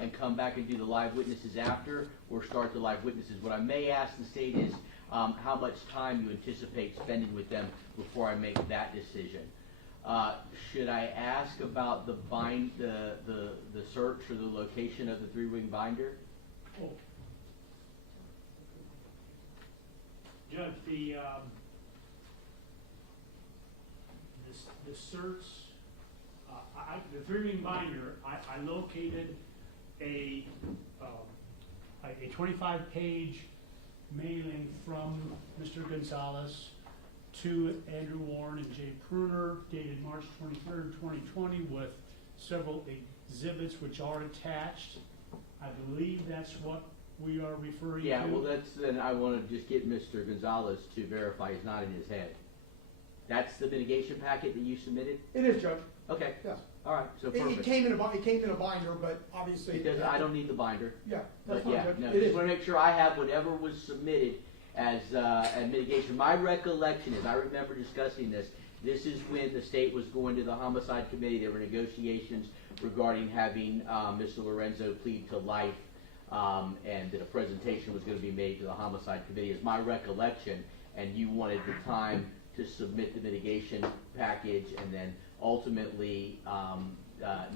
and come back and do the live witnesses after, or start the live witnesses. What I may ask the state is how much time you anticipate spending with them before I make that decision. Should I ask about the search or the location of the 3-ring binder? Oh. Judge, the search, the 3-ring binder, I located a 25-page mailing from Mr. Gonzalez to Andrew Warren and Jay Pruner, dated March 23rd, 2020, with several exhibits which are attached. I believe that's what we are referring to. Yeah, well, then I want to just get Mr. Gonzalez to verify he's not in his head. That's the mitigation packet that you submitted? It is, Judge. Okay. Yes. All right, so perfect. It came in a binder, but obviously. I don't need the binder. Yeah, that's But fine, yeah, Judge. no, It just is. want to make sure I have whatever was submitted as mitigation. My recollection is, I remember discussing this. This is when the state was going to the homicide committee. There were negotiations regarding having Mr. Lorenzo plead to life, and that a presentation was going to be made to the homicide committee, is my recollection. And you wanted the time to submit the mitigation package, and then ultimately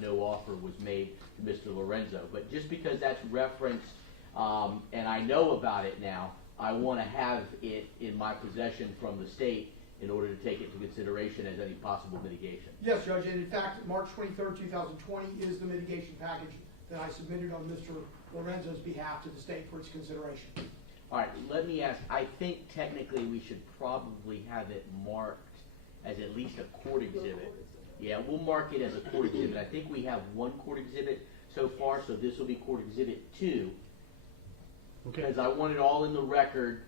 no offer was made to Mr. Lorenzo. But just because that's referenced, and I know about it now, I want to have it in my possession from the state in order to take it into consideration as any possible mitigation. Yes, Judge, and in fact, March 23rd, 2020 is the mitigation package that I submitted on Mr. Lorenzo's behalf to the state for its consideration. All right, let me ask, I think technically we should probably have it marked as at least a court exhibit. Yeah, we'll mark it as a court exhibit. I think we have one court exhibit so far, so this will be court exhibit 2. Okay. Because I want it all in the record,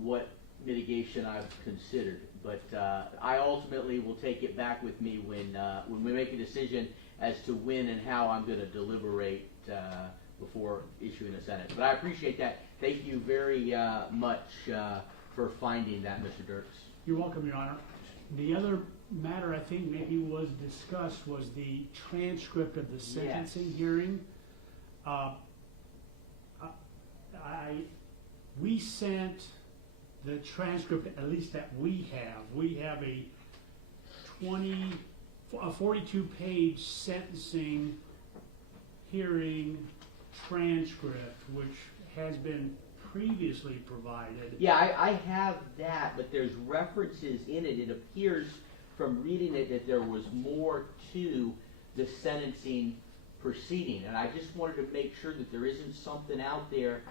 what mitigation I've considered. But I ultimately will take it back with me when we make a decision as to when and how I'm going to deliberate before issuing a sentence. But I appreciate that. Thank you very much for finding that, Mr. Dirks. You're welcome, Your Honor. The other matter I think maybe was discussed was the transcript of the sentencing hearing. We sent the transcript, at least that we have. We have a 42-page sentencing hearing transcript, which has been previously provided. Yeah, I have that, but there's references in it. It appears from reading it that there was more to the sentencing proceeding, and I just wanted to make sure that there isn't something out there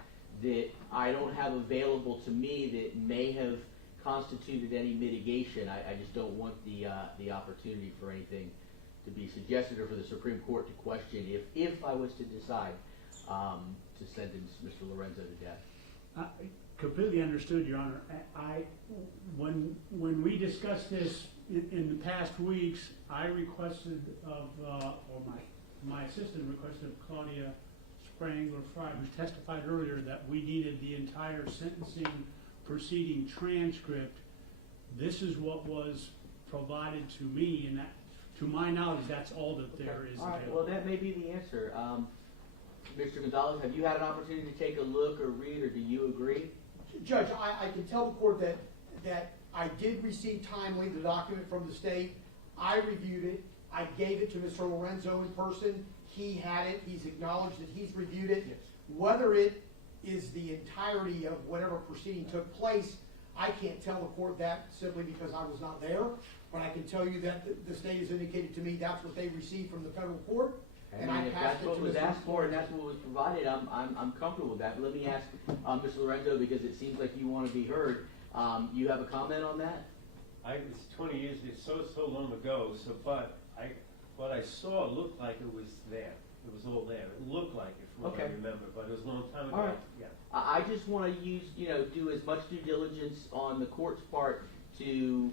that I don't have available to me that may have constituted any mitigation. I just don't want the opportunity for anything to be suggested or for the Supreme Court to question if I was to decide to sentence Mr. Lorenzo to death. I completely understood, Your Honor. When we discussed this in the past weeks, I requested of, or my assistant requested of Claudia Sprangler-Fry, who testified earlier, that we needed the entire sentencing proceeding transcript. This is what was provided to me, and that, to my knowledge, that's all that there is. All right, well, that may be the answer. Mr. Gonzalez, have you had an opportunity to take a look or read, or do you agree? Judge, I can tell the court that I did receive timely the document from the state. I reviewed it. I gave it to Mr. Lorenzo in person. He had it. He's acknowledged that he's reviewed it. Yes. Whether it is the entirety of whatever proceeding took place, I can't tell the court that simply because I was not there. But I can tell you that the state has indicated to me that's what they received from the federal court. And I if passed that's it what to was Mr. asked for and that's what was provided, I'm comfortable with that. Let me ask Mr. Lorenzo, because it seems like you want to be heard. You have a comment on that? It's 20 years, it's so long ago, but what I saw looked like it was there. It was all there. It looked like it from what I remember, but it was a long time ago. All right. Yeah. I just want to do as much due diligence on the court's part to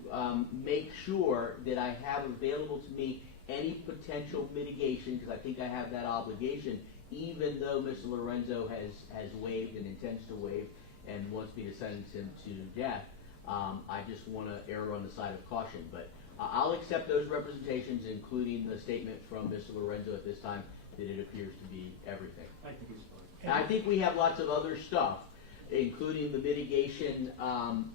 make sure that I have available to me any potential mitigation, because I think I have that obligation, even though Mr. Lorenzo has waived and intends to waive and wants me to sentence him to death. I just want to err on the side of caution, but I'll accept those representations, including the statement from Mr. Lorenzo at this time that it appears to be everything. I think it's fine. And I think we have lots of other stuff, including the mitigation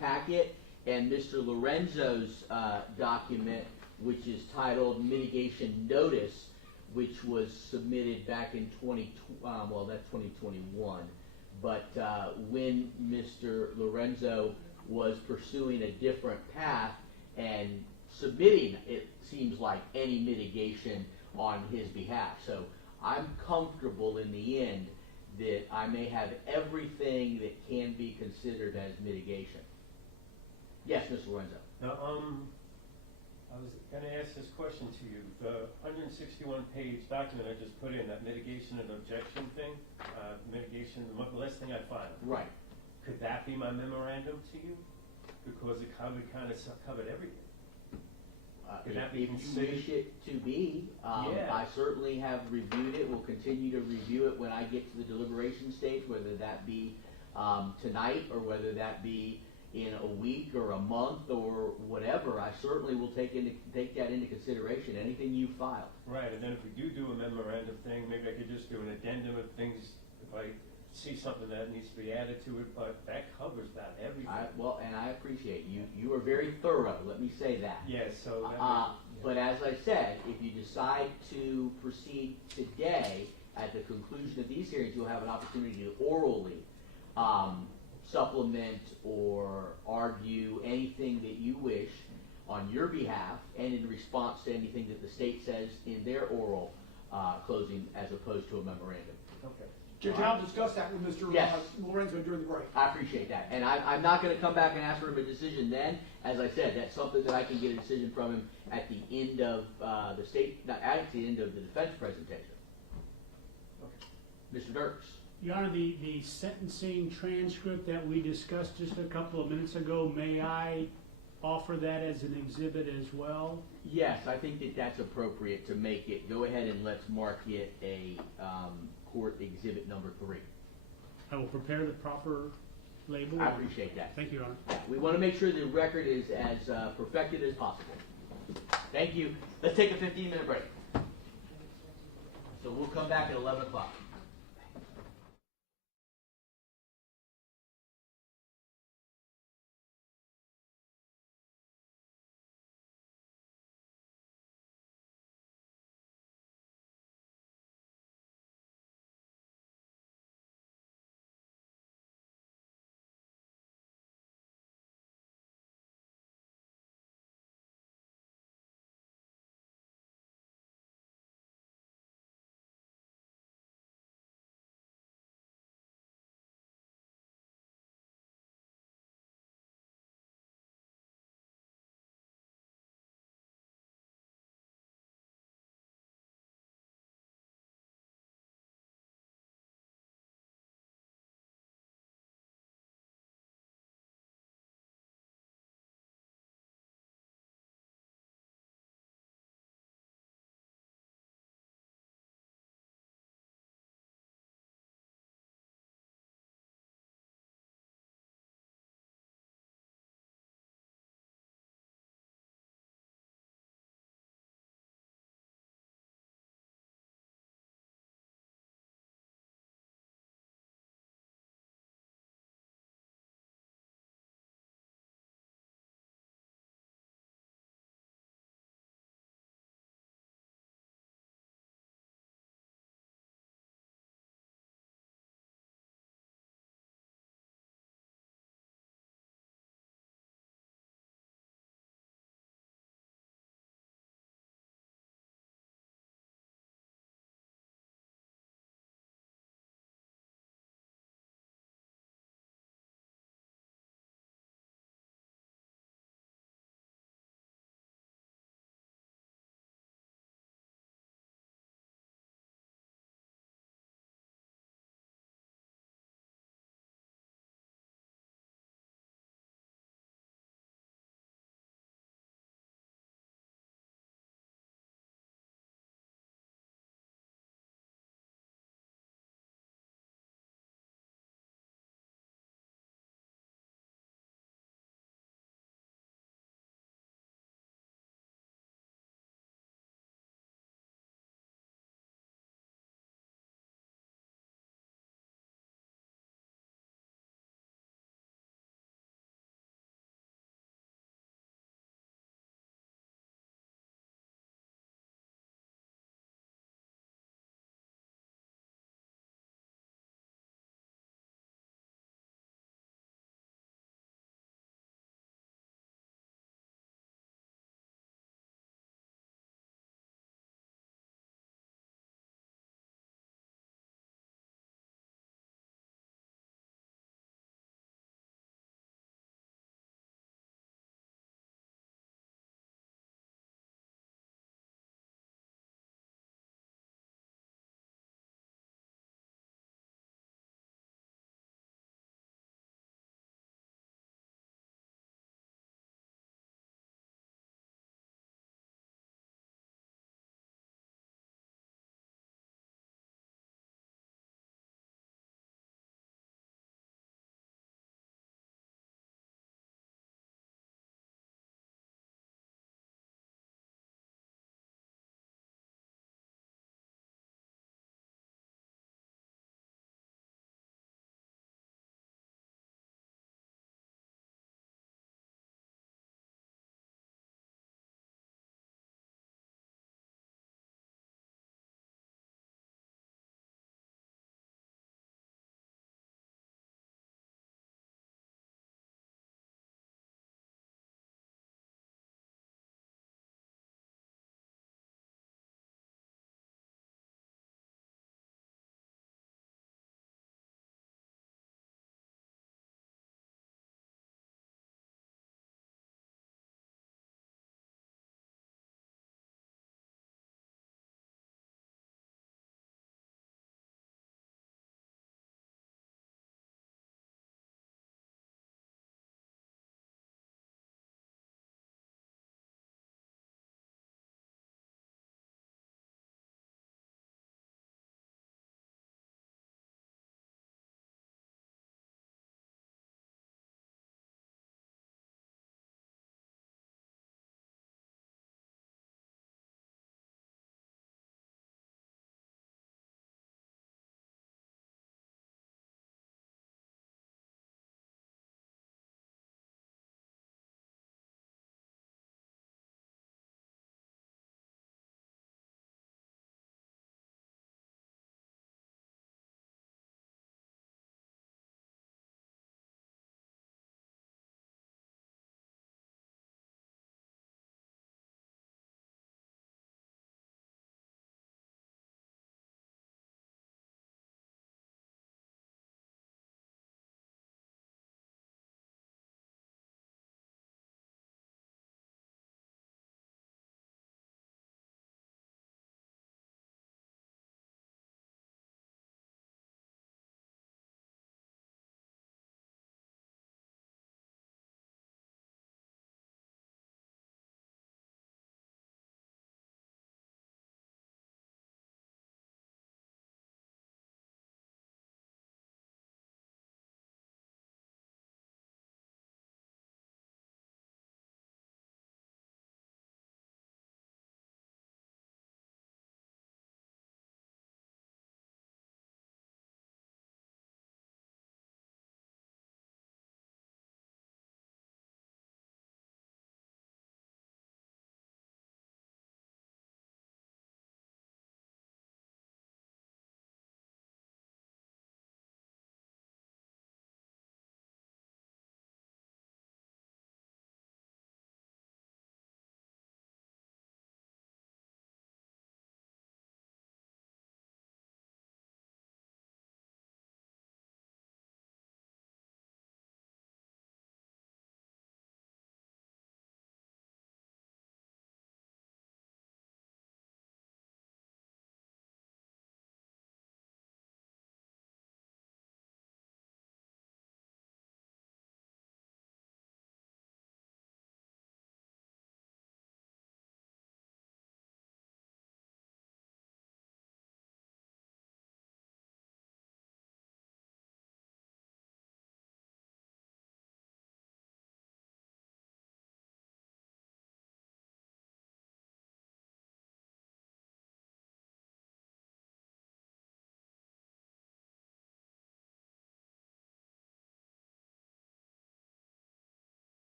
packet and Mr. Lorenzo's document, which is titled Mitigation Notice, which was submitted back in 2021. But when Mr. Lorenzo was pursuing a different path and submitting, it seems like, any mitigation on his behalf. So I'm comfortable in the end that I may have everything that can be considered as mitigation. Yes, Mr. Lorenzo. Now, I was going to ask this question to you. The 161-page document I just put in, that mitigation and objection thing, mitigation, the last thing I filed. Right. Could that be my memorandum to you? Because it covered everything. Could that be If you considered? wish it to be, Yeah. I certainly have reviewed it. We'll continue to review it when I get to the deliberation stage, whether that be tonight, or whether that be in a week or a month or whatever, I certainly will take that into consideration, anything you filed. Right, and then if we do a memorandum thing, maybe I could just do an addendum of things if I see something that needs to be added to it, but that covers that, everything. And I appreciate you. You are very thorough, let me say that. Yes, so that But as I said, if you decide to proceed today, at the conclusion of these hearings, you'll have an opportunity to orally supplement or argue anything that you wish on your behalf and in response to anything that the state says in their oral closing, as opposed to a memorandum. okay. Judge, I'll discuss that with Mr. Yes. Lorenzo during the break. I appreciate that. And I'm not going to come back and ask for him a decision then. As I said, that's something that I can get a decision from him at the end of the state, not at the end of the defense presentation. Mr. Dirks. Your Honor, the sentencing transcript that we discussed just a couple of minutes ago, may I offer that as an exhibit as well? Yes, I think that that's appropriate to make it. Go ahead and let's mark it a court exhibit number 3. I will prepare the proper label. I appreciate that. Thank you, Your Honor. We want to make sure the record is as perfected as possible. Thank you. Let's take a 15-minute break. So we'll come back at 11 o'clock.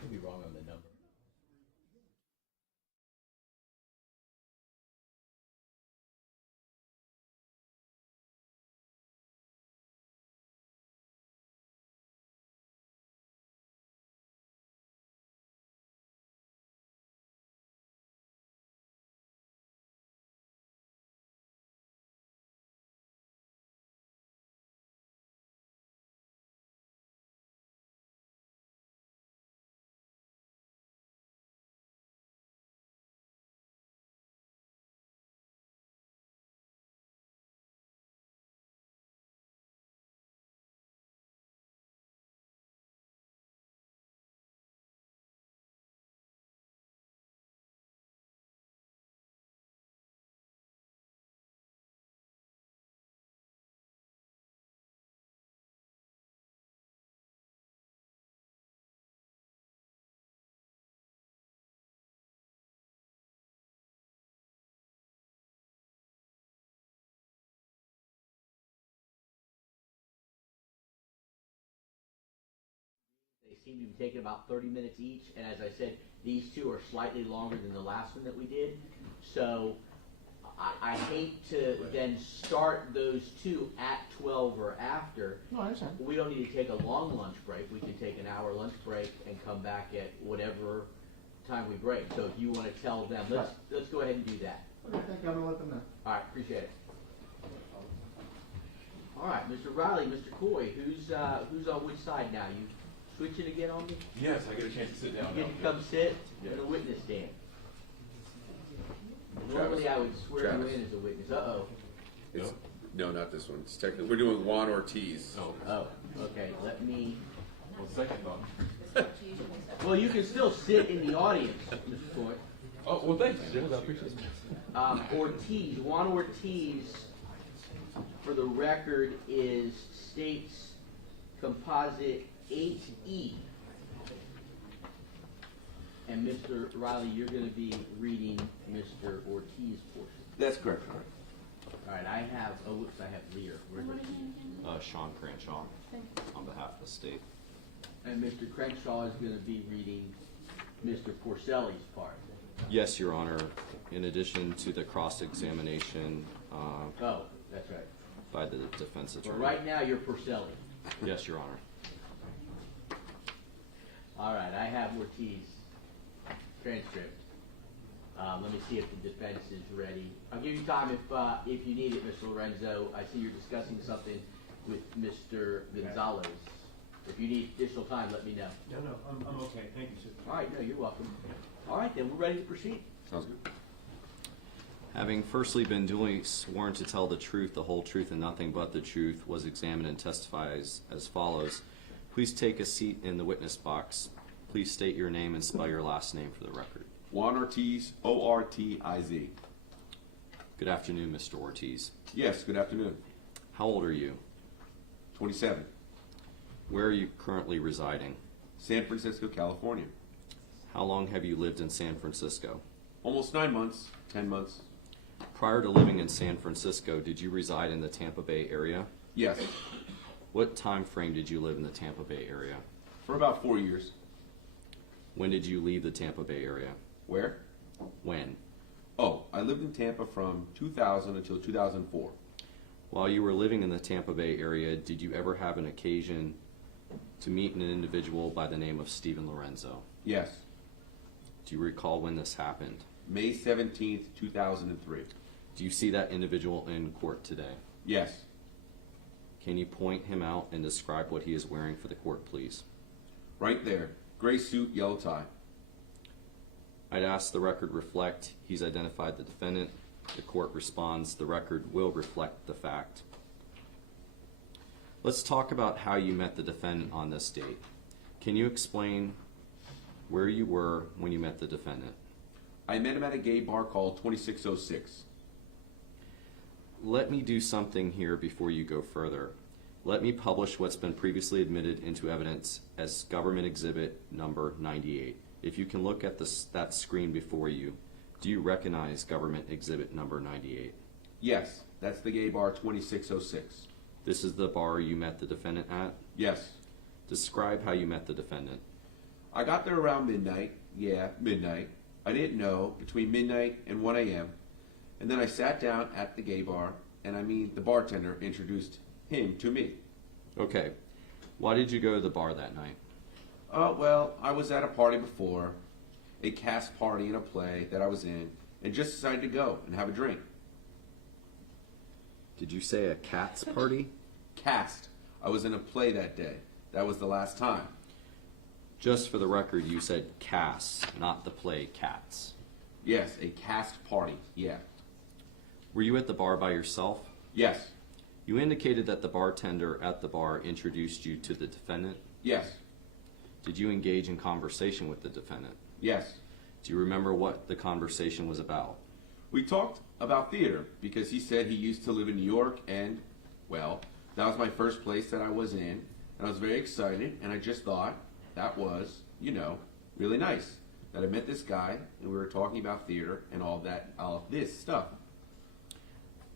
could be wrong on the number. They seem to be taking about 30 minutes each, and as I said, these two are slightly longer than the last one that we did. So I hate to then start those two at 12 or after. No, I understand. We don't need to take a long lunch break. We can take an hour lunch break and come back at whatever time we break. So if you want to tell them, let's go ahead and do that. Okay, thank you. I'm gonna let them know. All right, appreciate it. All right, Mr. Riley, Mr. Coy, who's on which side now? You switching again on me? Yes, I get a chance to sit down You now. get to come sit in the witness stand. Normally I would swear you in as a witness. Uh-oh. It's, no, not this one. It's technically, we're doing Juan Ortiz. No. Oh, okay, let me, Well, second thought. well, you can still sit in the audience, Mr. Coy. Oh, well, thanks. I appreciate it. Ortiz, Juan Ortiz, for the record, is state's composite 8E. And Mr. Riley, you're going to be reading Mr. Ortiz portion. That's correct. All right, I have, oh, whoops, I have Lear. Where's Ortiz? Sean Cranshaw, on behalf of the state. And Mr. Crenshaw is going to be reading Mr. Porcelli's part. Yes, Your Honor. In addition to the cross-examination Oh, that's right. by the defense But attorney. right now, you're Porcelli. Yes, Your Honor. All right, I have Ortiz transcript. Let me see if the defense is ready. I'll give you time if you need it, Mr. Lorenzo. I see you're discussing something with Mr. Gonzalez. If you need additional time, let me know. No, I'm okay, thank you, sir. All right, no, you're welcome. All right, then, we're ready to proceed. Sounds good. Having firstly been duly sworn to tell the truth, the whole truth, and nothing but the truth, was examined and testifies as follows. Please take a seat in the witness box. Please state your name and spell your last name for the record. Juan Ortiz, O-R-T-I-Z. Good afternoon, Mr. Ortiz. Yes, good afternoon. How old are you? 27. Where are you currently residing? San Francisco, California. How long have you lived in San Francisco? Almost 9 months, 10 months. Prior to living in San Francisco, did you reside in the Tampa Bay area? Yes, What time frame did you live in the Tampa Bay area? for about 4 years. When did you leave the Tampa Bay area? Where? When? Oh, I lived in Tampa from 2000 until 2004. While you were living in the Tampa Bay area, did you ever have an occasion to meet an individual by the name of Stephen Lorenzo? Yes, Do you recall when this happened? May 17th, 2003. Do you see that individual in court today? Yes, Can you point him out and describe what he is wearing for the court, please? right there. Gray suit, yellow tie. I'd ask the record reflect he's identified the defendant. The court responds the record will reflect the fact. Let's talk about how you met the defendant on this date. Can you explain where you were when you met the defendant? I met him at a gay bar called 2606. Let me do something here before you go further. Let me publish what's been previously admitted into evidence as government exhibit number 98. If you can look at that screen before you, do you recognize government exhibit number 98? Yes, that's the gay bar 2606. This is the bar you met the defendant at? Yes. Describe how you met the defendant. I got there around midnight. Yeah, midnight. I didn't know, between midnight and 1 a.m. And then I sat down at the gay bar, and the bartender introduced him to me. Okay. Why did you go to the bar that night? Well, I was at a party before, a cast party in a play that I was in, and just decided to go and have a drink. Did you say a cat's party? Cast. I was in a play that day. That was the last time. Just for the record, you said casts, not the play Cats. Yes, a cast party. Yeah. Were you at the bar by yourself? Yes. You indicated that the bartender at the bar introduced you to the defendant. Yes. Did you engage in conversation with the defendant? Yes. Do you remember what the conversation was about? We talked about theater because he said he used to live in New York, and, well, that was my first place that I was in, and I was very excited, and I just thought that was, really nice. That I met this guy, and we were talking about theater and all this stuff.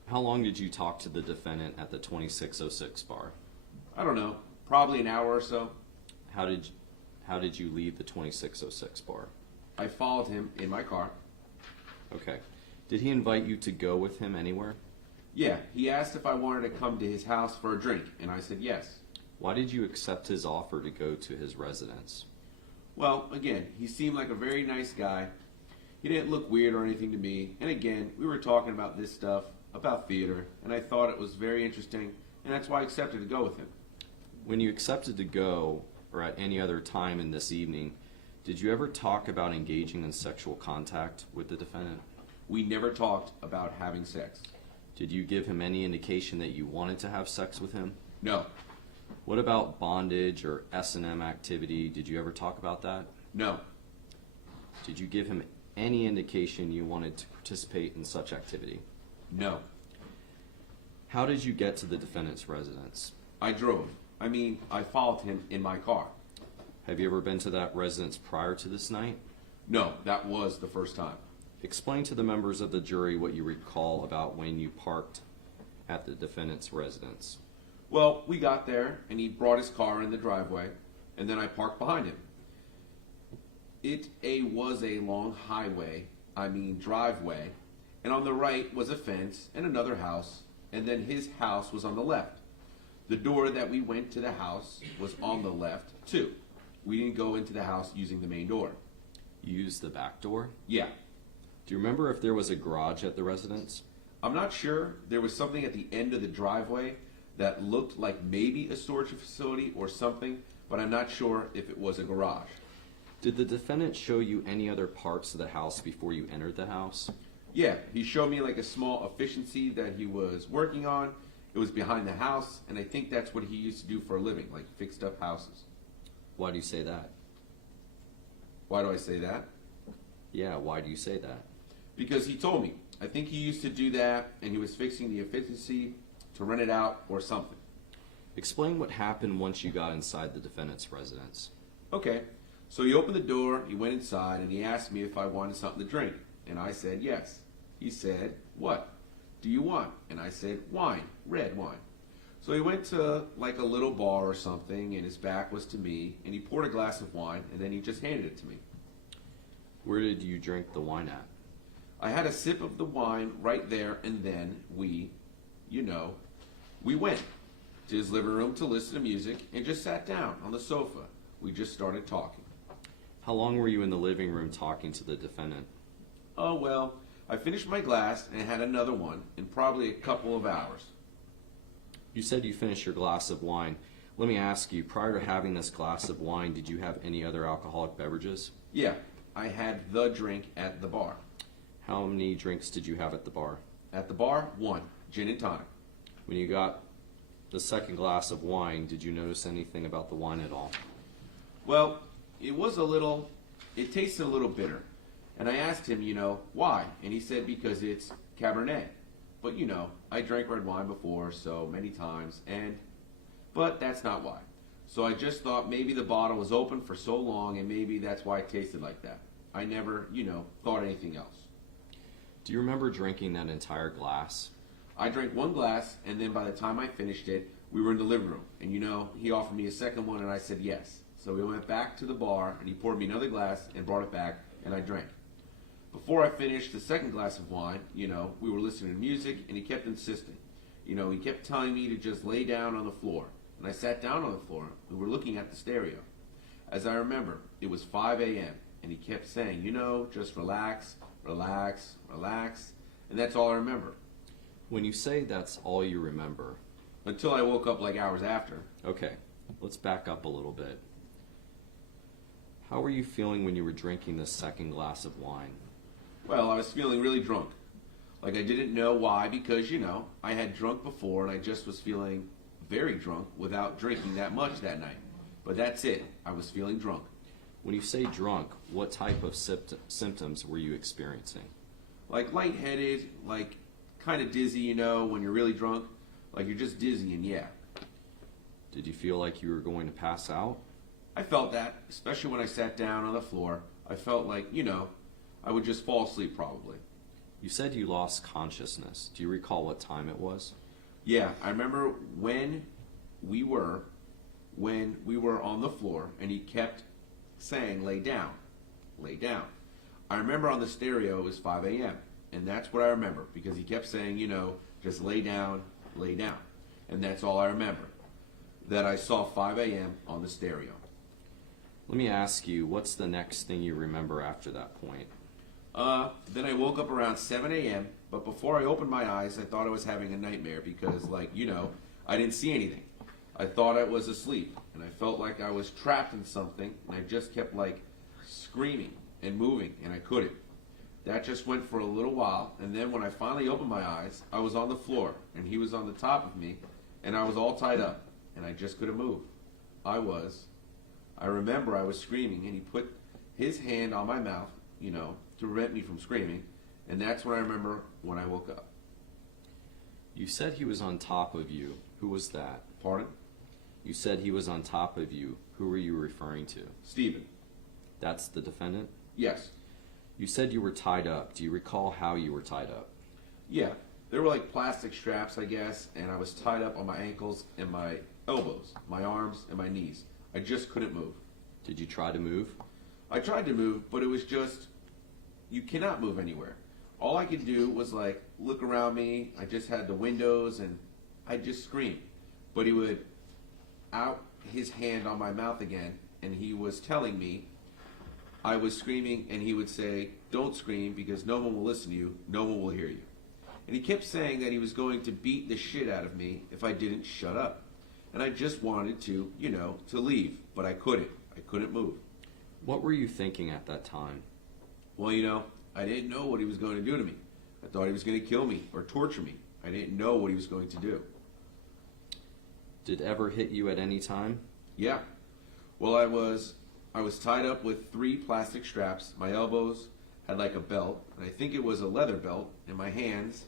How long did you talk to the defendant at the 2606 bar? I don't know, probably an hour or so. How did you leave the 2606 bar? I followed him in my car. Okay. Did he invite you to go with him anywhere? Yeah, he asked if I wanted to come to his house for a drink, and I said yes. Why did you accept his offer to go to his residence? Well, again, he seemed like a very nice guy. He didn't look weird or anything to me. And again, we were talking about this stuff, about theater, and I thought it was very interesting, and that's why I accepted to go with him. When you accepted to go, or at any other time in this evening, did you ever talk about engaging in sexual contact with the defendant? We never talked about having sex. Did you give him any indication that you wanted to have sex with him? No. What about bondage or S&M activity? Did you ever talk about that? No. Did you give him any indication you wanted to participate in such activity? No. How did you get to the defendant's residence? I drove. I followed him in my car. Have you ever been to that residence prior to this night? No, that was the first time. Explain to the members of the jury what you recall about when you parked at the defendant's residence. Well, we got there, and he brought his car in the driveway, and then I parked behind him. It was a long driveway, and on the right was a fence and another house, and then his house was on the left. The door that we went to the house was on the left, too. We didn't go into the house using the main door. You used the back door? Yeah. Do you remember if there was a garage at the residence? I'm not sure. There was something at the end of the driveway that looked like maybe a storage facility or something, but I'm not sure if it was a garage. Did the defendant show you any other parts of the house before you entered the house? Yeah, he showed me like a small efficiency that he was working on. It was behind the house, and I think that's what he used to do for a living, like fixed up houses. Why do you say that? Why do I say that? Yeah, why do you say that? Because he told me. I think he used to do that, and he was fixing the efficiency to rent it out or something. Explain what happened once you got inside the defendant's residence. Okay, so he opened the door, he went inside, and he asked me if I wanted something to drink. And I said yes. He said, "What do you want?" And I said, "Wine, red wine." So he went to like a little bar or something, and his back was to me, and he poured a glass of wine, and then he just handed it to me. Where did you drink the wine at? I had a sip of the wine right there, and then we went to his living room to listen to music and just sat down on the sofa. We just started talking. How long were you in the living room talking to the defendant? Oh, well, I finished my glass and had another one in probably a couple of hours. You said you finished your glass of wine. Let me ask you, prior to having this glass of wine, did you have any other alcoholic beverages? Yeah, I had the drink at the bar. How many drinks did you have at the bar? At the bar, one, gin and tonic. When you got the second glass of wine, did you notice anything about the wine at all? Well, it tasted a little bitter. And I asked him, why? And he said because it's Cabernet. But, I drank red wine before so many times, but that's not why. So I just thought maybe the bottle was open for so long and maybe that's why it tasted like that. I never, thought anything else. Do you remember drinking that entire glass? I drank one glass, and then by the time I finished it, we were in the living room. And he offered me a second one, and I said yes. So we went back to the bar, and he poured me another glass and brought it back, and I drank. Before I finished the second glass of wine, we were listening to music, and he kept insisting. He kept telling me to just lay down on the floor. And I sat down on the floor. We were looking at the stereo. As I remember, it was 5 a.m., and he kept saying, just relax, relax, relax. And that's all I remember. When you say that's all you remember. Until I woke up like hours after. Okay, let's back up a little bit. How were you feeling when you were drinking this second glass of wine? Well, I was feeling really drunk. Like I didn't know why, because, I had drunk before and I just was feeling very drunk without drinking that much that night. But that's it. I was feeling drunk. When you say drunk, what type of symptoms were you experiencing? Like lightheaded, like kind of dizzy, when you're really drunk. Like you're just dizzy and yeah. Did you feel like you were going to pass out? I felt that, especially when I sat down on the floor. I felt like, I would just fall asleep probably. You said you lost consciousness. Do you recall what time it was? Yeah, I remember when we were on the floor and he kept saying, lay down, lay down. I remember on the stereo it was 5 a.m. and that's what I remember because he kept saying, just lay down, lay down. And that's all I remember, that I saw 5 a.m. on the stereo. Let me ask you, what's the next thing you remember after that point? Then I woke up around 7 a.m., but before I opened my eyes, I thought I was having a nightmare because, I didn't see anything. I thought I was asleep, and I felt like I was trapped in something, and I just kept, screaming and moving, and I couldn't. That just went for a little while, and then when I finally opened my eyes, I was on the floor, and he was on the top of me, and I was all tied up, and I just couldn't move. I remember I was screaming, and he put his hand on my mouth, to prevent me from screaming, and that's when I remember when I woke up. You said he was on top of you. Who was that? Pardon? You said he was on top of you. Who were you referring to? Stephen. That's the defendant? Yes. You said you were tied up. Do you recall how you were tied up? Yeah. They were like plastic straps, I guess, and I was tied up on my ankles and my elbows, my arms, and my knees. I just couldn't move. Did you try to move? I tried to move, but it was just, you cannot move anywhere. All I could do was look around me. I just had the windows and I just screamed. But he would out his hand on my mouth again and he was telling me I was screaming and he would say, don't scream because no one will listen to you, no one will hear you. And he kept saying that he was going to beat the shit out of me if I didn't shut up. And I just wanted to, to leave, but I couldn't. I couldn't move. What were you thinking at that time? Well, I didn't know what he was going to do to me. I thought he was going to kill me or torture me. I didn't know what he was going to do. Did it ever hit you at any time? Yeah. Well, I was tied up with 3 plastic straps. My elbows had like a belt, and I think it was a leather belt, in my hands,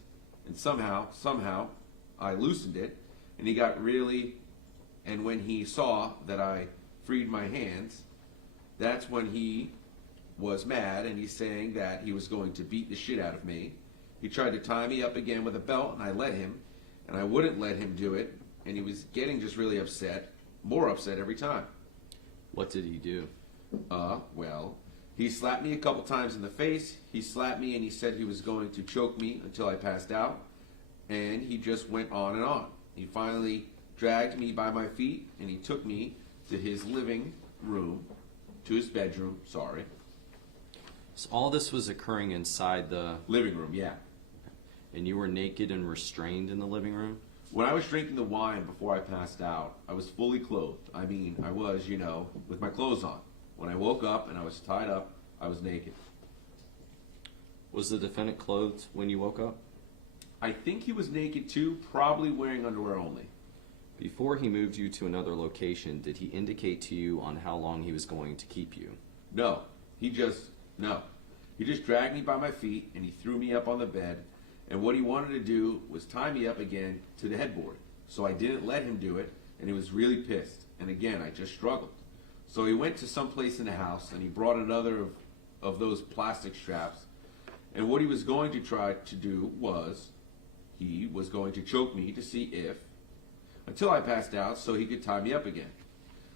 and somehow, I loosened it, and he got really, and when he saw that I freed my hands, that's when he was mad, and he's saying that he was going to beat the shit out of me. He tried to tie me up again with a belt, and I let him, and I wouldn't let him do it, and he was getting just really upset, more upset every time. What did he do? Well, he slapped me a couple times in the face. He slapped me and he said he was going to choke me until I passed out, and he just went on and on. He finally dragged me by my feet, and he took me to his living room, to his bedroom, sorry. So all this was occurring inside the... Living room, yeah. And you were naked and restrained in the living room? When I was drinking the wine before I passed out, I was fully clothed. I mean, I was, with my clothes on. When I woke up and I was tied up, I was naked. Was the defendant clothed when you woke up? I think he was naked too, probably wearing underwear only. Before he moved you to another location, did he indicate to you on how long he was going to keep you? No. He just dragged me by my feet and he threw me up on the bed. And what he wanted to do was tie me up again to the headboard. So I didn't let him do it, and he was really pissed. And again, I just struggled. So he went to some place in the house, and he brought another of those plastic straps. And what he was going to try to do was, he was going to choke me to see if, until I passed out, so he could tie me up again.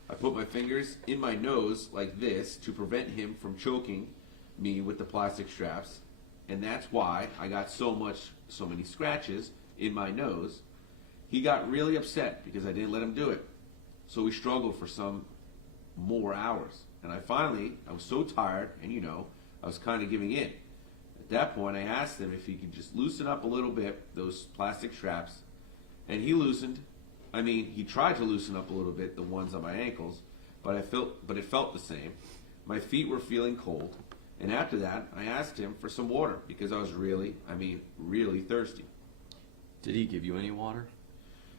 I put my fingers in my nose like this to prevent him from choking me with the plastic straps, and that's why I got so many scratches in my nose. He got really upset because I didn't let him do it. So we struggled for some more hours. And I was so tired, and I was kind of giving in. At that point, I asked him if he could just loosen up a little bit, those plastic straps, and he loosened. He tried to loosen up a little bit, the ones on my ankles, but it felt the same. My feet were feeling cold, and after that, I asked him for some water because I was really thirsty. Did he give you any water?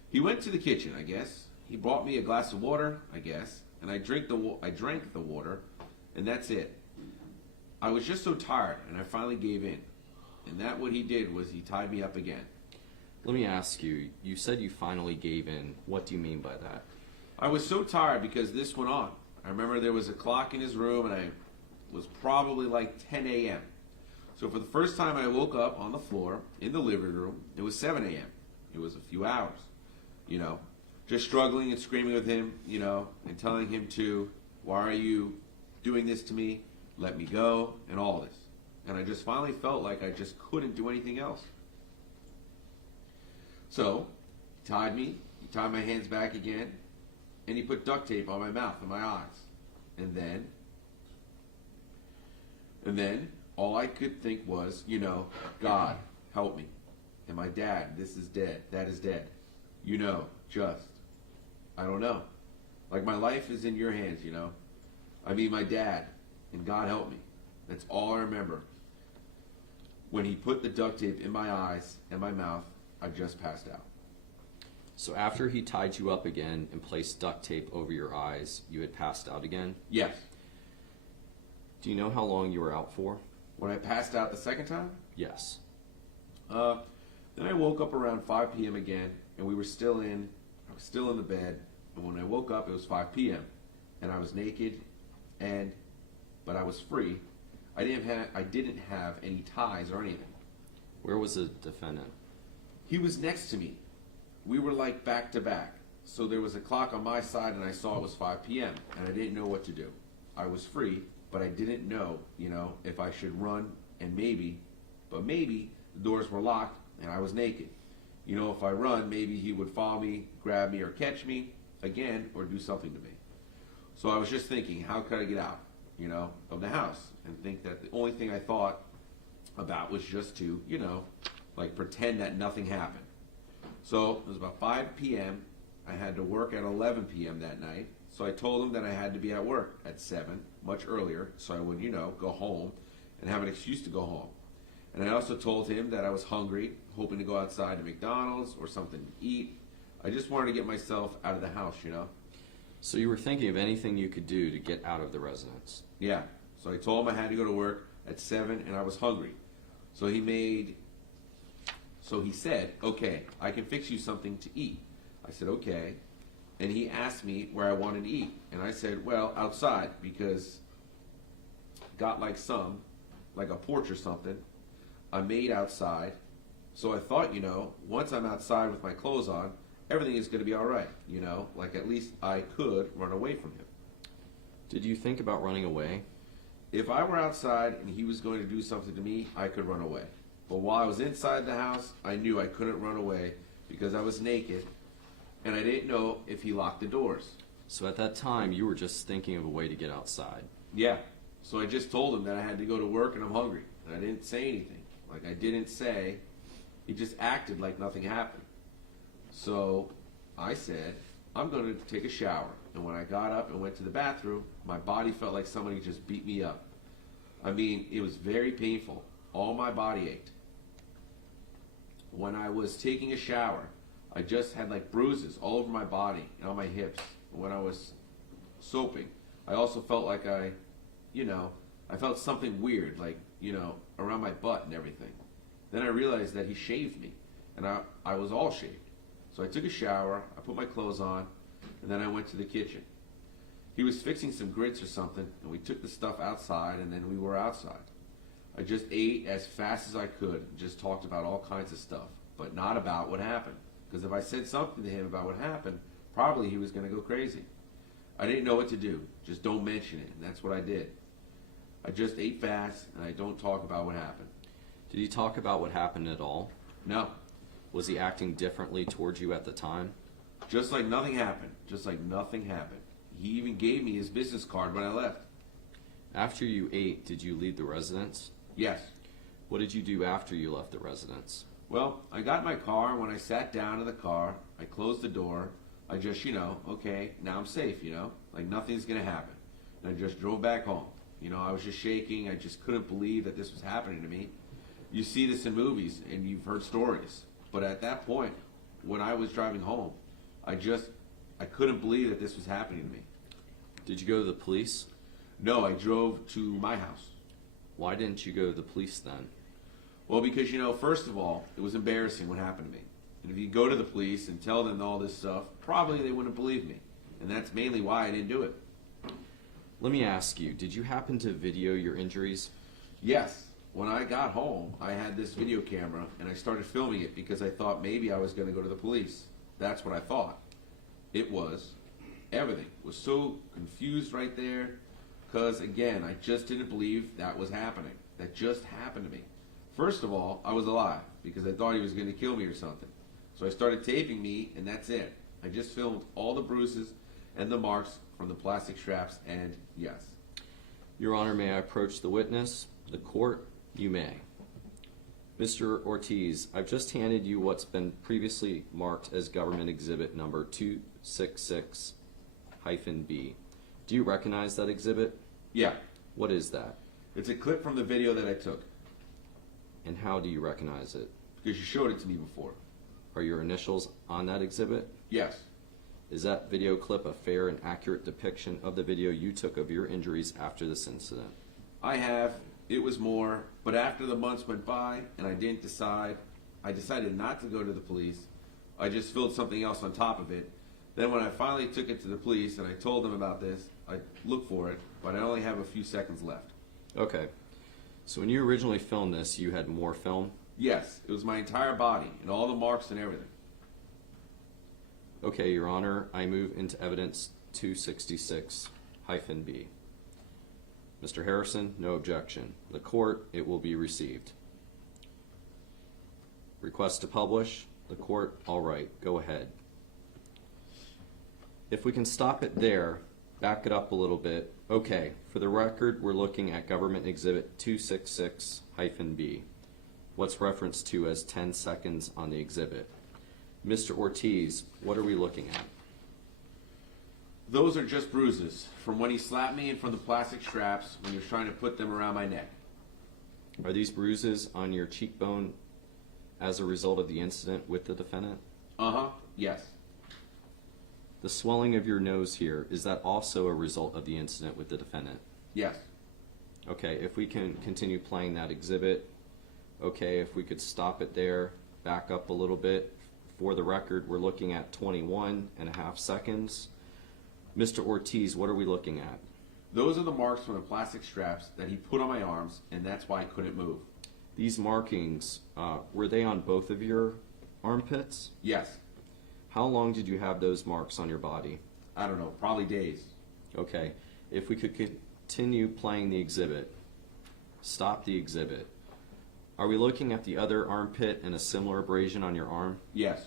He went to the kitchen, I guess. He brought me a glass of water, I guess, and I drank the water, and that's it. I was just so tired, and I finally gave in. And that what he did was he tied me up again. Let me ask you, you said you finally gave in. What do you mean by that? I was so tired because this went on. I remember there was a clock in his room, and I was probably like 10 a.m. So for the first time I woke up on the floor in the living room, it was 7 a.m. It was a few hours, just struggling and screaming with him, and telling him why are you doing this to me? Let me go, and all this. And I just finally felt like I just couldn't do anything else. So, he tied my hands back again, and he put duct tape on my mouth and my eyes. And then, all I could think was, God, help me. And my dad, this is dead, that is dead. I don't know. Like my life is in your hands, my dad, and God help me. That's all I remember. When he put the duct tape in my eyes and my mouth, I just passed out. So after he tied you up again and placed duct tape over your eyes, you had passed out again? Yes. Do you know how long you were out for? When I passed out the second time? Yes. Then I woke up around 5 p.m. again, and I was still in the bed, and when I woke up, it was 5 p.m., and I was naked, but I was free. I didn't have any ties or anything. Where was the defendant? He was next to me. We were like back to back. So there was a clock on my side, and I saw it was 5 p.m., and I didn't know what to do. I was free, but I didn't know, if I should run, and maybe the doors were locked, and I was naked. If I run, maybe he would follow me, grab me, or catch me again, or do something to me. So I was just thinking, how could I get out, of the house? And think that the only thing I thought about was just to, pretend that nothing happened. So it was about 5 p.m. I had to work at 11 p.m. that night. So I told him that I had to be at work at 7, much earlier, so I would, go home and have an excuse to go home. And I also told him that I was hungry, hoping to go outside to McDonald's or something to eat. I just wanted to get myself out of the house, So you were thinking of anything you could do to get out of the residence? Yeah. So I told him I had to go to work at 7 and I was hungry. So he said, okay, I can fix you something to eat. I said, okay. And he asked me where I wanted to eat. And I said, well, outside, because got like a porch or something I made outside. So I thought, once I'm outside with my clothes on, everything is going to be all right, like at least I could run away from him. Did you think about running away? If I were outside and he was going to do something to me, I could run away. But while I was inside the house, I knew I couldn't run away because I was naked and I didn't know if he locked the doors. So at that time, you were just thinking of a way to get outside. Yeah. So I just told him that I had to go to work and I'm hungry. And I didn't say anything. I didn't say. He just acted like nothing happened. So I said, I'm going to take a shower. And when I got up and went to the bathroom, my body felt like somebody just beat me up. It was very painful. All my body ached. When I was taking a shower, I just had bruises all over my body and on my hips. When I was soaping, I also felt like I felt something weird, around my butt and everything. Then I realized that he shaved me, and I was all shaved. So I took a shower, I put my clothes on, and then I went to the kitchen. He was fixing some grits or something, and we took the stuff outside, and then we were outside. I just ate as fast as I could and just talked about all kinds of stuff, but not about what happened. Because if I said something to him about what happened, probably he was going to go crazy. I didn't know what to do. Just don't mention it, and that's what I did. I just ate fast, and I don't talk about what happened. Did he talk about what happened at all? No. Was he acting differently towards you at the time? Just like nothing happened. Just like nothing happened. He even gave me his business card when I left. After you ate, did you leave the residence? Yes. What did you do after you left the residence? Well, I got in my car, and when I sat down in the car, I closed the door. I just, okay, now I'm safe, like nothing's going to happen. And I just drove back home. I was just shaking. I just couldn't believe that this was happening to me. You see this in movies, and you've heard stories. But at that point, when I was driving home, I couldn't believe that this was happening to me. Did you go to the police? No, I drove to my house. Why didn't you go to the police then? Well, because, first of all, it was embarrassing what happened to me. And if you go to the police and tell them all this stuff, probably they wouldn't believe me. And that's mainly why I didn't do it. Let me ask you, did you happen to video your injuries? Yes. When I got home, I had this video camera, and I started filming it because I thought maybe I was going to go to the police. That's what I thought. It was. Everything was so confused right there because, again, I just didn't believe that was happening. That just happened to me. First of all, I was alive because I thought he was going to kill me or something. So I started taping me, and that's it. I just filmed all the bruises and the marks from the plastic straps, and yes. Your Honor, may I approach the witness? The court? You may. Mr. Ortiz, I've just handed you what's been previously marked as government exhibit number 266-B. Do you recognize that exhibit? Yeah. What is that? It's a clip from the video that I took. And how do you recognize it? Because you showed it to me before. Are your initials on that exhibit? Yes. Is that video clip a fair and accurate depiction of the video you took of your injuries after this incident? I have. It was more. But after the months went by and I decided not to go to the police. I just filled something else on top of it. Then when I finally took it to the police and I told them about this, I looked for it, but I only have a few seconds left. Okay. So when you originally filmed this, you had more film? Yes. It was my entire body and all the marks and everything. Okay, Your Honor, I move into evidence 266-B. Mr. Harrison, no objection. The court, it will be received. Request to publish. The court, all right, go ahead. If we can stop it there, back it up a little bit. Okay, for the record, we're looking at Government Exhibit 266-B. What's referenced to as 10 seconds on the exhibit. Mr. Ortiz, what are we looking at? Those are just bruises from when he slapped me and from the plastic straps when he was trying to put them around my neck. Are these bruises on your cheekbone as a result of the incident with the defendant? Uh-huh, yes. The swelling of your nose here, is that also a result of the incident with the defendant? Yes. Okay, if we can continue playing that exhibit. Okay, if we could stop it there, back up a little bit. For the record, we're looking at 21.5 seconds. Mr. Ortiz, what are we looking at? Those are the marks from the plastic straps that he put on my arms, and that's why I couldn't move. These markings, were they on both of your armpits? Yes. How long did you have those marks on your body? I don't know, probably days. Okay, if we could continue playing the exhibit, stop the exhibit. Are we looking at the other armpit and a similar abrasion on your arm? Yes.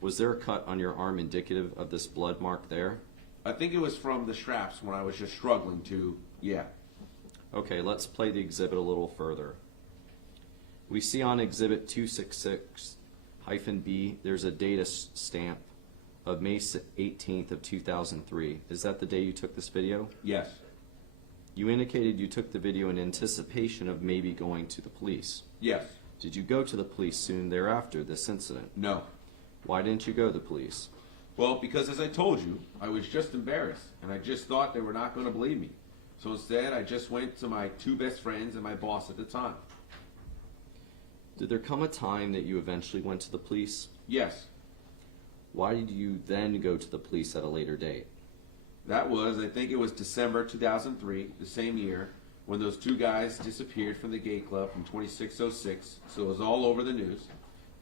Was there a cut on your arm indicative of this blood mark there? I think it was from the straps when I was just struggling to, yeah. Okay, let's play the exhibit a little further. We see on exhibit 266-B, there's a data stamp of May 18th of 2003. Is that the day you took this video? Yes. You indicated you took the video in anticipation of maybe going to the police. Yes. Did you go to the police soon thereafter this incident? No. Why didn't you go to the police? Well, because as I told you, I was just embarrassed, and I just thought they were not going to believe me. So instead, I just went to my two best friends and my boss at the time. Did there come a time that you eventually went to the police? Yes. Why did you then go to the police at a later date? That was, I think it was December 2003, the same year, when those two guys disappeared from the gay club from 2606, so it was all over the news.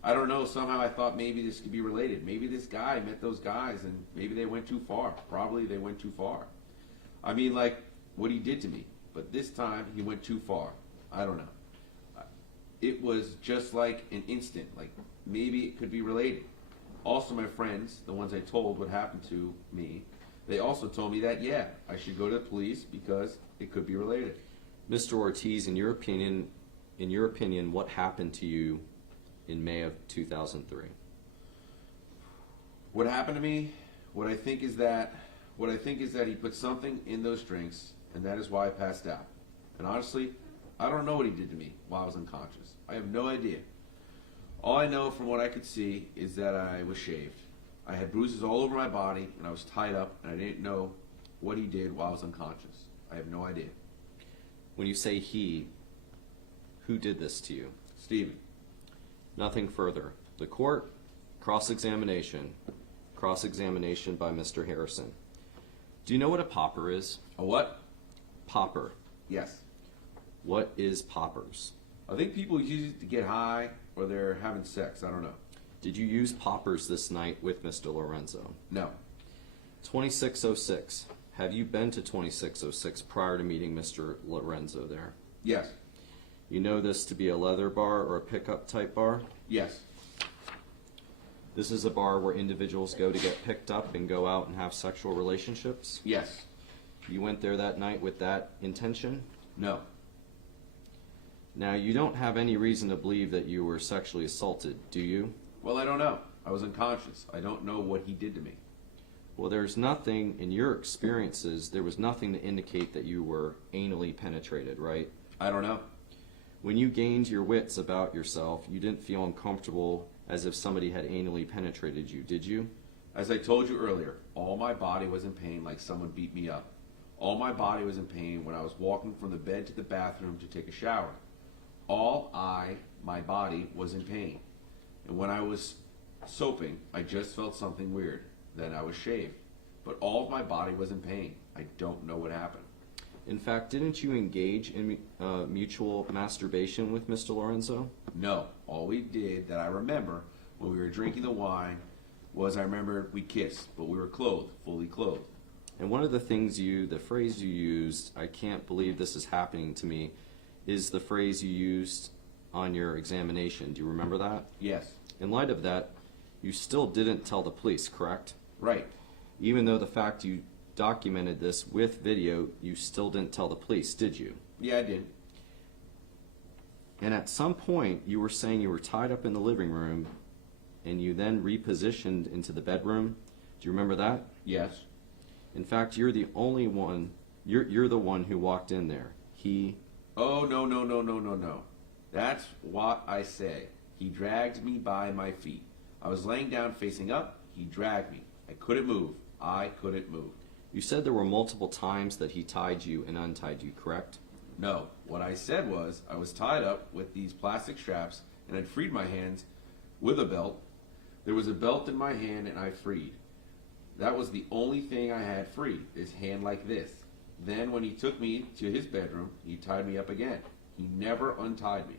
I don't know, somehow I thought maybe this could be related. Maybe this guy met those guys and maybe they went too far. Probably they went too far. I mean, like what he did to me. But this time he went too far. I don't know. It was just like an instant. Like maybe it could be related. Also, my friends, the ones I told what happened to me, they also told me that, yeah, I should go to the police because it could be related. Mr. Ortiz, in your opinion, what happened to you in May of 2003? What happened to me? What I think is that he put something in those drinks, and that is why I passed out. And honestly, I don't know what he did to me while I was unconscious. I have no idea. All I know from what I could see is that I was shaved. I had bruises all over my body, and I was tied up, and I didn't know what he did while I was unconscious. I have no idea. When you say he, who did this to you? Steven. Nothing further. The court, cross-examination by Mr. Harrison. Do you know what a popper is? A what? Popper. Yes. What is poppers? I think people use it to get high or they're having sex. I don't know. Did you use poppers this night with Mr. Lorenzo? No. 2606. Have you been to 2606 prior to meeting Mr. Lorenzo there? Yes. You know this to be a leather bar or a pickup type bar? Yes. This is a bar where individuals go to get picked up and go out and have sexual relationships? Yes. You went there that night with that intention? No. Now, you don't have any reason to believe that you were sexually assaulted, do you? Well, I don't know. I was unconscious. I don't know what he did to me. Well, there's nothing, in your experiences, there was nothing to indicate that you were anally penetrated, right? I don't know. When you gained your wits about yourself, you didn't feel uncomfortable as if somebody had anally penetrated you, did you? As I told you earlier, all my body was in pain like someone beat me up. All my body was in pain when I was walking from the bed to the bathroom to take a shower. My body was in pain. And when I was soaping, I just felt something weird. Then I was shaved. But all of my body was in pain. I don't know what happened. In fact, didn't you engage in mutual masturbation with Mr. Lorenzo? No. All we did that I remember when we were drinking the wine was I remember we kissed, but we were clothed, fully clothed. And one of the things the phrase you used, I can't believe this is happening to me, is the phrase you used on your examination. Do you remember that? Yes. In light of that, you still didn't tell the police, correct? Right. Even though the fact you documented this with video, you still didn't tell the police, did you? Yeah, I did. And at some point, you were saying you were tied up in the living room, and you then repositioned into the bedroom. Do you remember that? Yes. In fact, you're the only one, you're the one who walked in there. Oh, no. That's what I say. He dragged me by my feet. I was laying down facing up. He dragged me. I couldn't move. You said there were multiple times that he tied you and untied you, correct? No. What I said was I was tied up with these plastic straps and I'd freed my hands with a belt. There was a belt in my hand and I freed. That was the only thing I had free, this hand like this. Then when he took me to his bedroom, he tied me up again. He never untied me.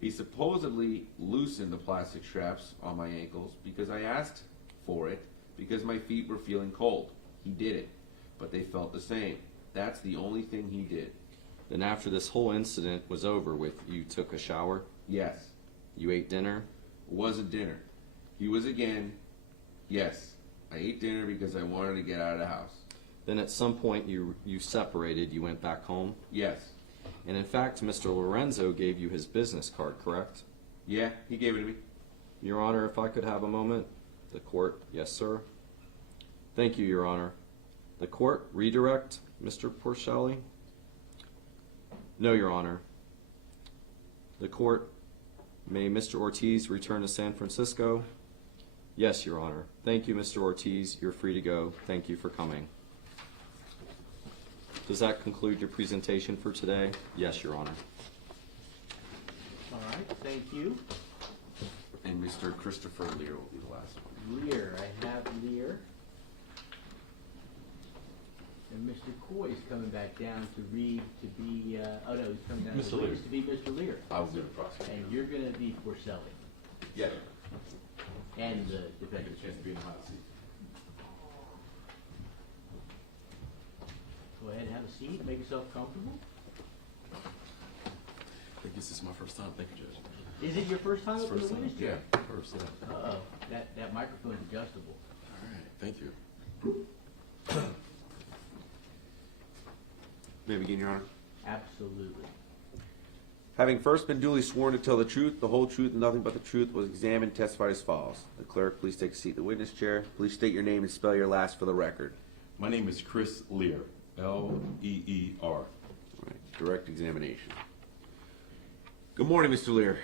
He supposedly loosened the plastic straps on my ankles because I asked for it because my feet were feeling cold. He did it, but they felt the same. That's the only thing he did. Then after this whole incident was over with, you took a shower? Yes. You ate dinner? It wasn't dinner. He was again. Yes. I ate dinner because I wanted to get out of the house. Then at some point you separated, you went back home? Yes. And in fact, Mr. Lorenzo gave you his business card, correct? Yeah, he gave it to me. Your Honor, if I could have a moment? The court, yes, sir. Thank you, Your Honor. The court, redirect, Mr. Porcelli? No, Your Honor. The court, may Mr. Ortiz return to San Francisco? Yes, Your Honor. Thank you, Mr. Ortiz. You're free to go. Thank you for coming. Does that conclude your presentation for today? Yes, Your Honor. All right, thank you. And Mr. Christopher Lear will be the last one. Lear, I have Lear. And Mr. Coy is coming back down to read to be, oh no, he's coming down Mr. to Lear. read to be Mr. Lear. I will do the prosecution. And you're going to be Porcelli. Yes. And the defendant. chance to be in the hot seat. Go ahead and have a seat, make yourself comfortable. I think this is my first time. Thank you, Judge. Is it your first time up in the First time. witness Yeah, chair? first, yeah. Uh-oh, that microphone's adjustable. All right, thank you. May I begin, Your Honor? Absolutely. Having first been duly sworn to tell the truth, the whole truth, and nothing but the truth, was examined and testified as follows. The clerk, please take a seat in the witness chair. Please state your name and spell your last for the record. My name is Chris Lear, L-E-E-R. All right, direct examination. Good morning, Mr. Lear.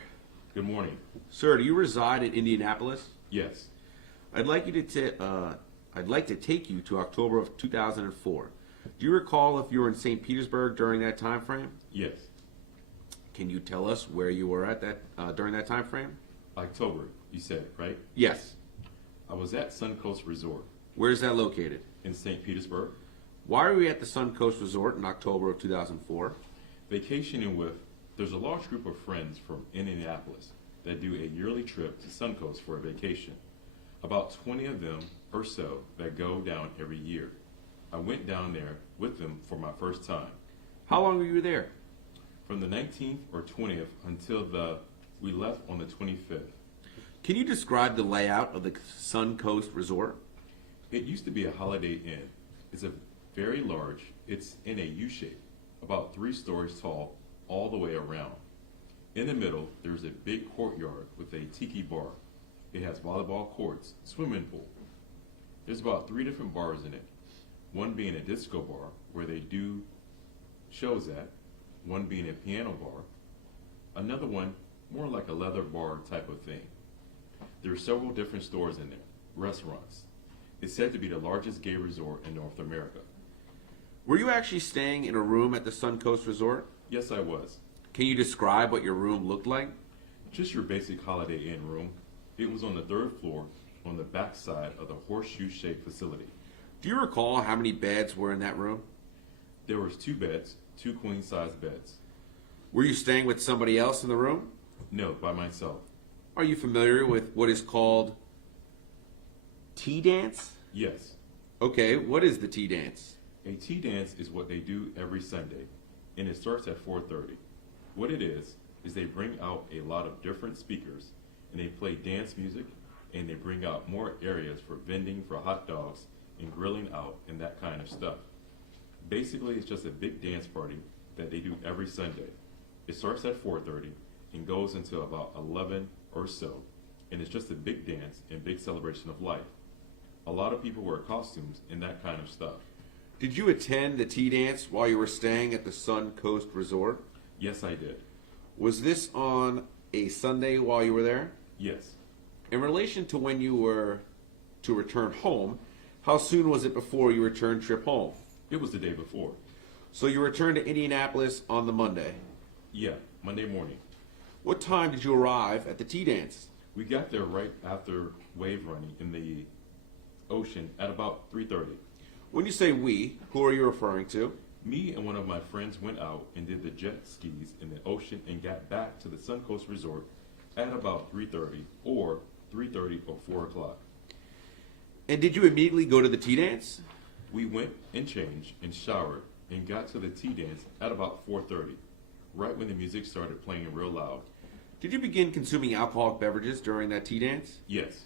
Good morning. Sir, do you reside in Indianapolis? Yes, I'd like to take you to October of 2004. Do you recall if you were in St. Petersburg during that time frame? yes. Can you tell us where you were at that during that time frame? October, you said, right? Yes. I was at Suncoast Resort Where's that located? in St. Petersburg, Why were you at the Suncoast Resort in October of 2004? vacationing with, there's a large group of friends from Indianapolis that do a yearly trip to Suncoast for a vacation. About 20 of them or so that go down every year. I went down there with them for my first time. How long were you there? From the 19th or 20th until we left on the 25th. Can you describe the layout of the Suncoast Resort? It used to be a Holiday Inn. It's a very large, it's in a U shape, about 3 stories tall, all the way around. In the middle, there's a big courtyard with a tiki bar. It has volleyball courts, swimming pool. There's about 3 different bars in it. One being a disco bar where they do shows at, one being a piano bar, another one more like a leather bar type of thing. There are several different stores in there, restaurants. It's said to be the largest gay resort in North America. Were you actually staying in a room at the Suncoast Resort? Yes, I was. Can you describe what your room looked like? Just your basic Holiday Inn room. It was on the 3rd floor on the back side of the horseshoe-shaped facility. Do you recall how many beds were in that room? There was 2 beds, 2 queen-size beds. Were you staying with somebody else in the room? No, by myself. Are you familiar with what is called tea dance? Yes. Okay, what is the tea dance? A tea dance is what they do every Sunday, and it starts at 4:30. What it is they bring out a lot of different speakers, and they play dance music, and they bring out more areas for vending for hot dogs and grilling out and that kind of stuff. Basically, it's just a big dance party that they do every Sunday. It starts at 4:30 and goes until about 11 or so, and it's just a big dance and big celebration of life. A lot of people wear costumes and that kind of stuff. Did you attend the tea dance while you were staying at the Suncoast Resort? Yes, I did. Was this on a Sunday while you were there? Yes. In relation to when you were to return home, how soon was it before you returned trip home? It was the day before. So you returned to Indianapolis on the Monday. Yeah, Monday morning. What time did you arrive at the tea dance? We got there right after wave running in the ocean at about 3:30. When you say we, who are you referring to? Me and one of my friends went out and did the jet skis in the ocean and got back to the Suncoast Resort at about 3:30 or 4 o'clock. And did you immediately go to the tea dance? We went and changed and showered and got to the tea dance at about 4:30, right when the music started playing real loud. Did you begin consuming alcoholic beverages during that tea dance? Yes.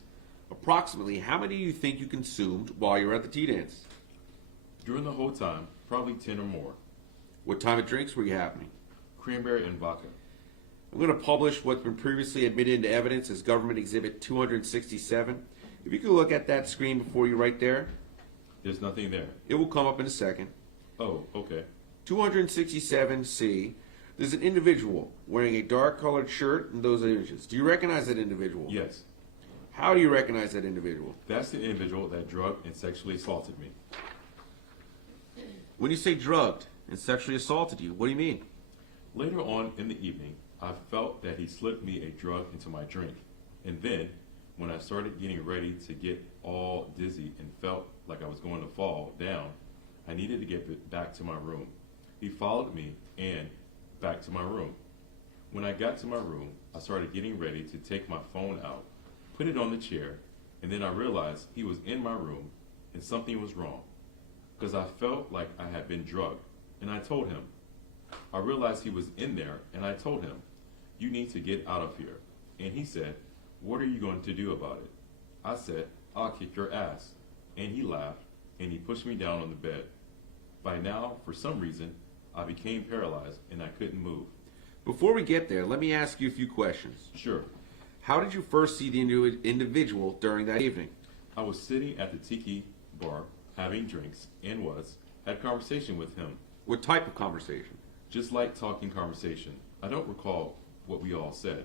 Approximately how many do you think you consumed while you were at the tea dance? During the whole time, probably 10 or more. What type of drinks were you having? Cranberry and vodka. I'm going to publish what's been previously admitted into evidence as Government Exhibit 267. If you could look at that screen before you right there, There's nothing there. it will come up in a second. Oh, okay. 267C, there's an individual wearing a dark colored shirt in those images. Do you recognize that individual? Yes. How do you recognize that individual? That's the individual that drugged and sexually assaulted me. When you say drugged and sexually assaulted you, what do you mean? Later on in the evening, I felt that he slipped me a drug into my drink. And then, when I started getting ready to get all dizzy and felt like I was going to fall down, I needed to get back to my room. He followed me and back to my room. When I got to my room, I started getting ready to take my phone out. put it on the chair, and then I realized he was in my room and something was wrong, because I felt like I had been drugged, and I told him. I realized he was in there, and I told him, "You need to get out of here." And he said, "What are you going to do about it?" I said, "I'll kick your ass." And he laughed, and he pushed me down on the bed. By now, for some reason, I became paralyzed, and I couldn't move. Before we get there, let me ask you a few questions. Sure. How did you first see the individual during that evening? I was sitting at the tiki bar, having drinks, and had conversation with him. What type of conversation? Just like talking conversation. I don't recall what we all said.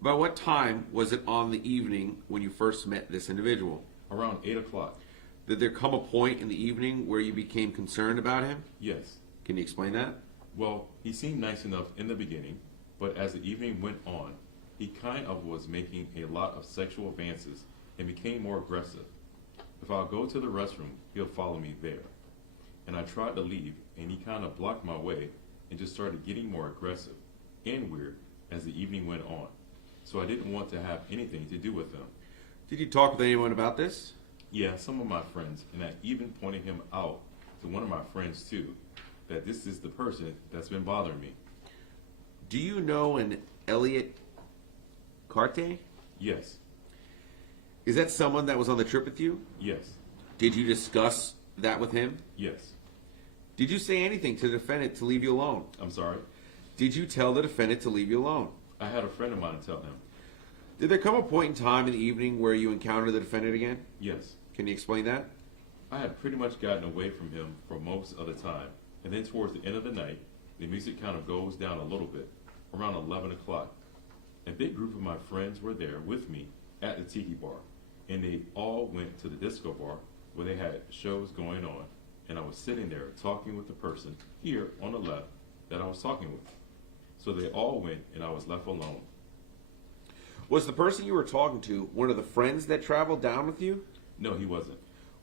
About what time was it on the evening when you first met this individual? Around 8 o'clock. Did there come a point in the evening where you became concerned about him? Yes. Can you explain that? Well, he seemed nice enough in the beginning, but as the evening went on, he kind of was making a lot of sexual advances and became more aggressive. If I'll go to the restroom, he'll follow me there. And I tried to leave, and he kind of blocked my way and just started getting more aggressive and weird as the evening went on. So I didn't want to have anything to do with him. Did you talk with anyone about this? Yeah, some of my friends, and I even pointed him out to one of my friends too, that this is the person that's been bothering me. Do you know an Elliot Carte? Yes, Is that someone that was on the trip with you? yes, Did you discuss that with him? yes. Did you say anything to the defendant to leave you alone? I'm sorry. Did you tell the defendant to leave you alone? I had a friend of mine tell him. Did there come a point in time in the evening where you encountered the defendant again? Yes. Can you explain that? I had pretty much gotten away from him for most of the time, and then towards the end of the night, the music kind of goes down a little bit, around 11 o'clock. A big group of my friends were there with me at the tiki bar, and they all went to the disco bar where they had shows going on, and I was sitting there talking with the person here on the left that I was talking with. So they all went, and I was left alone. Was the person you were talking to one of the friends that traveled down with you? No, he wasn't.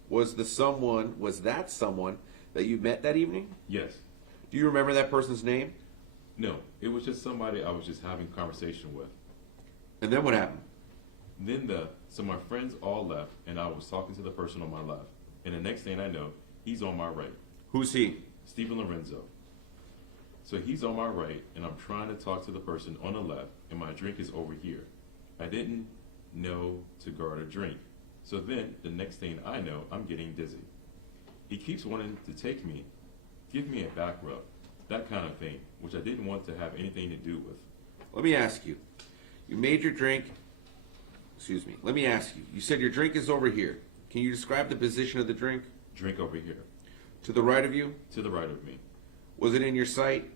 Was that someone that you met that evening? Yes. Do you remember that person's name? No, it was just somebody I was just having conversation with. And then what happened? So my friends all left, and I was talking to the person on my left. And the next thing I know, he's on my right. Who's he? Stephen Lorenzo. So he's on my right, and I'm trying to talk to the person on the left, and my drink is over here. I didn't know to guard a drink. So then, the next thing I know, I'm getting dizzy. He keeps wanting to take me, give me a back rub, that kind of thing, which I didn't want to have anything to do with. Let me ask you. You made your drink. Let me ask you. You said your drink is over here. Can you describe the position of the drink? Drink over here, To the right of you? to the right of me. Was it in your sight?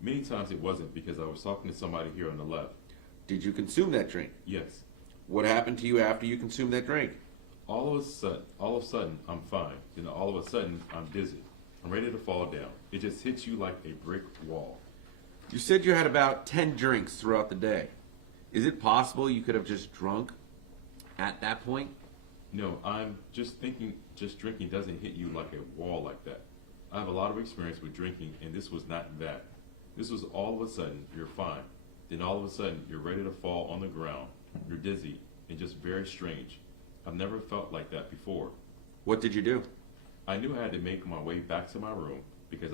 Many times it wasn't because I was talking to somebody here on the left. Did you consume that drink? Yes. What happened to you after you consumed that drink? All of a sudden, I'm fine. Then all of a sudden, I'm dizzy. I'm ready to fall down. It just hits you like a brick wall. You said you had about 10 drinks throughout the day. Is it possible you could have just drunk at that point? No, I'm just thinking just drinking doesn't hit you like a wall like that. I have a lot of experience with drinking, and this was not that. This was all of a sudden, you're fine. Then all of a sudden, you're ready to fall on the ground. You're dizzy, and just very strange. I've never felt like that before. What did you do? I knew I had to make my way back to my room because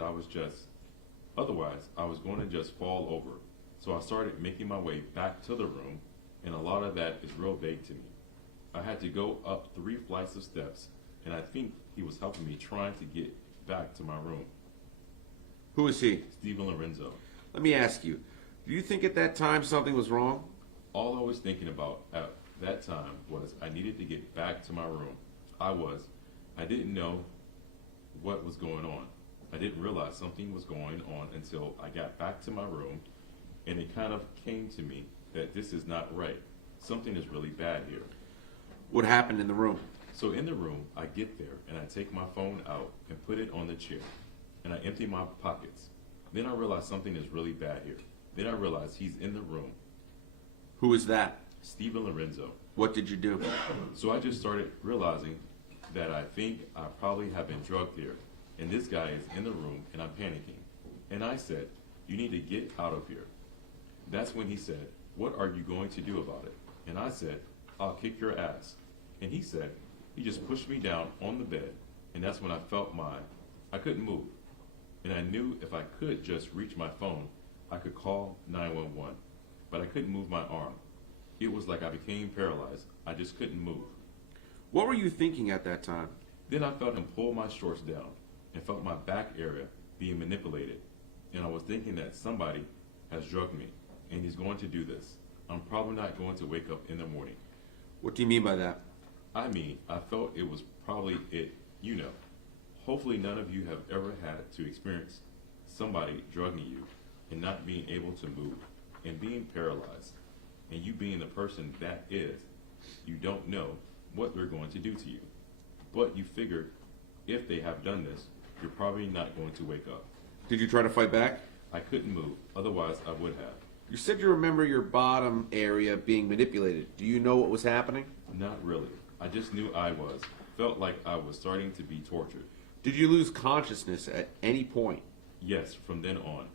otherwise I was going to just fall over. So I started making my way back to the room, and a lot of that is real vague to me. I had to go up 3 flights of steps, and I think he was helping me trying to get back to my room. Who is he? Stephen Lorenzo. Let me ask you. Do you think at that time something was wrong? All I was thinking about at that time was I needed to get back to my room. I didn't know what was going on. I didn't realize something was going on until I got back to my room, and it kind of came to me that this is not right. Something is really bad here. What happened in the room? So in the room, I get there, and I take my phone out and put it on the chair, and I empty my pockets. Then I realize something is really bad here. Then I realize he's in the room. Who is that? Stephen Lorenzo. What did you do? So I just started realizing that I think I probably have been drugged here, and this guy is in the room, and I'm panicking. And I said, "You need to get out of here." That's when he said, "What are you going to do about it?" And I said, I'll kick your ass. And he said, he just pushed me down on the bed, and that's when I felt I couldn't move. And I knew if I could just reach my phone, I could call 911, but I couldn't move my arm. It was like I became paralyzed. I just couldn't move. What were you thinking at that time? Then I felt him pull my shorts down and felt my back area being manipulated. And I was thinking that somebody has drugged me, and he's going to do this. I'm probably not going to wake up in the morning. What do you mean by that? I mean, I felt it was probably it, you know. Hopefully none of you have ever had to experience somebody drugging you and not being able to move and being paralyzed. And you being the person that is, you don't know what they're going to do to you. But you figure if they have done this, you're probably not going to wake up. Did you try to fight back? I couldn't move, otherwise I would have. You said you remember your bottom area being manipulated. Do you know what was happening? Not really. I just knew felt like I was starting to be tortured. Did you lose consciousness at any point? Yes, from then on.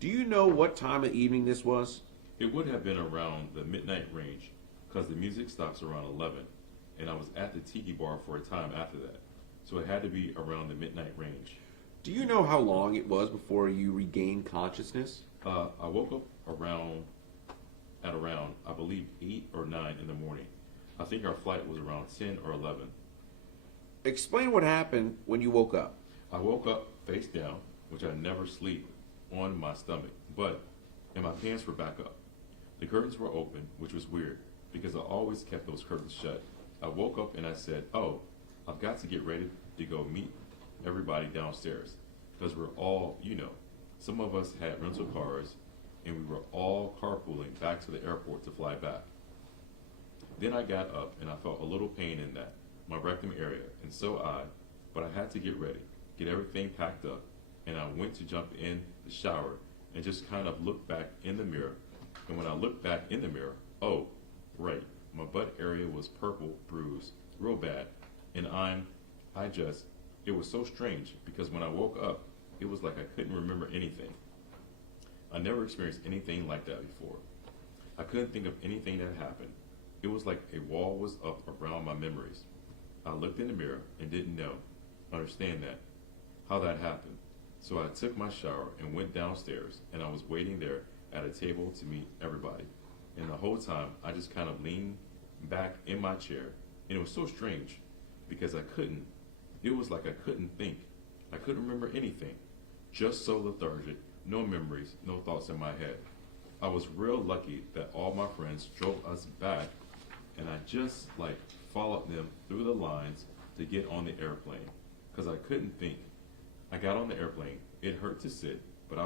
Do you know what time of evening this was? It would have been around the midnight range, because the music stops around 11, and I was at the tiki bar for a time after that, so it had to be around the midnight range. Do you know how long it was before you regained consciousness? I woke up around, I believe, 8 or 9 in the morning. I think our flight was around 10 or 11. Explain what happened when you woke up. I woke up face down, which I never sleep, on my stomach, and my pants were back up. The curtains were open, which was weird, because I always kept those curtains shut. I woke up and I said, oh, I've got to get ready to go meet everybody downstairs, because we're all, some of us had rental cars, and we were all carpooling back to the airport to fly back. Then I got up and I felt a little pain in my rectum area, and but I had to get ready, get everything packed up, and I went to jump in the shower and just kind of look back in the mirror. And when I looked back in the mirror, oh, right, my butt area was purple, bruised, real bad, and it was so strange, because when I woke up, it was like I couldn't remember anything. I never experienced anything like that before. I couldn't think of anything that happened. It was like a wall was up around my memories. I looked in the mirror and didn't understand how that happened. So I took my shower and went downstairs, and I was waiting there at a table to meet everybody. And the whole time, I just kind of leaned back in my chair, and it was so strange, because it was like I couldn't think. I couldn't remember anything. Just so lethargic, no memories, no thoughts in my head. I was real lucky that all my friends drove us back, and I just followed them through the lines to get on the airplane, because I couldn't think. I got on the airplane. It hurt to sit, but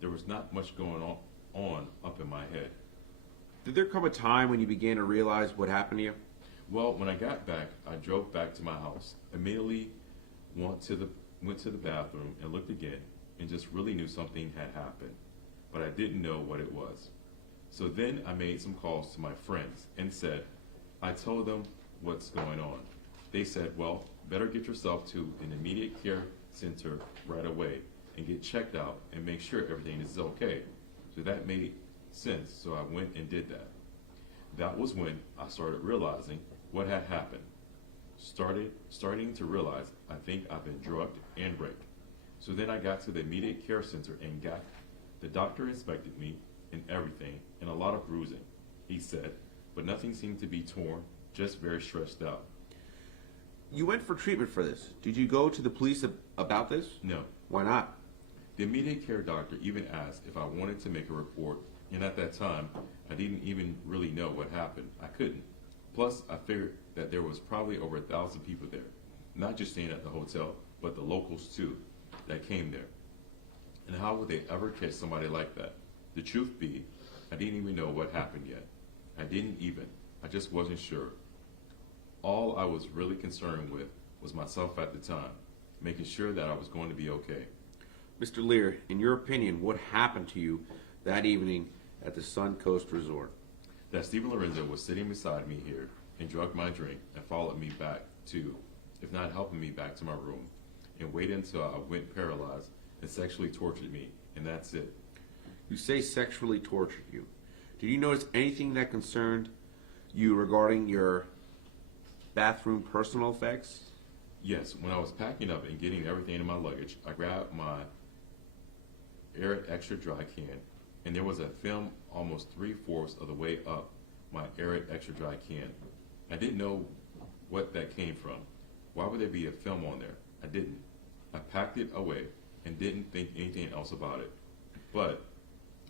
there was not much going on up in my head. Did there come a time when you began to realize what happened to you? Well, when I got back, I drove back to my house, immediately went to the bathroom and looked again, and just really knew something had happened, but I didn't know what it was. So then I made some calls to my friends and I told them what's going on. They said, well, better get yourself to an immediate care center right away and get checked out and make sure everything is okay. So that made sense, so I went and did that. That was when I started realizing what had happened. Starting to realize I think I've been drugged and raped. So then I got to the immediate care center and the doctor inspected me and everything, and a lot of bruising, he said, but nothing seemed to be torn, just very stressed out. You went for treatment for this. Did you go to the police about this? No. Why not? The immediate care doctor even asked if I wanted to make a report, and at that time, I didn't even really know what happened. I couldn't. Plus, I figured that there was probably over 1,000 people there, not just staying at the hotel, but the locals too, that came there. And how would they ever catch somebody like that? The truth be, I didn't even know what happened yet. I just wasn't sure. All I was really concerned with was myself at the time, making sure that I was going to be okay. Mr. Lear, in your opinion, what happened to you that evening at the Suncoast Resort? That Stephen Lorenzo was sitting beside me here and drugged my drink and followed me back to, if not helping me back to my room, and waited until I went paralyzed and sexually tortured me, and that's it. You say sexually tortured you. Did you notice anything that concerned you regarding your bathroom personal effects? Yes, when I was packing up and getting everything in my luggage, I grabbed my Air Extra Dry can, and there was a film almost 3/4 of the way up my Air Extra Dry can. I didn't know what that came from. Why would there be a film on there? I didn't. I packed it away and didn't think anything else about it. But,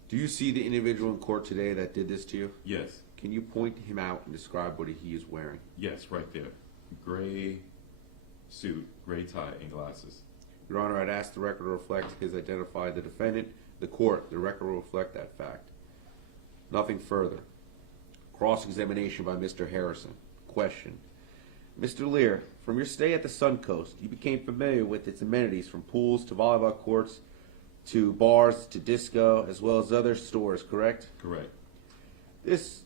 Do you see the individual in court today that did this to you? yes, Can you point him out and describe what he is wearing? yes, right there. Gray suit, gray tie, and glasses. Your Honor, I'd ask the record to reflect his identify the defendant. The court, the record will reflect that fact. Nothing further. Cross-examination by Mr. Harrison. Question. Mr. Lear, from your stay at the Suncoast, you became familiar with its amenities from pools to volleyball courts to bars to disco as well as other stores, correct? Correct. This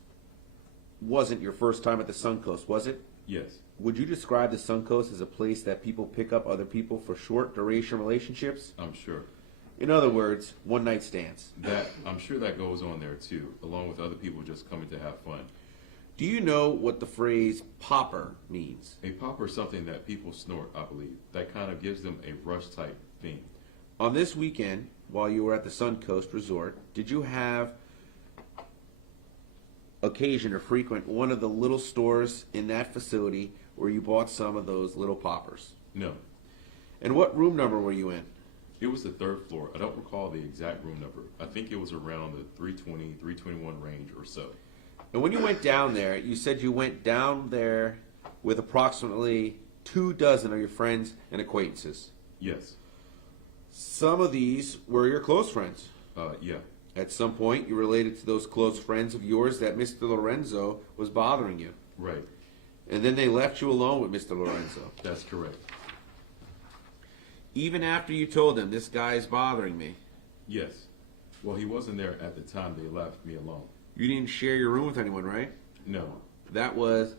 wasn't your first time at the Suncoast, was it? Yes. Would you describe the Suncoast as a place that people pick up other people for short duration relationships? I'm sure. In other words, one night stands. I'm sure that goes on there too, along with other people just coming to have fun. Do you know what the phrase popper means? A popper is something that people snort, I believe. That kind of gives them a rush type thing. On this weekend, while you were at the Suncoast Resort, did you have occasion to frequent one of the little stores in that facility where you bought some of those little poppers? No. And what room number were you in? It was the 3rd floor. I don't recall the exact room number. I think it was around the 320, 321 range or so. And when you went down there, you said you went down there with approximately 24 of your friends and acquaintances. Yes. Some of these were your close friends. Yeah. At some point, you related to those close friends of yours that Mr. Lorenzo was bothering you. Right. And then they left you alone with Mr. Lorenzo. That's correct. Even after you told them, this guy is bothering me, Yes. Well, he wasn't there at the time they left me alone. you didn't share your room with anyone, right? No. That was,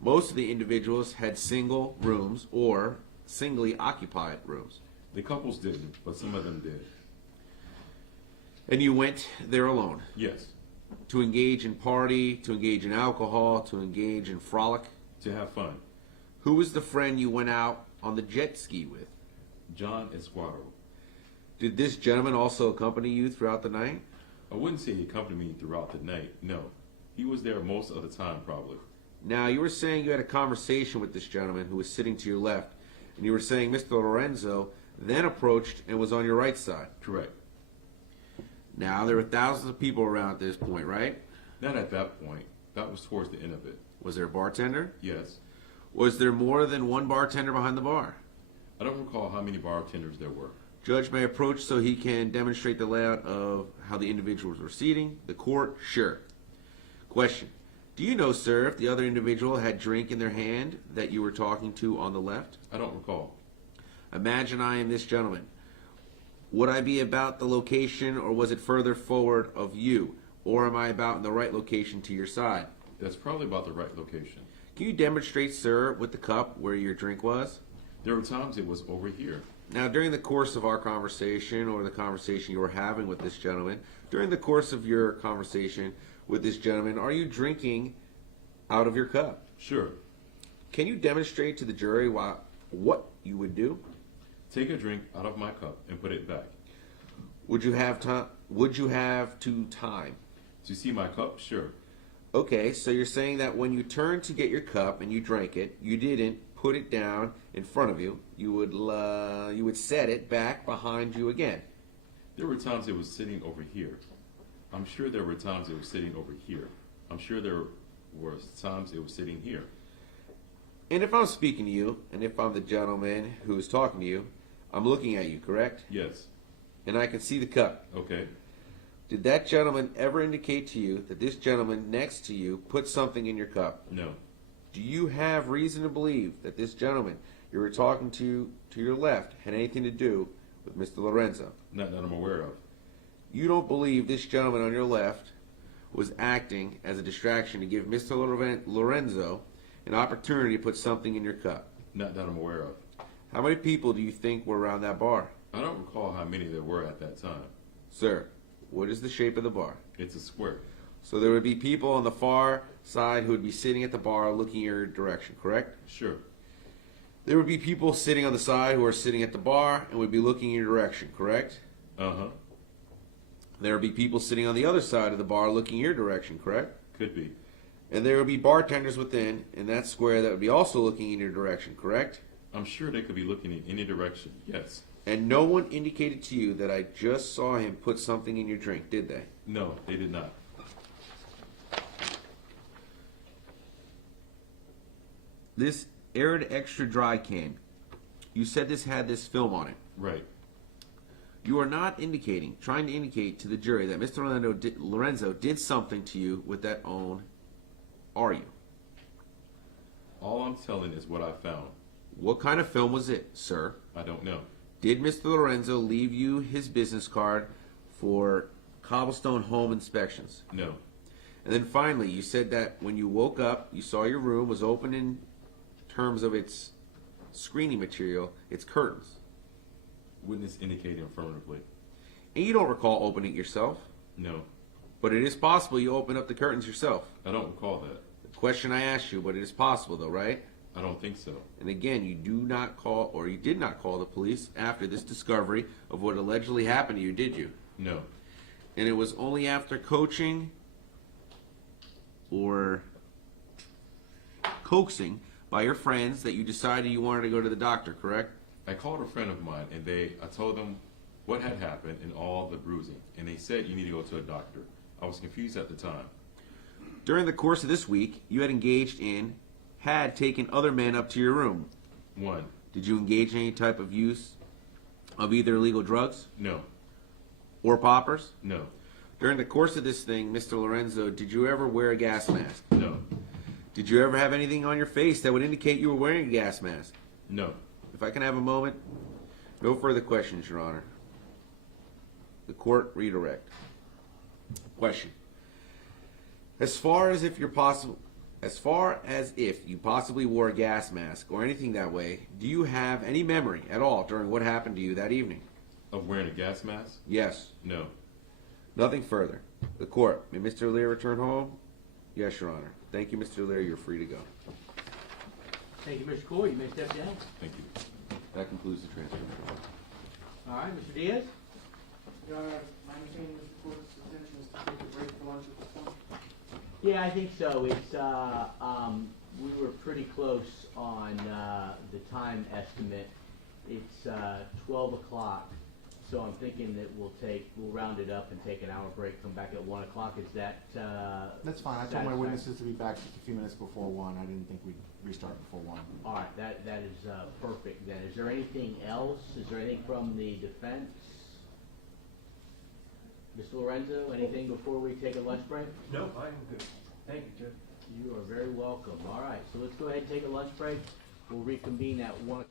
most of the individuals had single rooms or singly occupied rooms. The couples didn't, but some of them did. And you went there alone Yes. to engage in party, to engage in alcohol, to engage in frolic. To have fun. Who was the friend you went out on the jet ski with? John Esquadro. Did this gentleman also accompany you throughout the night? I wouldn't say he accompanied me throughout the night. No. He was there most of the time, probably. Now, you were saying you had a conversation with this gentleman who was sitting to your left, and you were saying Mr. Lorenzo then approached and was on your right side. Correct. Now, there were thousands of people around at this point, right? Not at that point. That was towards the end of it. Was there a bartender? Yes. Was there more than one bartender behind the bar? I don't recall how many bartenders there were. Judge may approach so he can demonstrate the layout of how the individuals were seating. The court, sure. Question. Do you know, sir, if the other individual had drink in their hand that you were talking to on the left? I don't recall. Imagine I am this gentleman. Would I be about the location, or was it further forward of you? Or am I about in the right location to your side? That's probably about the right location. Can you demonstrate, sir, with the cup where your drink was? There were times it was over here. Now, during the course of our conversation, or the conversation you were having with this gentleman, during the course of your conversation with this gentleman, are you drinking out of your cup? Sure. Can you demonstrate to the jury what you would do? Take a drink out of my cup and put it back. Would you have time? Would you have to time? To see my cup? Sure. Okay, so you're saying that when you turned to get your cup and you drank it, you didn't put it down in front of you. You would set it back behind you again. There were times it was sitting over here. I'm sure there were times it was sitting over here. I'm sure there were times it was sitting here. And if I'm speaking to you, and if I'm the gentleman who is talking to you, I'm looking at you, correct? Yes. And I can see the cup. Okay. Did that gentleman ever indicate to you that this gentleman next to you put something in your cup? No. Do you have reason to believe that this gentleman you were talking to your left had anything to do with Mr. Lorenzo? Not that I'm aware of. You don't believe this gentleman on your left was acting as a distraction to give Mr. Lorenzo an opportunity to put something in your cup? Not that I'm aware of. How many people do you think were around that bar? I don't recall how many there were at that time. Sir, what is the shape of the bar? It's a square. So there would be people on the far side who would be sitting at the bar looking in your direction, correct? Sure. There would be people sitting on the side who are sitting at the bar and would be looking in your direction, correct? Uh-huh. There would be people sitting on the other side of the bar looking in your direction, correct? Could be. And there would be bartenders within in that square that would be also looking in your direction, correct? I'm sure they could be looking in any direction. Yes. And no one indicated to you that I just saw him put something in your drink, did they? No, they did not. This Arid Extra Dry can, you said this had this film on it. Right. You are not trying to indicate to the jury that Mr. Lorenzo did something to you with that own, are you? All I'm telling is what I found. What kind of film was it, sir? I don't know. Did Mr. Lorenzo leave you his business card for cobblestone home inspections? No. And then finally, you said that when you woke up, you saw your room was open in terms of its screening material, its curtains. Witness indicated affirmatively. And you don't recall opening it yourself, No. but it is possible you opened up the curtains yourself. I don't recall that. The question I asked you, but it is possible though, right? I don't think so. And again, you do not call, or you did not call the police after this discovery of what allegedly happened to you, did you? No. And it was only after coaching or coaxing by your friends that you decided you wanted to go to the doctor, correct? I called a friend of mine and I told them what had happened and all the bruising. And they said you need to go to a doctor. I was confused at the time. During the course of this week, you had taken other men up to your room. 1. Did you engage in any type of use of either illegal drugs No. or poppers? No. During the course of this thing, Mr. Lorenzo, did you ever wear a gas mask? No. Did you ever have anything on your face that would indicate you were wearing a gas mask? No. If I can have a moment. No further questions, Your Honor. The court redirect. Question. As far as if you possibly wore a gas mask or anything that way, do you have any memory at all during what happened to you that evening? Of wearing a gas mask? Yes. No. Nothing further. The court. May Mr. Lear return home? Yes, Your Honor. Thank you, Mr. Lear. You're free to go. Thank you, Mr. Coy. You may step down. Thank you. That concludes the transfer. All right, Mr. Diaz? Your Honor, my understanding is the court's intention is to take a break for lunch at this point. Yeah, I think so. It's, we were pretty close on, the time estimate. It's, 12 o'clock, so I'm thinking that we'll round it up and take an hour break, come back at 1 o'clock. Is that, That's fine. I told my witnesses to be back just a few minutes before 1. I didn't think we'd restart before 1. All right, that is, perfect then. Is there anything else? Is there anything from the defense? Mr. Lorenzo, anything before we take a lunch break? No, I am good. Thank you, Judge. You are very welcome. All right, so let's go ahead and take a lunch break. We'll reconvene at 1 o'clock.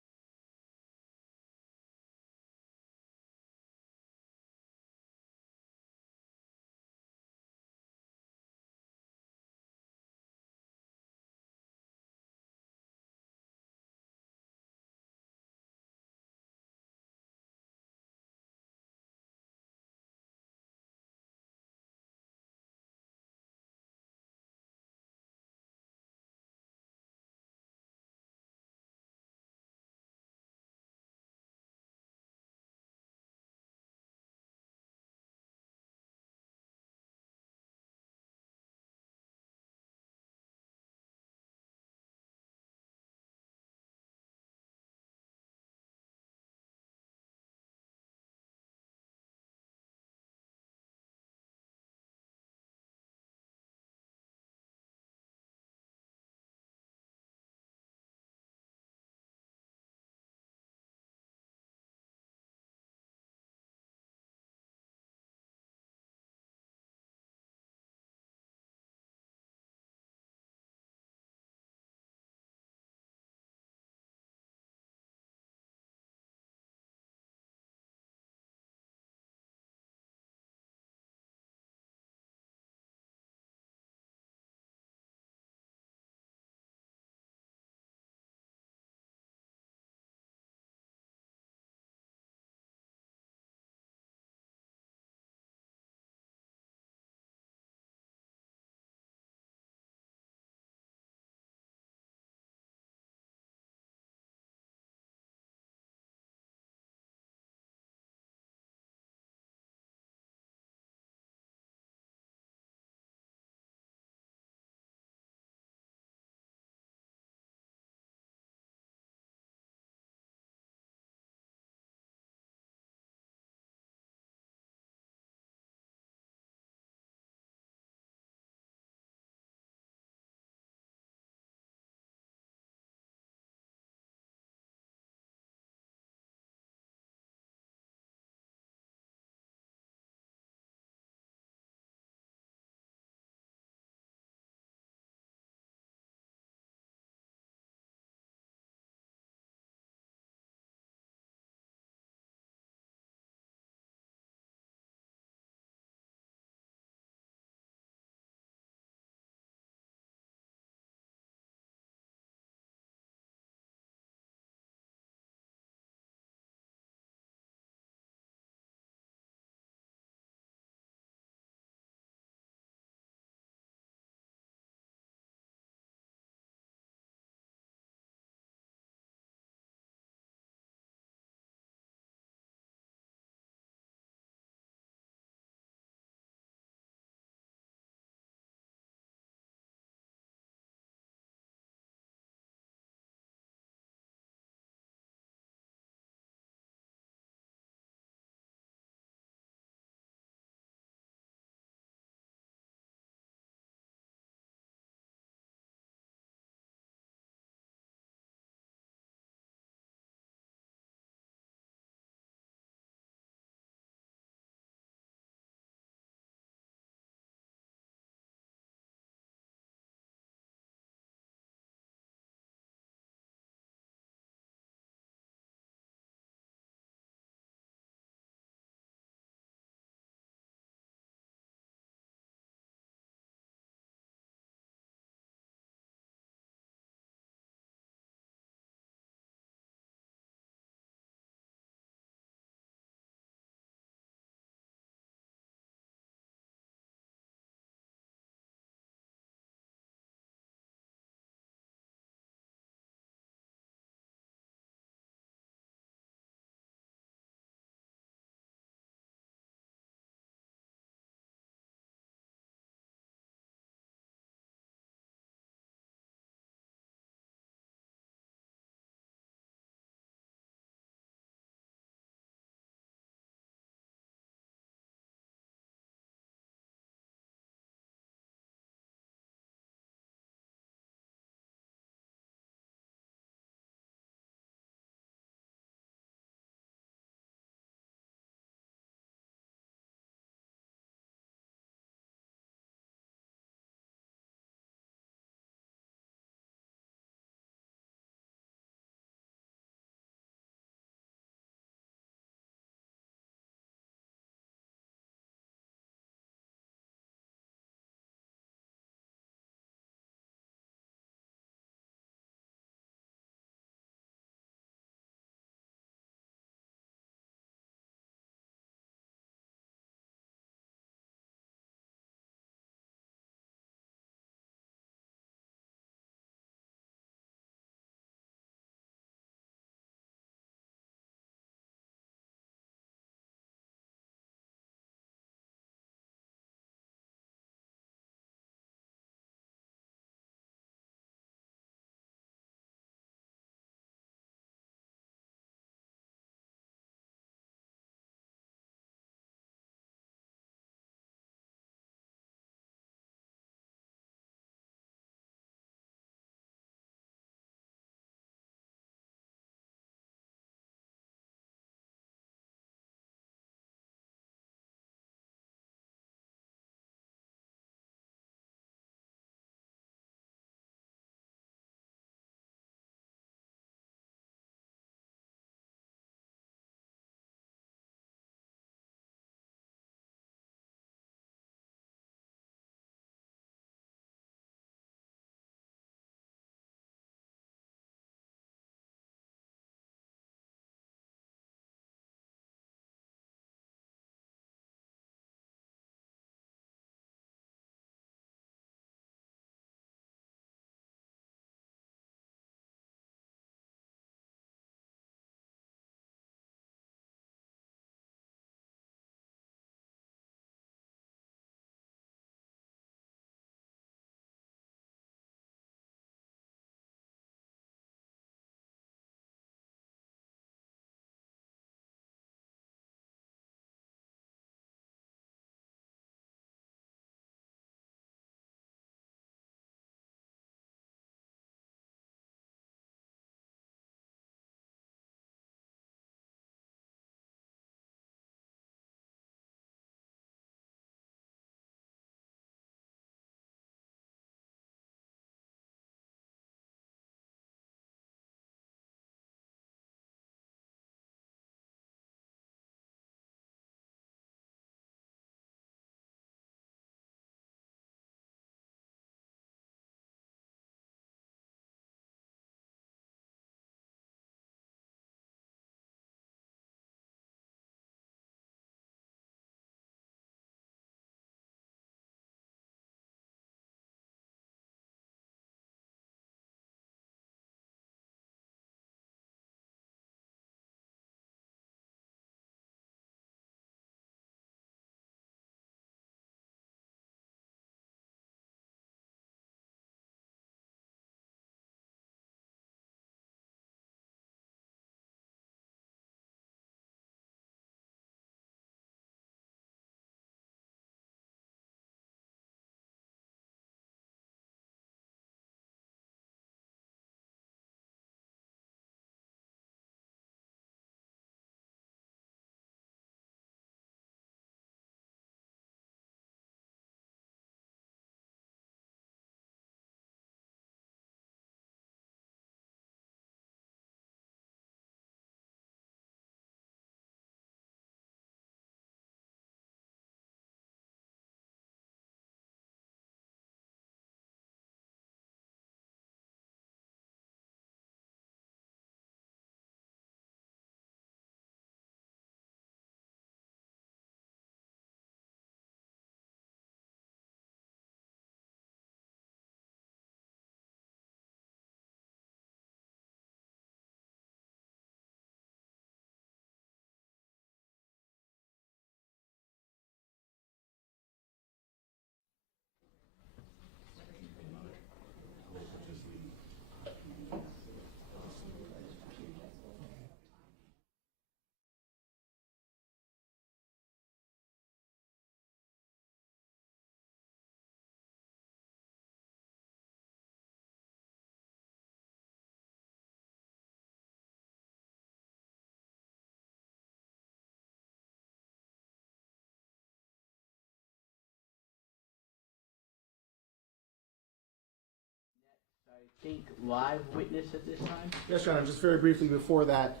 think, live witness at this time? Yes, Your Honor, just very briefly before that,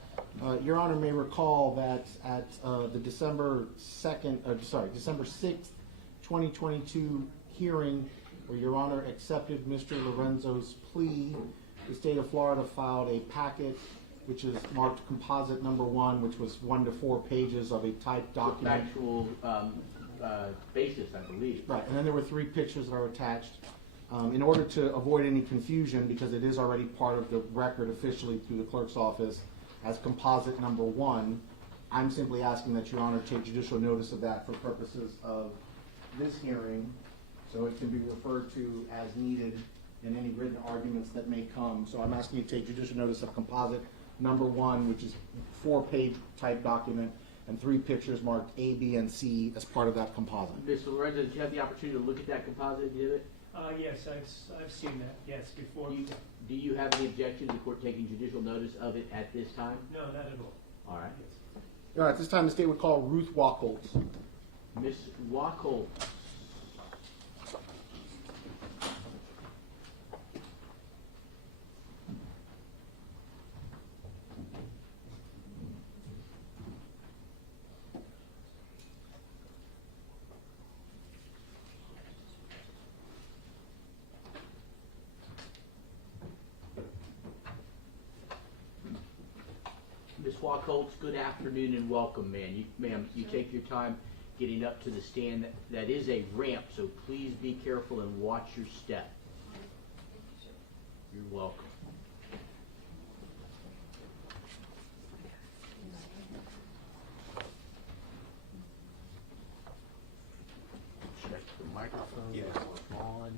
Your Honor may recall that at the December 6th, 2022 hearing, where Your Honor accepted Mr. Lorenzo's plea, the state of Florida filed a packet which is marked composite number 1, which was 1 to 4 pages of a typed document. Factual basis, I believe. Right, and then there were 3 pictures that are attached. In order to avoid any confusion, because it is already part of the record officially through the clerk's office as composite number 1, I'm simply asking that Your Honor take judicial notice of that for purposes of this hearing, so it can be referred to as needed in any written arguments that may come. So I'm asking you to take judicial notice of composite number 1, which is 4-page typed document, and 3 pictures marked A, B, and C as part of that composite. Mr. Lorenzo, did you have the opportunity to look at that composite exhibit? Yes, I've seen that, yes, before. Do you have any objection to the court taking judicial notice of it at this time? No, not at all. All right. All right, at this time, the state would call Ruth Wachholtz. Ms. Wachholtz. Ms. Wachholtz, good afternoon and welcome, ma'am. You take your time getting up to the stand. That is a ramp, so please be careful and watch your step. You're welcome. Check the microphone is on.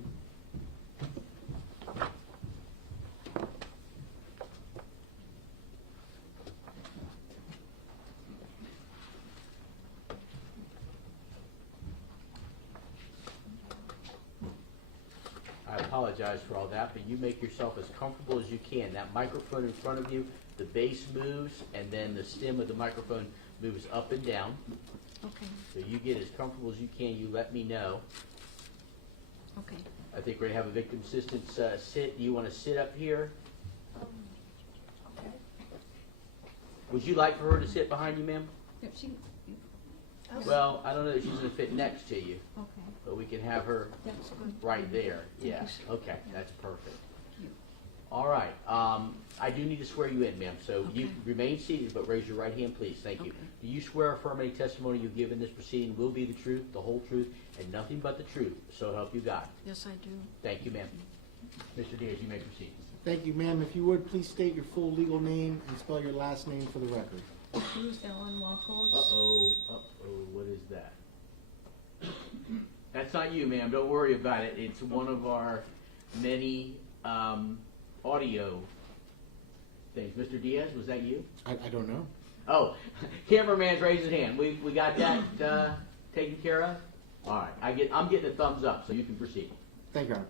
I apologize for all that, but you make yourself as comfortable as you can. That microphone in front of you, the base moves, and then the stem of the microphone moves up and down. Okay, So you get as comfortable as you can. You let me know. okay. I think we're going to have a victim assistance sit. Do you want to sit up here? Okay. Would you like for her to sit behind you, ma'am? If she, Well, I don't know if she's going to fit next to you, okay, but we can have her that's good. right there. Thank Yeah, you, sir. okay, that's perfect. Thank you. All right, I do need to swear you in, ma'am, so you Okay. remain seated, but raise your right hand, please, thank you. Okay. Do you swear or affirm any testimony you give in this proceeding will be the truth, the whole truth, and nothing but the truth, so help you God? Yes, I do. Thank you, ma'am. Mr. Diaz, you may proceed. Thank you, ma'am. If you would, please state your full legal name and spell your last name for the record. Ruth Ellen Wachholtz. What is that? That's not you, ma'am, don't worry about it. It's one of our many audio things. Mr. Diaz, was that you? I don't know. Oh, cameraman's raised his hand. We got that taken care of? All right, I'm getting a thumbs up, so you can proceed. Thank you, Your Honor.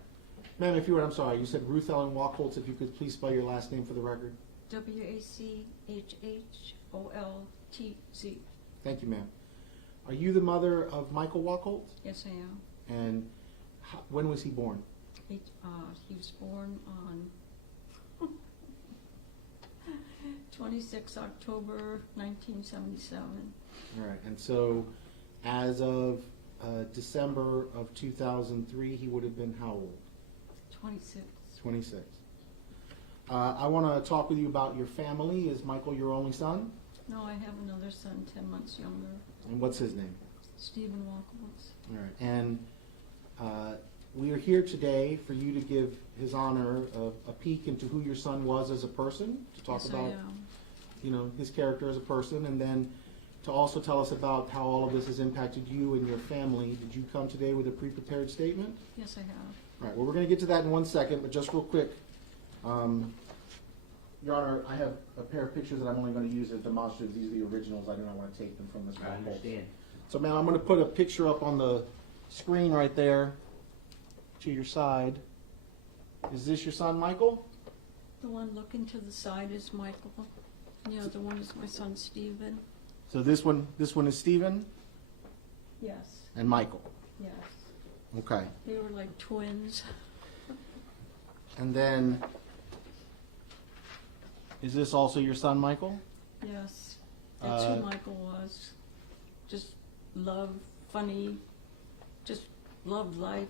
Ma'am, if you would, I'm sorry, you said Ruth Ellen Wachholtz. If you could please spell your last name for the record. Wachholtz. Thank you, ma'am. Are you the mother of Michael Wachholtz? Yes, I am. And when was he born? He was born on 26 October 1977. All right, and so as of December of 2003, he would have been how old? 26. 26. I want to talk with you about your family. Is Michael your only son? No, I have another son, 10 months younger, And what's his name? Stephen Wachholtz. All right, and we are here today for you to give His Honor a peek into who your son was as a person, to talk Yes, about, I am. you know, his character as a person, and then to also tell us about how all of this has impacted you and your family. Did you come today with a pre-prepared statement? Yes, I have. All right, well, we're going to get to that in 1 second, but just real quick, Your Honor, I have a pair of pictures that I'm only going to use as demonstratives. These are the originals. I do not want to take them from this I one. understand. So, ma'am, I'm going to put a picture up on the screen right there to your side. Is this your son, Michael? The one looking to the side is Michael. The other one is my son, Stephen. So this one is Stephen Yes, and Michael. yes. Okay. They were like twins. And then Is this also your son, Michael? Yes, that's who Michael was. Just love, funny, just loved life.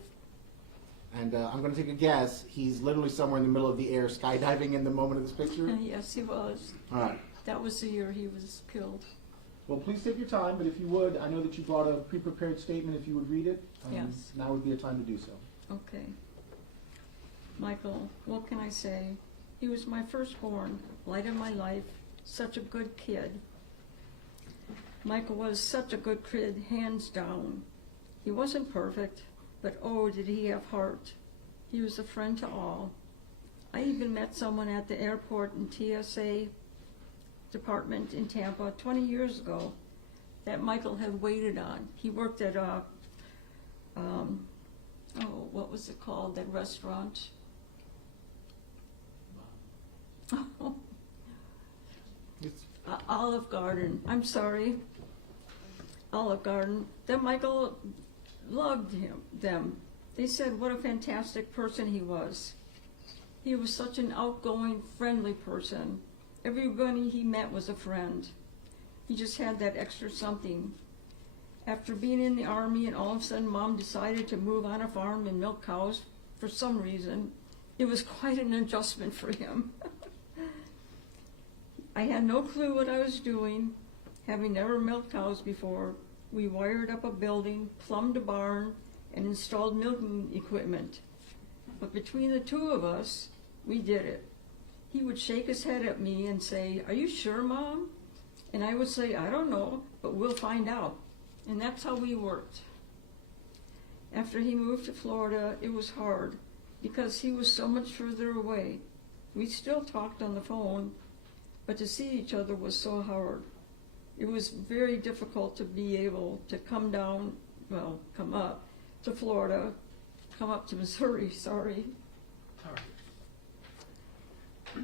And I'm going to take a guess. He's literally somewhere in the middle of the air skydiving in the moment of this picture? Yes, he was. All right. That was the year he was killed. Well, please take your time, but if you would, I know that you brought a pre-prepared statement. If you would read it, Yes. now would be a time to do so. Okay. Michael, what can I say? He was my firstborn, light of my life, such a good kid. Michael was such a good kid, hands down. He wasn't perfect, but oh, did he have heart. He was a friend to all. I even met someone at the airport in TSA department in Tampa 20 years ago that Michael had waited on. He worked at what was it called, that restaurant? Olive Garden. I'm sorry. Olive Garden. Then Michael loved them. They said what a fantastic person he was. He was such an outgoing, friendly person. Everybody he met was a friend. He just had that extra something. After being in the Army and all of a sudden Mom decided to move on a farm and milk cows for some reason, it was quite an adjustment for him. I had no clue what I was doing, having never milked cows before. We wired up a building, plumbed a barn, and installed milking equipment. But between the two of us, we did it. He would shake his head at me and say, "Are you sure, Mom?" And I would say, "I don't know, but we'll find out." And that's how we worked. After he moved to Florida, it was hard because he was so much further away. We still talked on the phone, but to see each other was so hard. It was very difficult to be able to come up to Florida, come up to Missouri, sorry.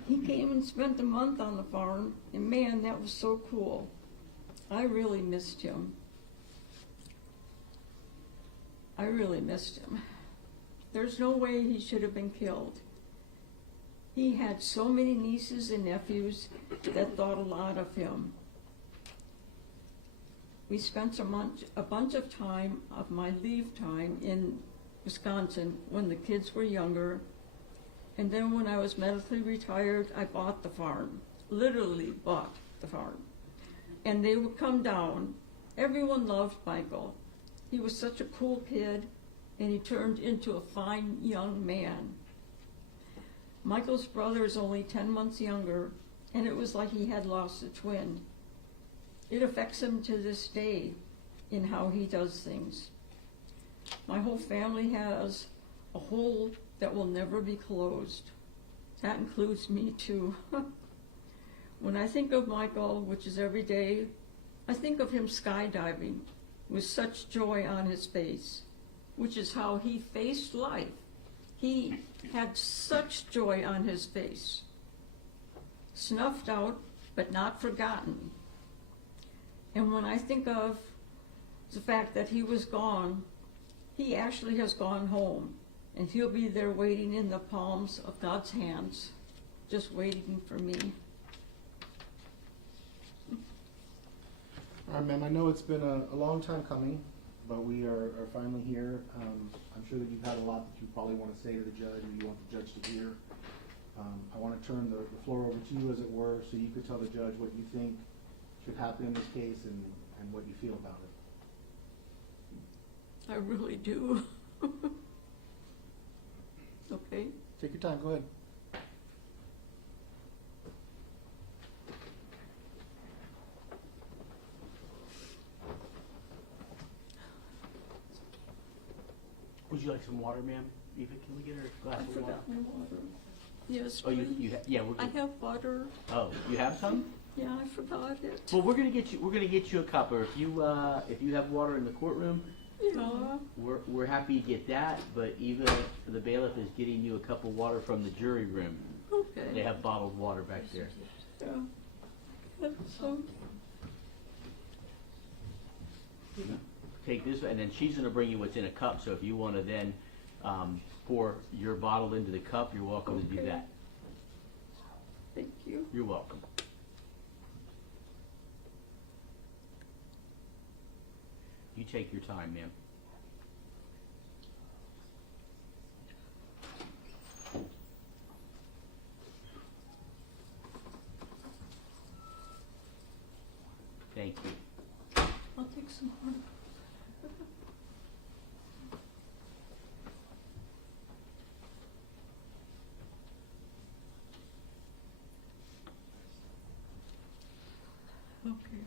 He came and spent a month on the farm, and man, that was so cool. I really missed him. There's no way he should have been killed. He had so many nieces and nephews that thought a lot of him. We spent a bunch of time of my leave time in Wisconsin when the kids were younger. And then when I was medically retired, I bought the farm, literally bought the farm. And they would come down. Everyone loved Michael. He was such a cool kid, and he turned into a fine young man. Michael's brother is only 10 months younger, and it was like he had lost a twin. It affects him to this day in how he does things. My whole family has a hole that will never be closed. That includes me too. When I think of Michael, which is every day, I think of him skydiving with such joy on his face, which is how he faced life. He had such joy on his face, snuffed out but not forgotten. And when I think of the fact that he was gone, he actually has gone home, and he'll be there waiting in the palms of God's hands, just waiting for me. All right, ma'am, I know it's been a long time coming, but we are finally here. I'm sure that you've had a lot that you probably want to say to the judge, or you want the judge to hear. I want to turn the floor over to you, as it were, so you could tell the judge what you think should happen in this case and what you feel about it. I really do. Okay. Take your time, go ahead. Would you like some water, ma'am? Eva, can we get her a glass I of water? forgot my water. Yes, Oh, please. yeah, we're I good. have butter. Oh, you have some? Yeah, I forgot it. Well, we're gonna get you a cup, or if you have water in the courtroom, Yeah. we're happy to get that. But Eva, the bailiff, is getting you a cup of water from the jury room. Okay. They have bottled water back there. Yeah. That's, Take this, and then she's gonna bring you what's in a cup. So if you want to then pour your bottle into the cup, you're welcome to do Okay. that. Thank you. You're welcome. You take your time, ma'am. Thank you. I'll take some more. Okay.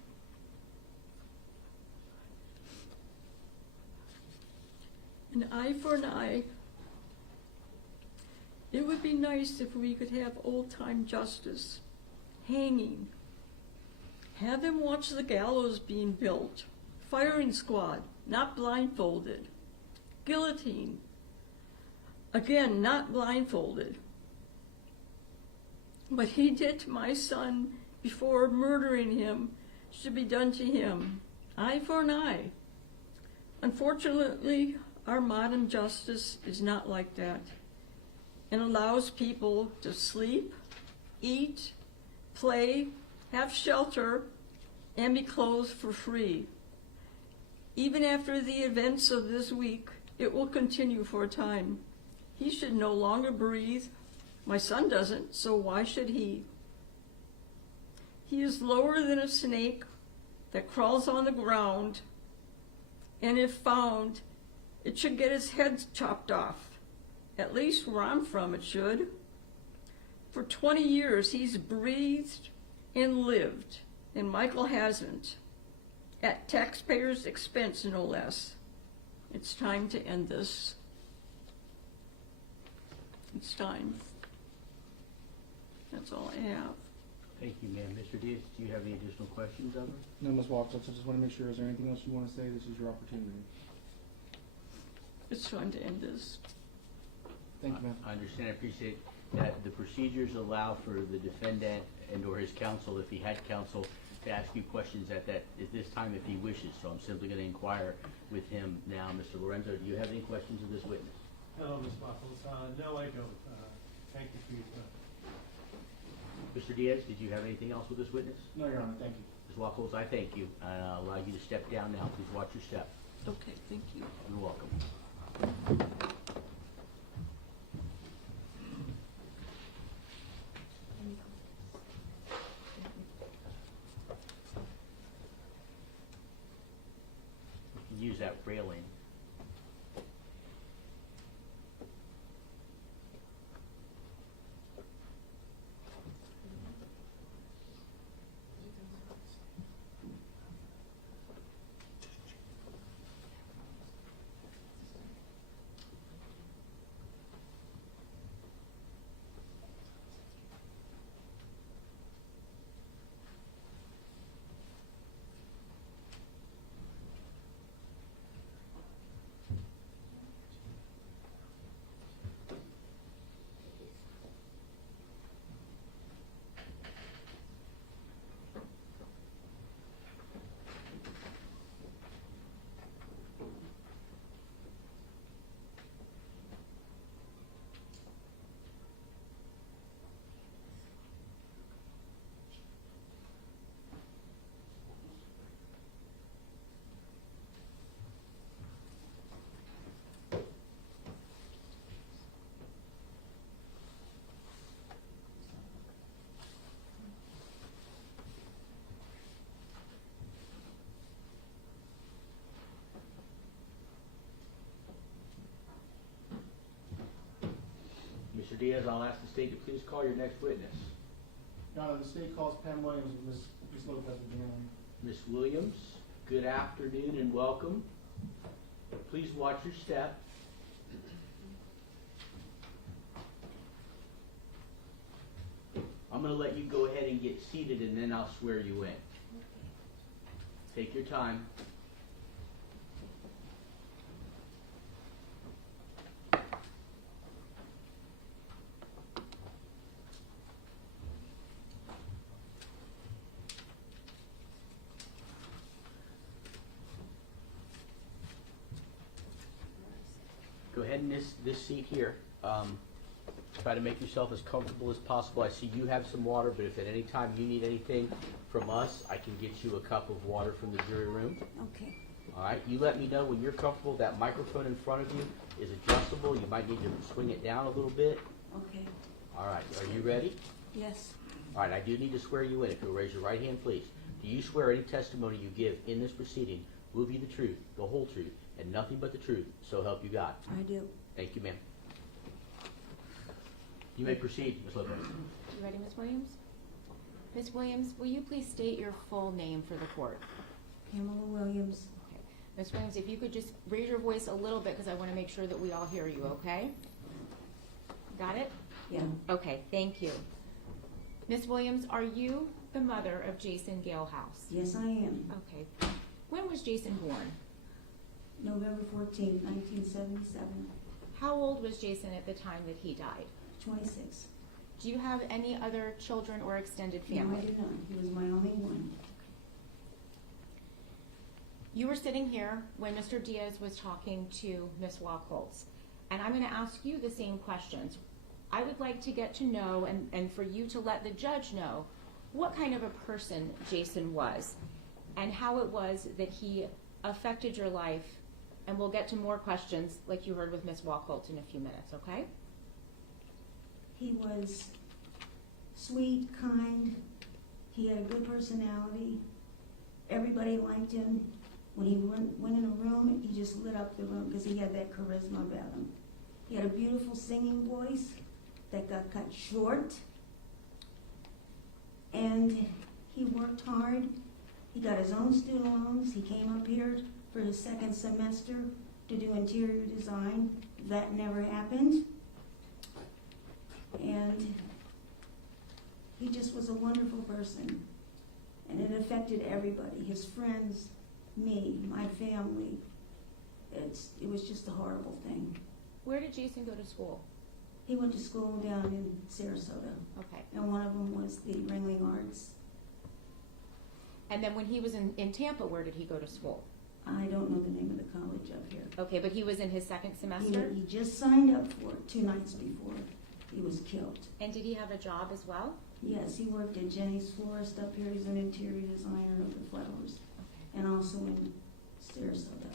An eye for an eye. It would be nice if we could have old-time justice, hanging. Have them watch the gallows being built, firing squad, not blindfolded, guillotine, again, not blindfolded. What he did to my son before murdering him should be done to him, eye for an eye. Unfortunately, our modern justice is not like that and allows people to sleep, eat, play, have shelter, and be clothed for free. Even after the events of this week, it will continue for a time. He should no longer breathe. My son doesn't, so why should he? He is lower than a snake that crawls on the ground, and if found, it should get its head chopped off. At least where I'm from, it should. For 20 years, he's breathed and lived, and Michael hasn't, at taxpayers' expense, no less. It's time to end this. It's time. That's all I have. Thank you, ma'am. Mr. Diaz, do you have any additional questions of her? No, Ms. Wachholtz, I just want to make sure, is there anything else you want to say? This is your opportunity. It's time to end this. Thank you, ma'am. I understand, I appreciate that the procedures allow for the defendant and/or his counsel, if he had counsel, to ask you questions at this time if he wishes. So I'm simply going to inquire with him now. Mr. Lorenzo, do you have any questions of this witness? Hello, Ms. Wachholtz. No, I don't. Thank you for your time. Mr. Diaz, did you have anything else with this witness? No, Your Honor, thank you. Ms. Wachholtz, I thank you, and I'll allow you to step down now. Please watch your step. Okay, thank you. You're welcome. You can use that railing. Mr. Diaz, I'll ask the state to please call your next witness. Your Honor, the state calls Pam Williams and Ms. Lopez at the end. Ms. Williams, good afternoon and welcome. Please watch your step. I'm going to let you go ahead and get seated and then I'll swear you in. Take your time. Go ahead and this seat here. try to make yourself as comfortable as possible. I see you have some water, but if at any time you need anything from us, I can get you a cup of water from the jury room. Okay. All right, you let me know when you're comfortable. That microphone in front of you is adjustable. You might need to swing it down a little bit. Okay. All right, are you ready? Yes. All right, I do need to swear you in. If you'll raise your right hand, please. Do you swear any testimony you give in this proceeding will be the truth, the whole truth, and nothing but the truth, so help you God? I do. Thank you, ma'am. You may proceed, Ms. Lopez. You ready, Ms. Williams? Ms. Williams, will you please state your full name for the court? Pamela Williams. Okay. Ms. Williams, if you could just raise your voice a little bit because I want to make sure that we all hear you, okay? Got it? Yeah. Okay, thank you. Ms. Williams, are you the mother of Jason Galehouse? Yes, I am. Okay. When was Jason born? November 14th, 1977. How old was Jason at the time that he died? 26. Do you have any other children or extended family? No, I do not. He was my only one. You were sitting here when Mr. Diaz was talking to Ms. Wachholtz, and I'm going to ask you the same questions. I would like to get to know and for you to let the judge know what kind of a person Jason was and how it was that he affected your life, and we'll get to more questions like you heard with Ms. Wachholtz in a few minutes, okay? He was sweet, kind. He had a good personality. Everybody liked him. When he went in a room, he just lit up the room because he had that charisma about him. He had a beautiful singing voice that got cut short. And he worked hard. He got his own student loans. He came up here for his second semester to do interior design. That never happened. And he just was a wonderful person. And it affected everybody, his friends, me, my family. It was just a horrible thing. Where did Jason go to school? He went to school down in Sarasota. Okay. And one of them was the Ringling Arts. And then when he was in Tampa, where did he go to school? I don't know the name of the college up here. Okay, but he was in his second semester? He just signed up for it 2 nights before he was killed. And did he have a job as well? Yes, he worked at Jenny's Florist up here. He's an interior designer of the flowers. Okay. And also in Sarasota.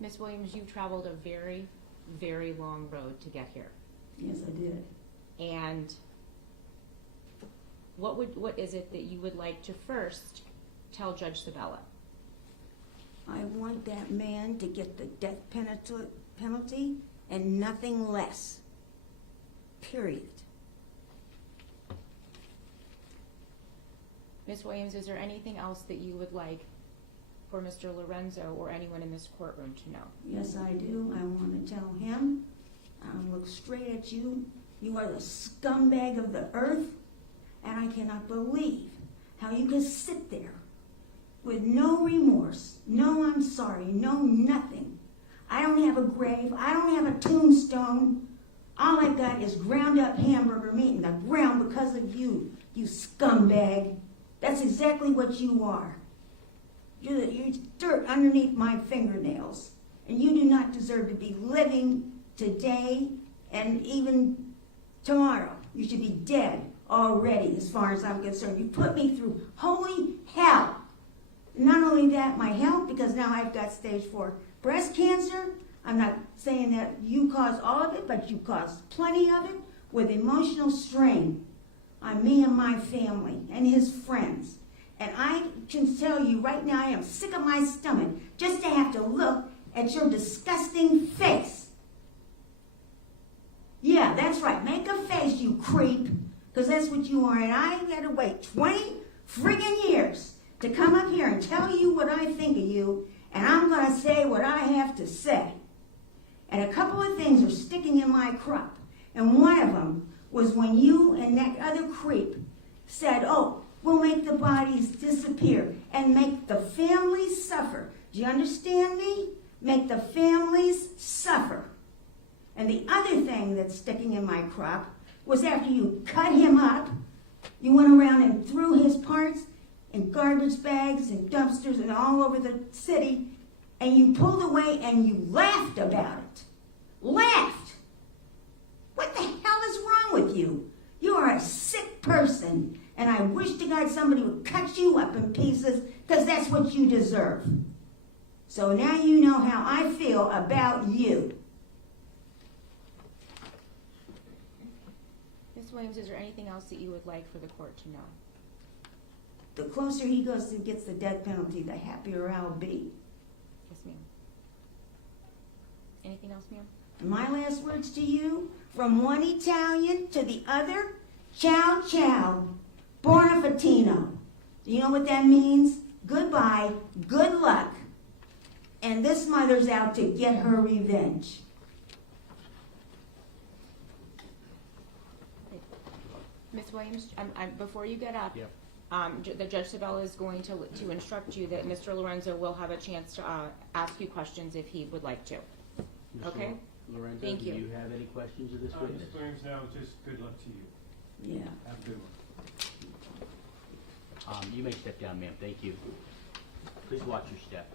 Ms. Williams, you traveled a very, very long road to get here. Yes, I did. And what is it that you would like to first tell Judge Sabella? I want that man to get the death penalty and nothing less. Period. Ms. Williams, is there anything else that you would like for Mr. Lorenzo or anyone in this courtroom to know? Yes, I do. I want to tell him, look straight at you. You are the scumbag of the earth, and I cannot believe how you can sit there with no remorse, no I'm sorry, no nothing. I don't have a grave. I don't have a tombstone. All I got is ground up hamburger meat in the ground because of you, you scumbag. That's exactly what you are. You're dirt underneath my fingernails, and you do not deserve to be living today and even tomorrow. You should be dead already, as far as I'm concerned. You put me through holy hell. Not only that, my health, because now I've got stage 4 breast cancer. I'm not saying that you caused all of it, but you caused plenty of it with emotional strain on me and my family and his friends. And I can tell you right now, I am sick of my stomach just to have to look at your disgusting face. Yeah, that's right. Make a face, you creep, because that's what you are. And I had to wait 20 friggin' years to come up here and tell you what I think of you, and I'm going to say what I have to say. And a couple of things are sticking in my crop. And one of them was when you and that other creep said, oh, we'll make the bodies disappear and make the families suffer. Do you understand me? Make the families suffer. And the other thing that's sticking in my crop was after you cut him up, you went around and threw his parts in garbage bags and dumpsters and all over the city, and you pulled away and you laughed about it. Laughed! person. And I wish to God somebody would cut you up in pieces, because that's what you deserve. So now you know how I feel about you. Ms. Williams, is there anything else that you would like for the court to know? The closer he goes to gets the death penalty, the happier I'll be. Yes, ma'am. Anything else, ma'am? My last words to you, from one Italian to the other, ciao ciao, buona fortuna. Do you know what that means? Goodbye, good luck. And this mother's out to get her revenge. Ms. Williams, before you get up, Yep. The Judge Sabella is going to instruct you that Mr. Lorenzo will have a chance to ask you questions if he would like to. Mr. Okay? Lorenzo, Thank do you. you have any questions of this witness? Mr. Williams, now just good luck to you. Yeah. Have a good one. You may step down, ma'am. Thank you. Please watch your step.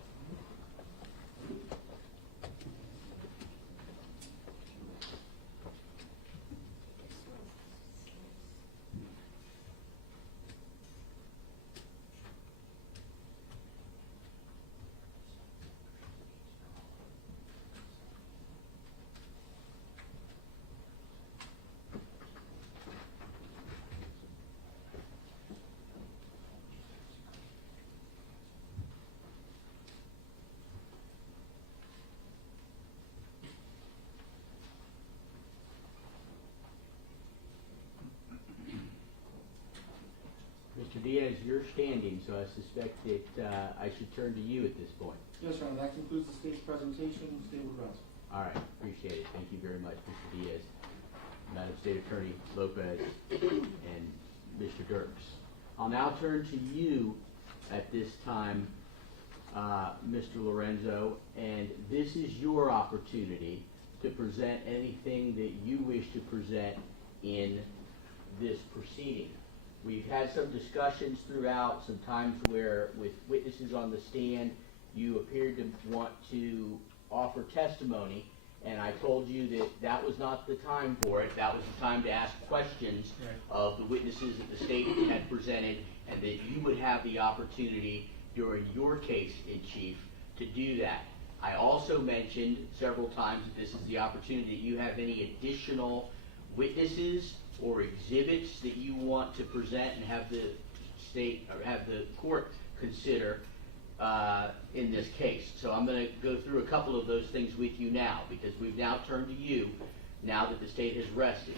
Mr. Diaz, you're standing, so I suspect that I should turn to you at this point. Yes, Your Honor, that concludes the state's presentation. State will rise. All right, appreciate it. Thank you very much, Mr. Diaz, Madam State Attorney Lopez, and Mr. Dirks. I'll now turn to you at this time, Mr. Lorenzo, and this is your opportunity to present anything that you wish to present in this proceeding. We've had some discussions throughout, some times where with witnesses on the stand, you appeared to want to offer testimony, and I told you that that was not the time for it. That was the time to ask questions of the witnesses that the state had presented, and that you would have the opportunity during your case in chief to do that. I also mentioned several times that this is the opportunity that you have any additional witnesses or exhibits that you want to present and have the state or have the court consider in this case. So I'm going to go through a couple of those things with you now, because we've now turned to you now that the state has rested.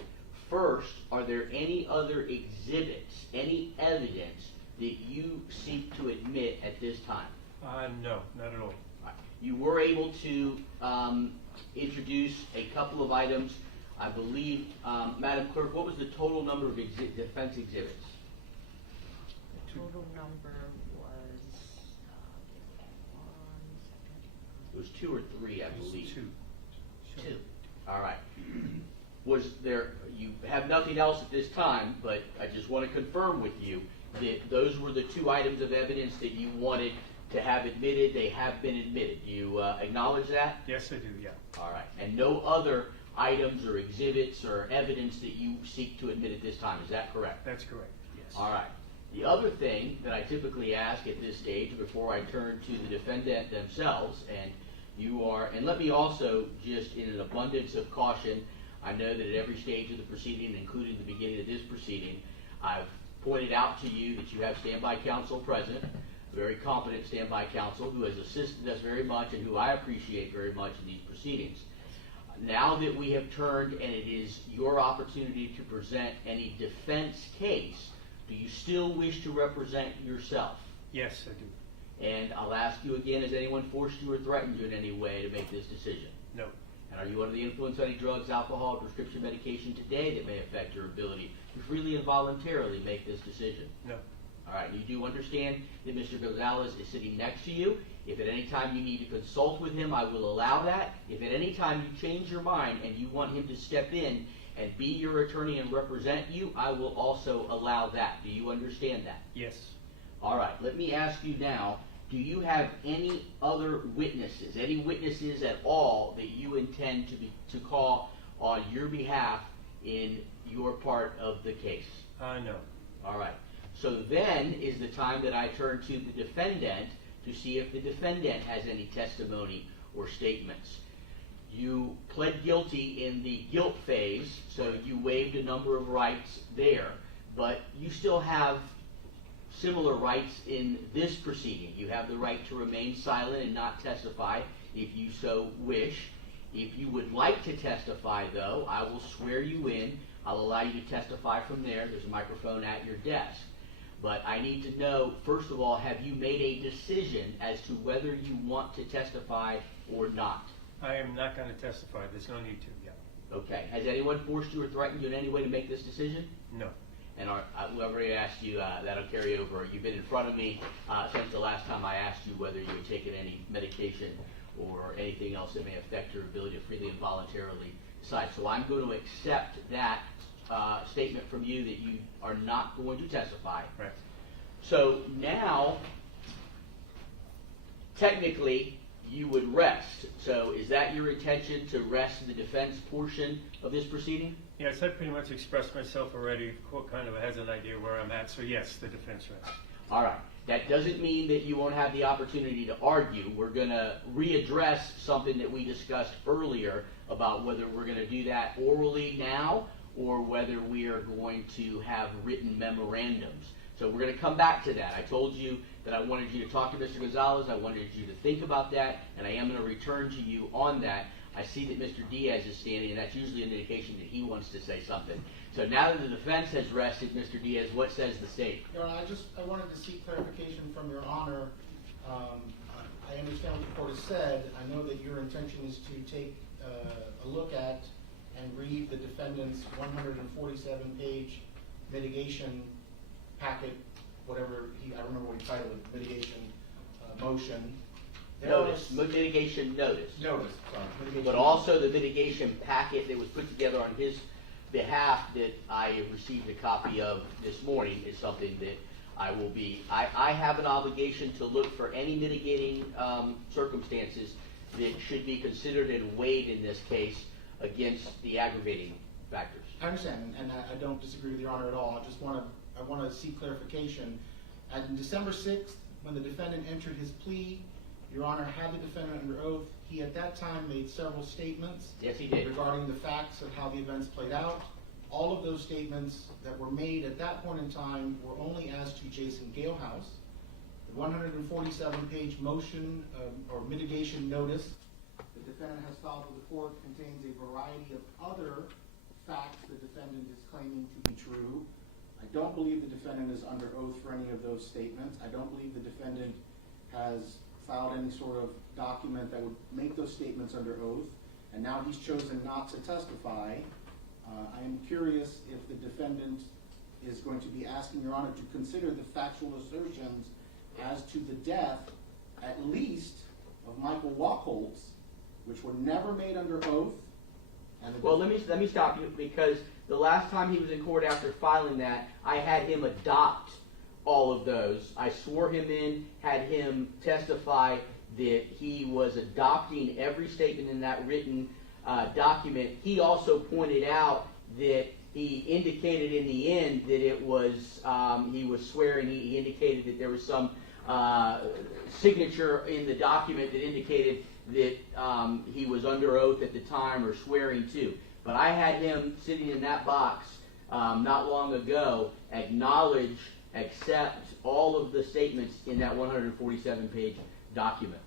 First, are there any other exhibits, any evidence that you seek to admit at this time? No, not at all. You were able to introduce a couple of items. I believe, Madam Clerk, what was the total number of defense exhibits? The total number was, It was 2 or 3, I believe. Two. Two. All right. Was there, you have nothing else at this time, but I just want to confirm with you that those were the 2 items of evidence that you wanted to have admitted. They have been admitted. Do you acknowledge that? Yes, I do, yeah. All right. And no other items or exhibits or evidence that you seek to admit at this time. Is that correct? That's correct, yes. All right. The other thing that I typically ask at this stage before I turn to the defendant themselves, and let me also, just in an abundance of caution, I know that at every stage of the proceeding, including the beginning of this proceeding, I've pointed out to you that you have standby counsel present, very competent standby counsel who has assisted us very much and who I appreciate very much in these proceedings. Now that we have turned and it is your opportunity to present any defense case, do you still wish to represent yourself? Yes, I do. And I'll ask you again, has anyone forced you or threatened you in any way to make this decision? No. And are you under the influence of any drugs, alcohol, or prescription medication today that may affect your ability to freely and voluntarily make this decision? No. All right, you do understand that Mr. Gonzalez is sitting next to you. If at any time you need to consult with him, I will allow that. If at any time you change your mind and you want him to step in and be your attorney and represent you, I will also allow that. Do you understand that? Yes. All right, let me ask you now, do you have any other witnesses, any witnesses at all that you intend to call on your behalf in your part of the case? No. All right. So then is the time that I turn to the defendant to see if the defendant has any testimony or statements. You pled guilty in the guilt phase, so you waived a number of rights there, but you still have similar rights in this proceeding. You have the right to remain silent and not testify if you so wish. If you would like to testify, though, I will swear you in. I'll allow you to testify from there. There's a microphone at your desk. But I need to know, first of all, have you made a decision as to whether you want to testify or not? I am not going to testify. There's no need to, yeah. Okay. Has anyone forced you or threatened you in any way to make this decision? No. And whoever asked you, that'll carry over. You've been in front of me since the last time I asked you whether you had taken any medication or anything else that may affect your ability to freely and voluntarily decide. So I'm going to accept that statement from you that you are not going to testify. Right. So now, technically, you would rest. So is that your intention, to rest the defense portion of this proceeding? Yes, I pretty much expressed myself already. The court kind of has an idea where I'm at, so yes, the defense rests. All right. That doesn't mean that you won't have the opportunity to argue. We're going to readdress something that we discussed earlier about whether we're going to do that orally now or whether we are going to have written memorandums. So we're going to come back to that. I told you that I wanted you to talk to Mr. Gonzalez. I wanted you to think about that, and I am going to return to you on that. I see that Mr. Diaz is standing, and that's usually an indication that he wants to say something. So now that the defense has rested, Mr. Diaz, what says the state? Your Honor, I wanted to seek clarification from Your Honor. I understand what the court has said. I know that your intention is to take a look at and read the defendant's 147-page mitigation packet, whatever I remember what he titled it, mitigation motion. Mitigation notice. Notice, sorry. Mitigation But also the mitigation packet that was put together on his behalf that I received a copy of this morning is something that I have an obligation to look for any mitigating circumstances that should be considered and weighed in this case against the aggravating factors. I understand, and I don't disagree with Your Honor at all. I want to seek clarification. On December 6th, when the defendant entered his plea, Your Honor had the defendant under oath. He at that time made several statements. Yes, he did. Regarding the facts of how the events played out. All of those statements that were made at that point in time were only as to Jason Galehouse. The 147-page motion or mitigation notice the defendant has filed with the court contains a variety of other facts the defendant is claiming to be true. I don't believe the defendant is under oath for any of those statements. I don't believe the defendant has filed any sort of document that would make those statements under oath, and now he's chosen not to testify. I am curious if the defendant is going to be asking Your Honor to consider the factual assertions as to the death, at least, of Michael Wachholtz, which were never made under oath. Well, let me stop you, because the last time he was in court after filing that, I had him adopt all of those. I swore him in, had him testify that he was adopting every statement in that written document. He also pointed out that he indicated in the end that it was, he was swearing, he indicated that there was some signature in the document that indicated that he was under oath at the time or swearing to. But I had him sitting in that box not long ago acknowledge, accept all of the statements in that 147-page document.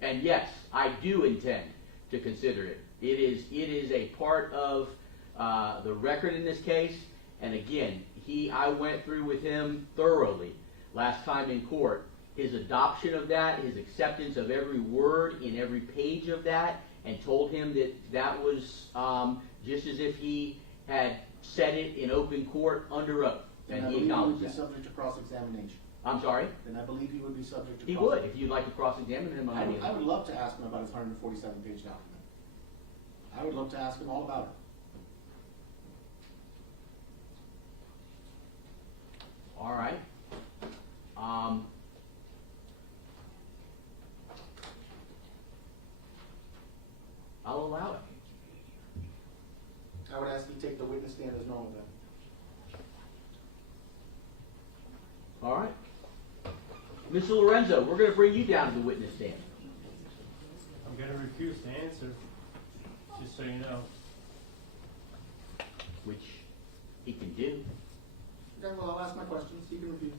And yes, I do intend to consider it. It is a part of the record in this case. And again, I went through with him thoroughly last time in court his adoption of that, his acceptance of every word in every page of that, and told him that that was just as if he had said it in open court under oath. And he acknowledged that. He would be subject to cross-examination. I'm sorry? Then I believe he would be subject to He would, if you'd like to cross-examine him on anything. I would love to ask him about his 147-page document. I would love to ask him all about it. All right. I'll allow it. I would ask you to take the witness stand as normal then. All right. Mr. Lorenzo, we're going to bring you down to the witness stand. I'm gonna refuse to answer, just so you know. Which he can do. Okay, well, I'll ask my questions. You can refuse.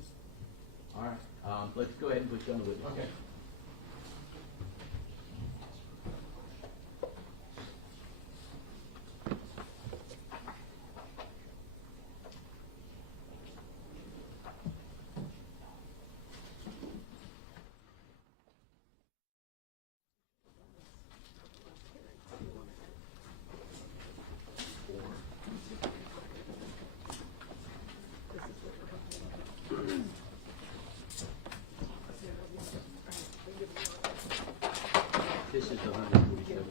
All right. Let's go ahead and put you on the witness stand. Okay. This is the 147.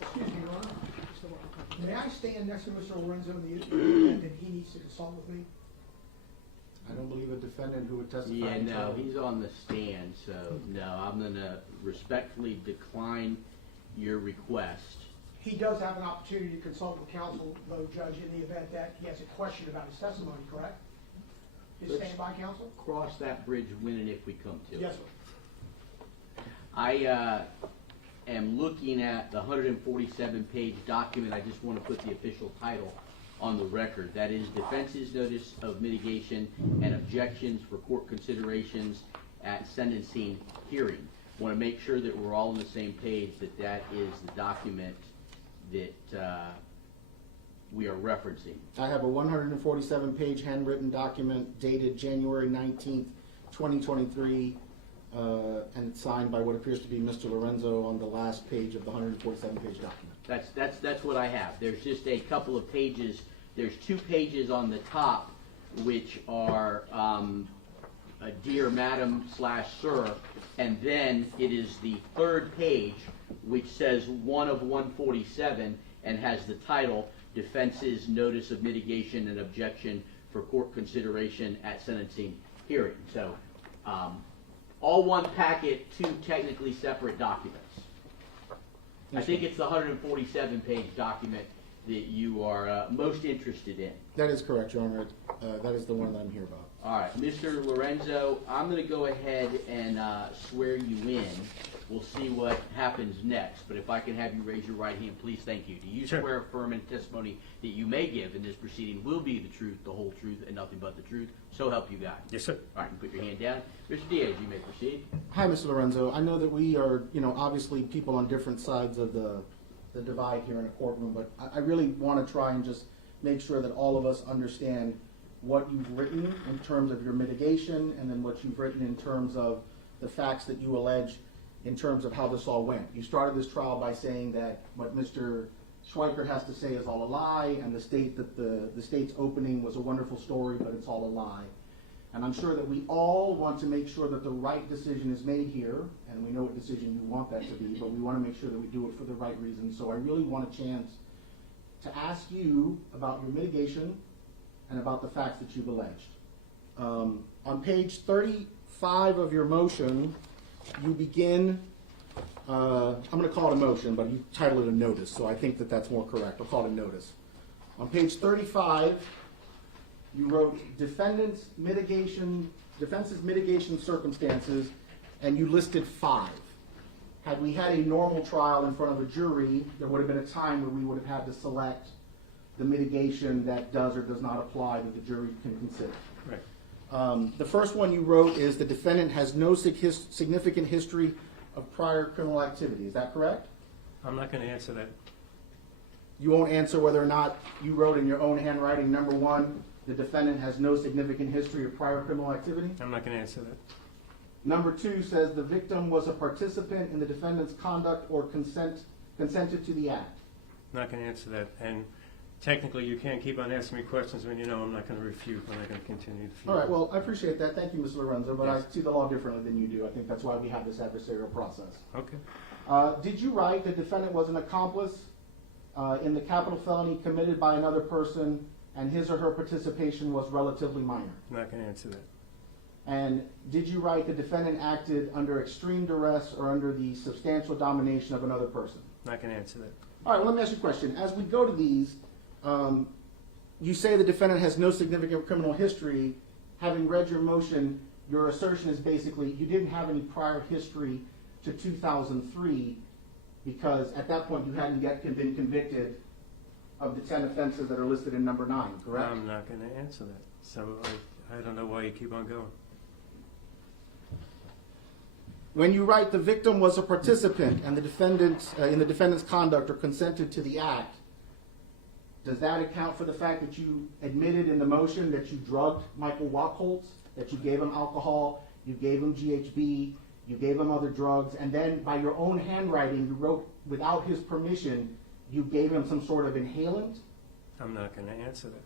Excuse me, Your Honor. May I stand next to Mr. Lorenzo in the event that he needs to consult with me? I don't believe a defendant who would testify. Yeah, in no, trial- he's on the stand, so no, I'm going to respectfully decline your request. He does have an opportunity to consult with counsel, though, Judge, in the event that he has a question about his testimony, correct? His Let's- standby counsel? Cross that bridge when and if we come to it. Yes, sir. I am looking at the 147-page document. I just want to put the official title on the record. That is Defense's Notice of Mitigation and Objections for Court Considerations at Sentencing Hearing. Want to make sure that we're all on the same page, that that is the document that we are referencing. I have a 147-page handwritten document dated January 19th, 2023, and it's signed by what appears to be Mr. Lorenzo on the last page of the 147-page document. That's what I have. There's just a couple of pages. There's 2 pages on the top which are a Dear Madam / Sir, and then it is the 3rd page which says 1 of 147 and has the title Defense's Notice of Mitigation and Objection for Court Consideration at Sentencing Hearing. So all one packet, 2 technically separate documents. I think it's the 147-page document that you are most interested in. That is correct, Your Honor. That is the one that I'm here about. All right, Mr. Lorenzo, I'm going to go ahead and swear you in. We'll see what happens next, but if I can have you raise your right hand, please, thank you. Do you Sure. swear affirm in testimony that you may give in this proceeding will be the truth, the whole truth, and nothing but the truth? So help you God. Yes, sir. All right, you put your hand down. Mr. Diaz, you may proceed. Hi, Mr. Lorenzo. I know that we are, obviously people on different sides of the divide here in a courtroom, but I really want to try and just make sure that all of us understand what you've written in terms of your mitigation, and then what you've written in terms of the facts that you allege in terms of how this all went. You started this trial by saying that what Mr. Schweickert has to say is all a lie, and the state's opening was a wonderful story, but it's all a lie. And I'm sure that we all want to make sure that the right decision is made here, and we know what decision you want that to be, but we want to make sure that we do it for the right reason. So I really want a chance to ask you about your mitigation and about the facts that you've alleged. On page 35 of your motion, you begin, I'm going to call it a motion, but you title it a notice, so I think that that's more correct. I'll call it a notice. On page 35, you wrote defense's mitigation circumstances, and you listed 5. Had we had a normal trial in front of a jury, there would have been a time where we would have had to select the mitigation that does or does not apply that the jury can consider. Right. The first one you wrote is the defendant has no significant history of prior criminal activity. Is that correct? I'm not going to answer that. You won't answer whether or not you wrote in your own handwriting, number 1, the defendant has no significant history of prior criminal activity? I'm not going to answer that. Number 2 says the victim was a participant in the defendant's conduct or consented to the act. I'm not going to answer that. And technically, you can't keep on asking me questions when you know I'm not going to refute. I'm not going to continue to refute. All right, well, I appreciate that. Thank you, Mr. Lorenzo, but Yes. I see the law differently than you do. I think that's why we have this adversarial process. Okay. Did you write the defendant was an accomplice in the capital felony committed by another person, and his or her participation was relatively minor? I'm not going to answer that. And did you write the defendant acted under extreme duress or under the substantial domination of another person? Not gonna answer that. All right, well, let me ask you a question. As we go to these, you say the defendant has no significant criminal history. Having read your motion, your assertion is basically you didn't have any prior history to 2003 because at that point you hadn't yet been convicted of the 10 offenses that are listed in number 9, correct? I'm not gonna answer that. So I don't know why you keep on going. When you write the victim was a participant and the defendant in the defendant's conduct or consented to the act, does that account for the fact that you admitted in the motion that you drugged Michael Wachholtz, that you gave him alcohol, you gave him GHB, you gave him other drugs, and then by your own handwriting you wrote without his permission you gave him some sort of inhalant? I'm not gonna answer that.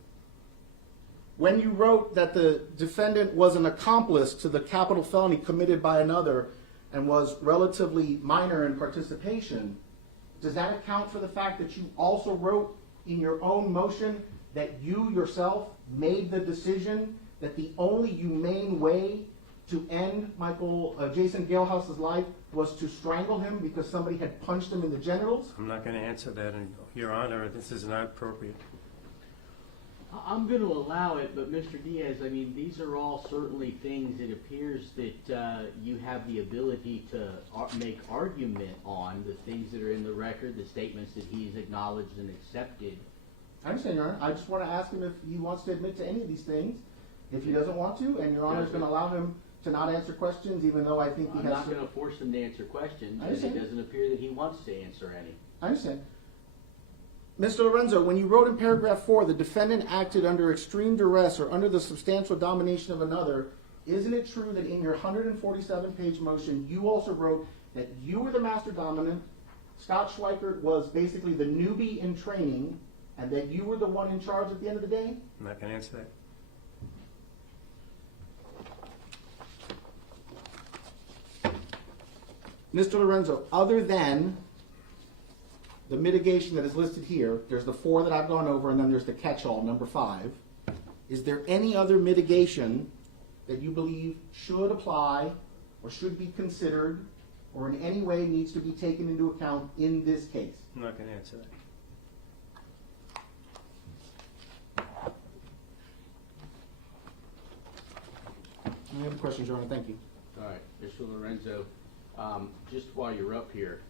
When you wrote that the defendant was an accomplice to the capital felony committed by another and was relatively minor in participation, does that account for the fact that you also wrote in your own motion that you yourself made the decision that the only humane way to end Jason Galehouse's life was to strangle him because somebody had punched him in the genitals? I'm not gonna answer that, and Your Honor, this is not appropriate. I'm going to allow it, but Mr. Diaz, I mean, these are all certainly things it appears that you have the ability to make argument on, the things that are in the record, the statements that he's acknowledged and accepted. I understand, Your Honor. I just want to ask him if he wants to admit to any of these things. If he doesn't want to, and Your Honor is going to allow him to not answer questions, even though I think he has to. I'm not going to force him to answer questions, and it doesn't appear that he wants to answer any. I understand. Mr. Lorenzo, when you wrote in paragraph 4, the defendant acted under extreme duress or under the substantial domination of another, isn't it true that in your 147-page motion, you also wrote that you were the master dominant, Scott Schweickert was basically the newbie in training, and that you were the one in charge at the end of the day? I'm not gonna answer that. Mr. Lorenzo, other than the mitigation that is listed here, there's the 4 that I've gone over, and then there's the catch-all, number 5. Is there any other mitigation that you believe should apply or should be considered or in any way needs to be taken into account in this case? I'm not gonna answer that. Any other questions, Your Honor? Thank you. All right, Mr. Lorenzo, just while you're up here,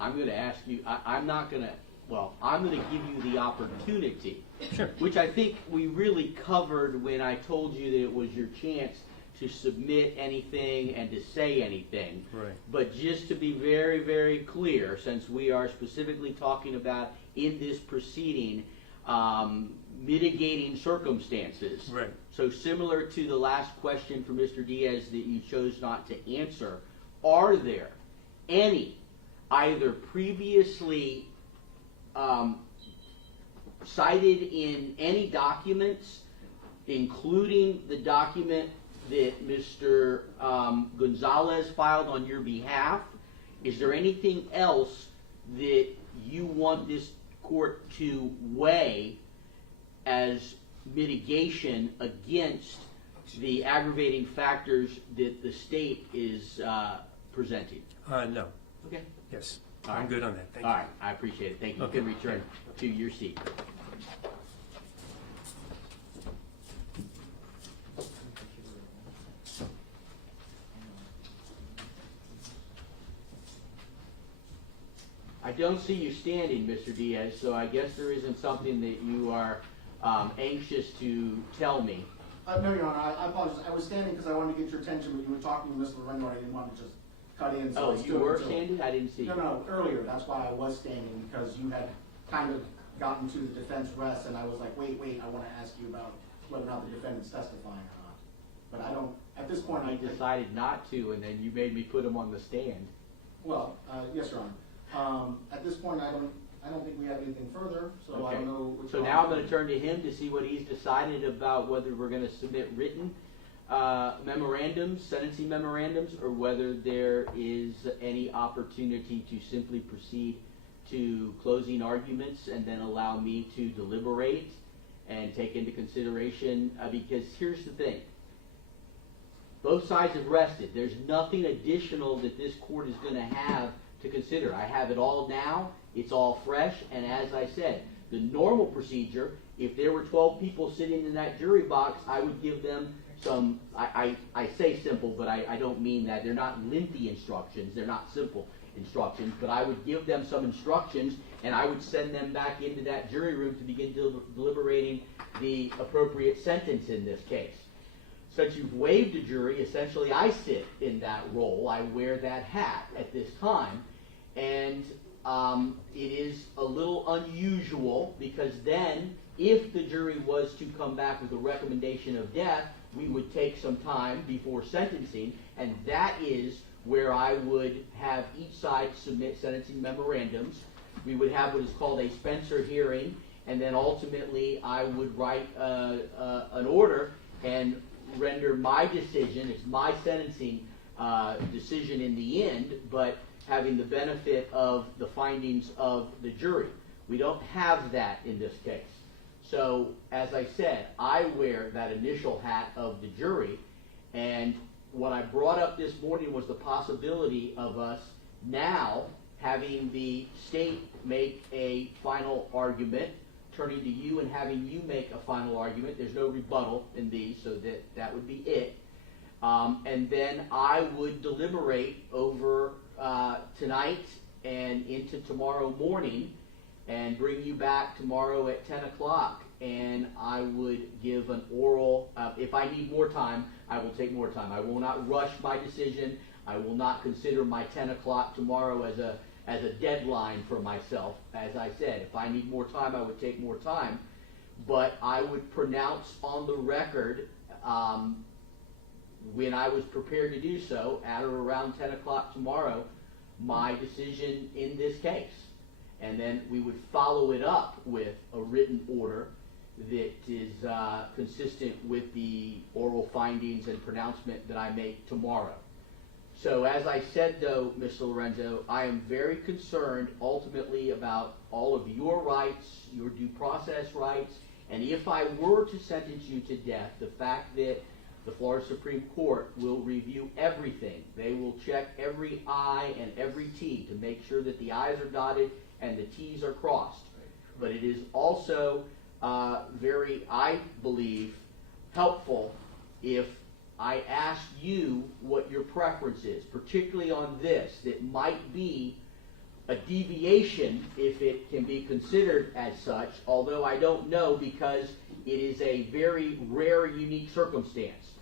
I'm going to ask you, I'm going to give you the opportunity, Sure. which I think we really covered when I told you that it was your chance to submit anything and to say anything. Right. But just to be very, very clear, since we are specifically talking about in this proceeding, mitigating circumstances. Right. So similar to the last question from Mr. Diaz that you chose not to answer, are there any either previously cited in any documents, including the document that Mr. Gonzalez filed on your behalf? Is there anything else that you want this court to weigh as mitigation against the aggravating factors that the state is presenting? No. Okay. Yes. All I'm right. good on that. Thank All you. right, I appreciate it. Thank you. Okay. You can return to your seat. I don't see you standing, Mr. Diaz, so I guess there isn't something that you are anxious to tell me. No, Your Honor, I apologize. I was standing because I wanted to get your attention when you were talking to Mr. Lorenzo, and I didn't want to just cut in. So Oh, I you stood were until- standing? I didn't see you. No, earlier. That's why I was standing, because you had kind of gotten to the defense rest, and I was like, wait, I want to ask you about whether or not the defendant's testifying or not. But I don't, at this point, I decided not to, and then you made me put him on the stand. Well, yes, Your Honor. At this point, I don't think we have anything further, so I Okay. don't know. So now I'm going to turn to him to see what he's decided about whether we're going to submit written memorandums, sentencing memorandums, or whether there is any opportunity to simply proceed to closing arguments and then allow me to deliberate and take into consideration, because here's the thing. Both sides have rested. There's nothing additional that this court is going to have to consider. I have it all now, it's all fresh, and as I said, the normal procedure, if there were 12 people sitting in that jury box, I would give them some, I say simple, but I don't mean that. They're not lengthy instructions, they're not simple instructions, but I would give them some instructions, and I would send them back into that jury room to begin deliberating the appropriate sentence in this case. Since you've waived a jury, essentially I sit in that role. I wear that hat at this time, and it is a little unusual because then, if the jury was to come back with a recommendation of death, we would take some time before sentencing, and that is where I would have each side submit sentencing memorandums. We would have what is called a Spencer hearing, and then ultimately I would write an order and render my decision. It's my sentencing decision in the end, but having the benefit of the findings of the jury. We don't have that in this case. So, as I said, I wear that initial hat of the jury, and what I brought up this morning was the possibility of us now having the state make a final argument, turning to you and having you make a final argument. There's no rebuttal in these, so that would be it. And then I would deliberate over tonight and into tomorrow morning and bring you back tomorrow at 10 o'clock. And I would give an oral, if I need more time, I will take more time. I will not rush my decision. I will not consider my 10 o'clock tomorrow as a deadline for myself. As I said, if I need more time, I would take more time. But I would pronounce on the record, when I was prepared to do so, at or around 10 o'clock tomorrow, my decision in this case. And then we would follow it up with a written order that is consistent with the oral findings and pronouncement that I make tomorrow. So as I said, though, Mr. Lorenzo, I am very concerned ultimately about all of your rights, your due process rights, and if I were to sentence you to death, the fact that the Florida Supreme Court will review everything. They will check every I and every T to make sure that the I's are dotted and the T's are crossed. But it is also very, I believe, helpful if I ask you what your preference is, particularly on this, that might be a deviation, if it can be considered as such, although I don't know, because it is a very rare, unique circumstance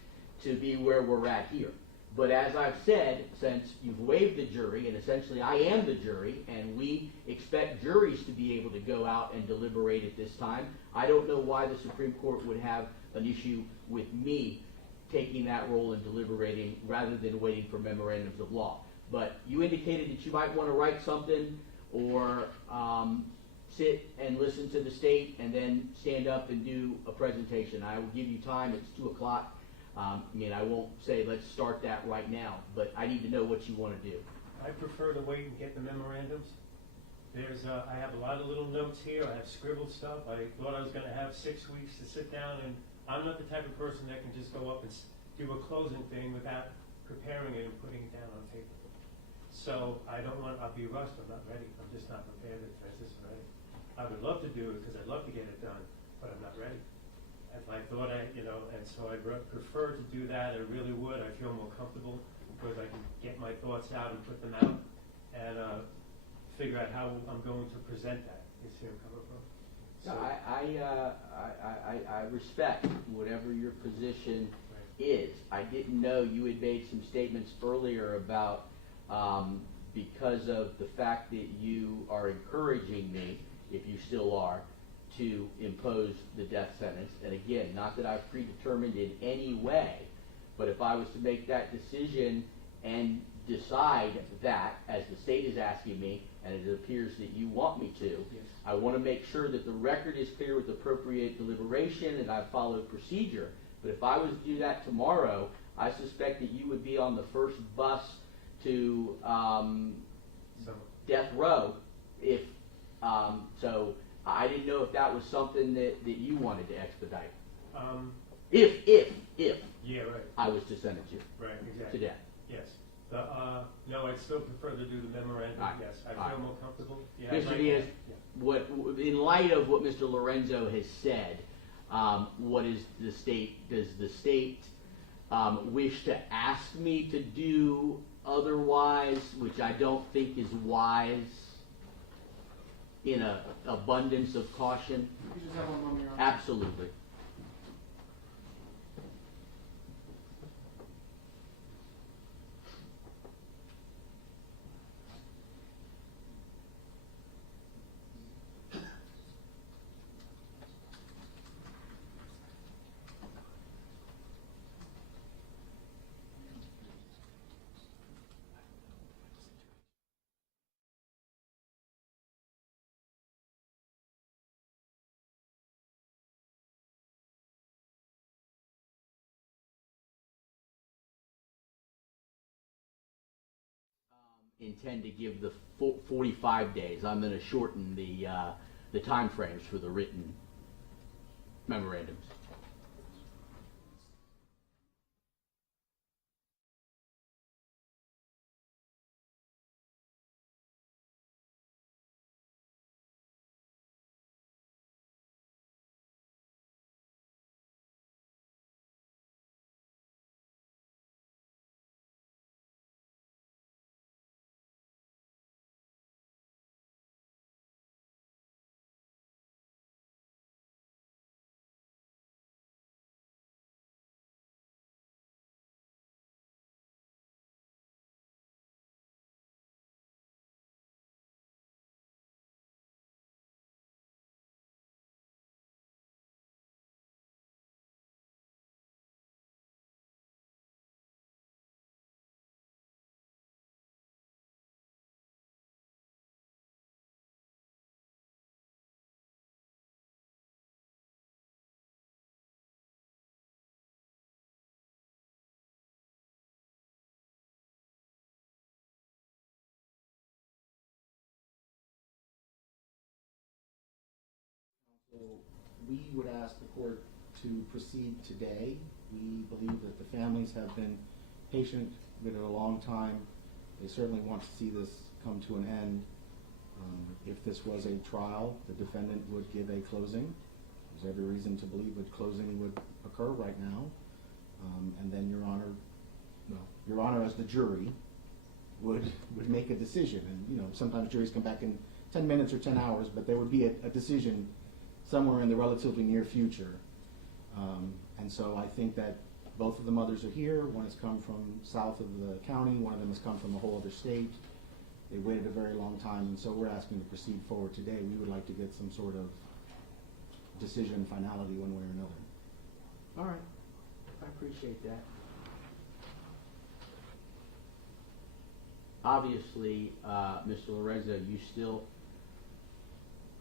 to be where we're at here. But as I've said, since you've waived the jury, and essentially I am the jury, and we expect juries to be able to go out and deliberate at this time, I don't know why the Supreme Court would have an issue with me taking that role and deliberating rather than waiting for memorandums of law. But you indicated that you might want to write something or sit and listen to the state and then stand up and do a presentation. I will give you time. It's 2 o'clock. I won't say let's start that right now, but I need to know what you want to do. I prefer to wait and get the memorandums. I have a lot of little notes here. I have scribbled stuff. I thought I was going to have 6 weeks to sit down, and I'm not the type of person that can just go up and do a closing thing without preparing it and putting it down on paper. So I'll be rushed. I'm not ready. I'm just not prepared if this is ready. I would love to do it because I'd love to get it done, but I'm not ready. If I thought and so I'd prefer to do that. I really would. I feel more comfortable because I can get my thoughts out and put them out and figure out how I'm going to present that. You see where I'm coming from? So I respect whatever your position is. I didn't know you had made some statements earlier about because of the fact that you are encouraging me, if you still are, to impose the death sentence. And again, not that I've predetermined in any way, but if I was to make that decision and decide that, as the state is asking me, and it appears that you want me to, yes, I want to make sure that the record is clear with appropriate deliberation and I've followed procedure. But if I was to do that tomorrow, I suspect that you would be on the first bus to death row. So I didn't know if that was something that you wanted to expedite. If yeah, right. I was to sentence you right, exactly. to death. Yes, No, I'd still prefer to do the memorandum, All right. yes. I All right. feel more comfortable. Yeah, I'd Mr. like Diaz, that. Yeah. in light of what Mr. Lorenzo has said, what is the state, does the state wish to ask me to do otherwise, which I don't think is wise in an abundance of caution? You just have one moment, Your Honor. Absolutely. Intend to give the 45 days. I'm going to shorten the time frames for the written memorandums. So we would ask the court to proceed today. We believe that the families have been patient with it a long time. They certainly want to see this come to an end. If this was a trial, the defendant would give a closing. There's every reason to believe that closing would occur right now. And then Your Honor, as the jury, would make a decision. And, you know, sometimes juries come back in 10 minutes or 10 hours, but there would be a decision somewhere in the relatively near future. And so I think that both of the mothers are here. One has come from south of the county. One of them has come from a whole other state. They waited a very long time, and so we're asking to proceed forward today. We would like to get some sort of decision, finality, one way or another. All right. I appreciate that. Obviously, Mr. Lorenzo, you still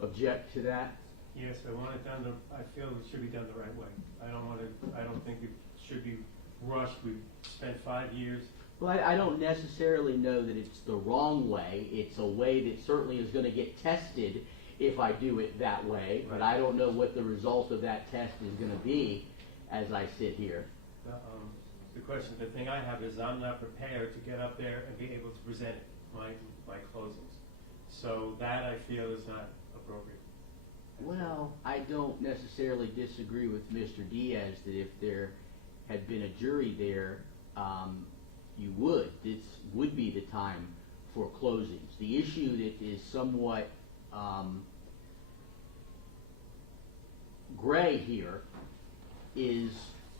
object to that? Yes, I want it done I feel it should be done the right way. I don't think it should be rushed. We've spent 5 years. Well, I don't necessarily know that it's the wrong way. It's a way that certainly is going to get tested if I do it that way, but I don't know what the result of that test is going to be as I sit here. The thing I have is I'm not prepared to get up there and be able to present my closings. So that I feel is not appropriate. Well, I don't necessarily disagree with Mr. Diaz that if there had been a jury there, this would be the time for closings. The issue that is somewhat gray here is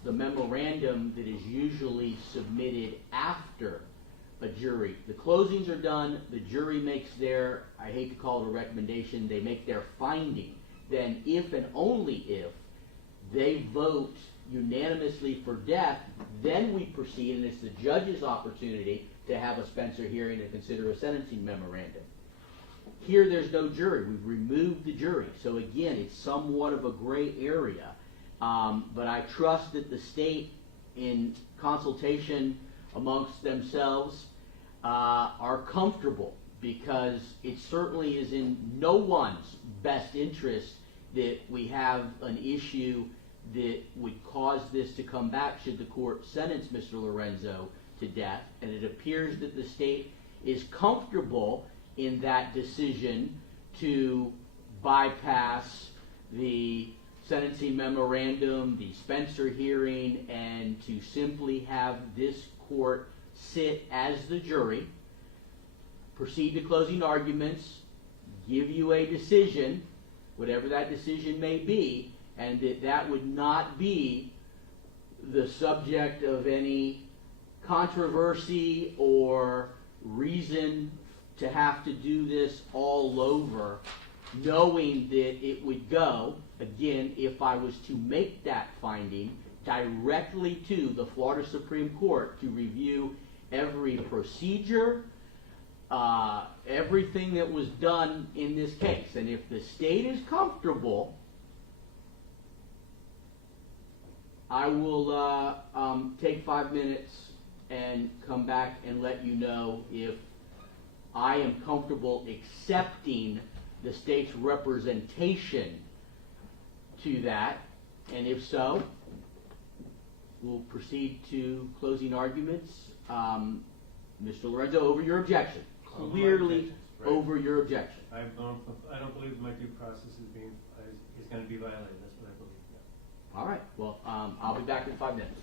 the memorandum that is usually submitted after a jury. The closings are done, the jury makes their, I hate to call it a recommendation, they make their finding. Then if and only if they vote unanimously for death, then we proceed, and it's the judge's opportunity to have a Spencer hearing and consider a sentencing memorandum. Here there's no jury. We've removed the jury. So again, it's somewhat of a gray area. But I trust that the state, in consultation amongst themselves, are comfortable, because it certainly is in no one's best interest that we have an issue that would cause this to come back should the court sentence Mr. Lorenzo to death, and it appears that the state is comfortable in that decision to bypass the sentencing memorandum, the Spencer hearing, and to simply have this court sit as the jury, proceed to closing arguments, give you a decision, whatever that decision may be, and that would not be the subject of any controversy or reason to have to do this all over, knowing that it would go, again, if I was to make that finding, directly to the Florida Supreme Court to review every procedure, everything that was done in this case. And if the state is comfortable, I will take 5 minutes and come back and let you know if I am comfortable accepting the state's representation to that, and if so, we'll proceed to closing arguments. Mr. Lorenzo, over your objection. Clearly over your objection. I don't believe my due process is going to be violated. That's what I believe. Yeah. All right. Well, I'll be back in 5 minutes.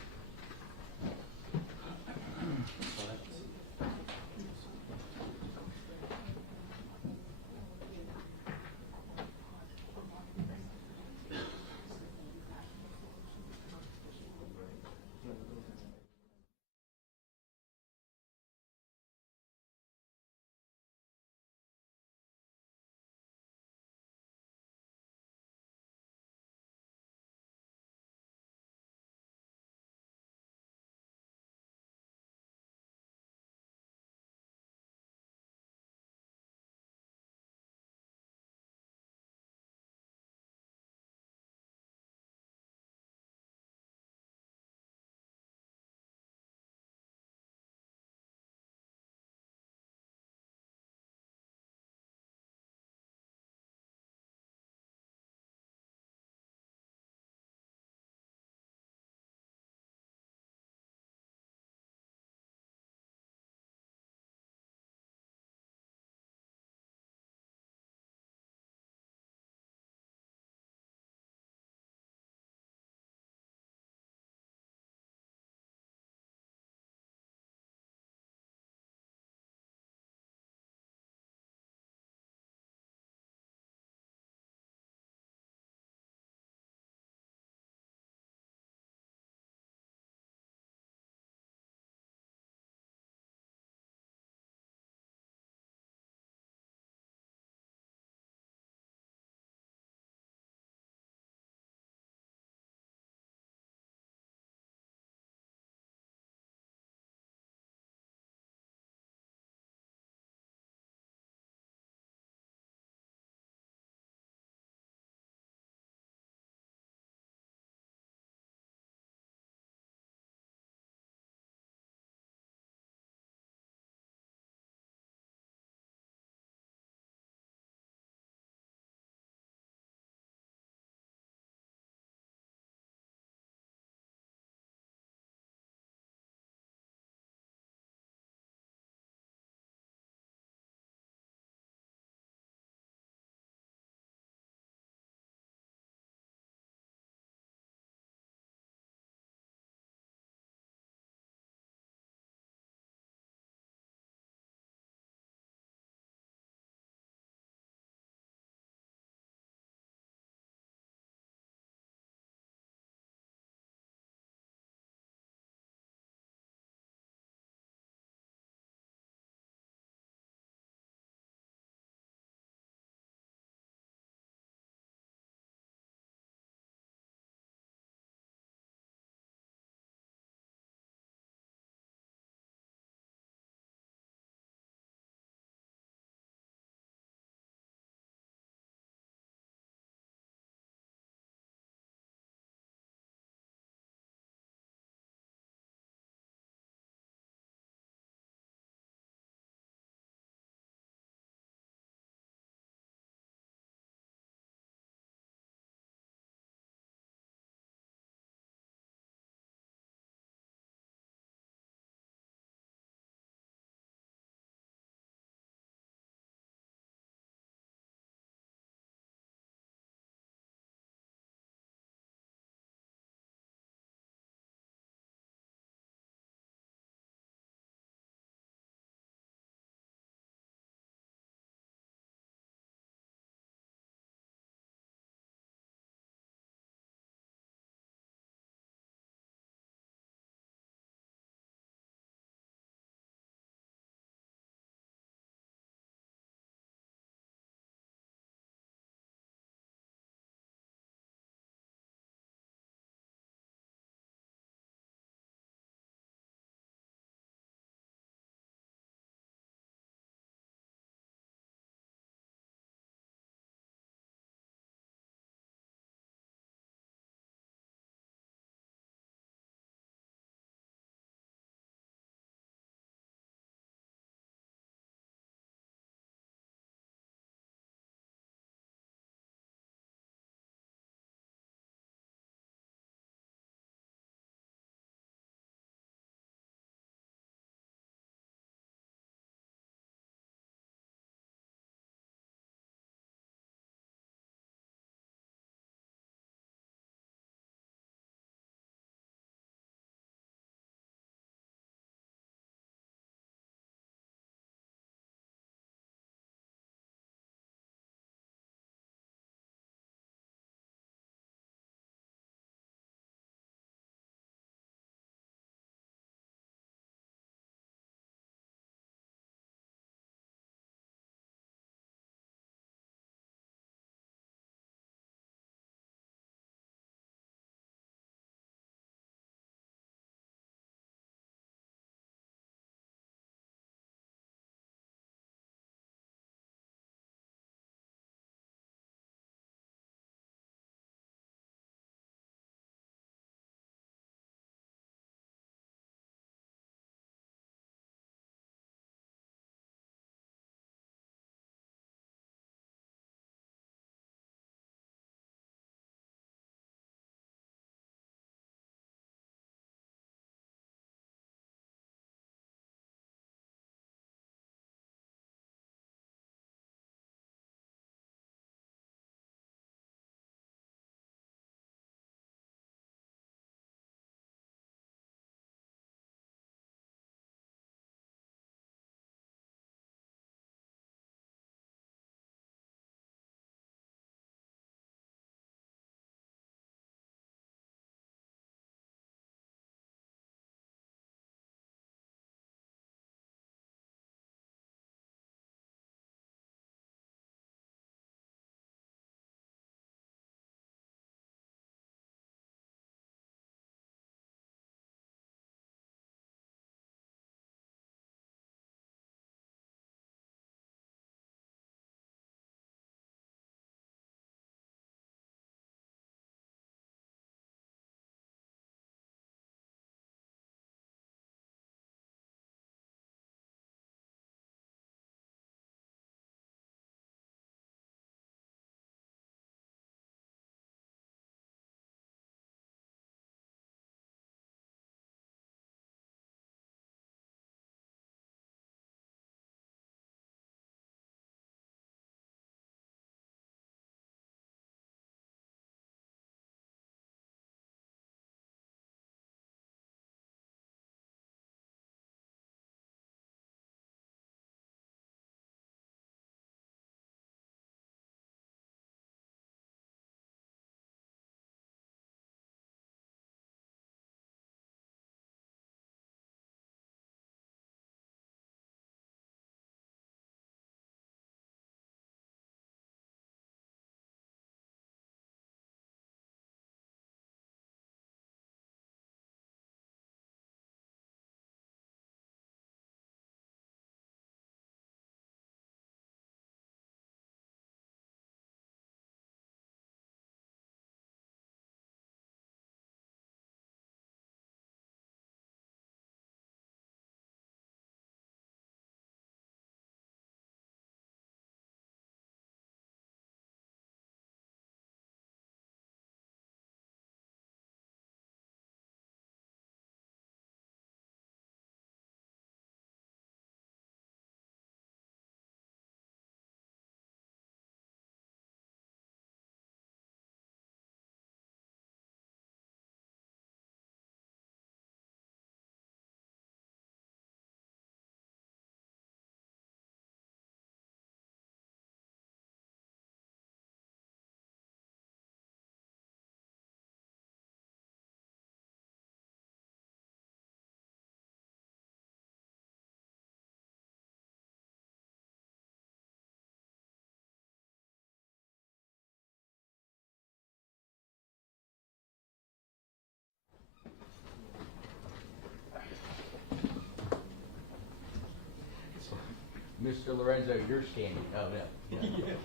Mr. Lorenzo, you're standing. Oh, no.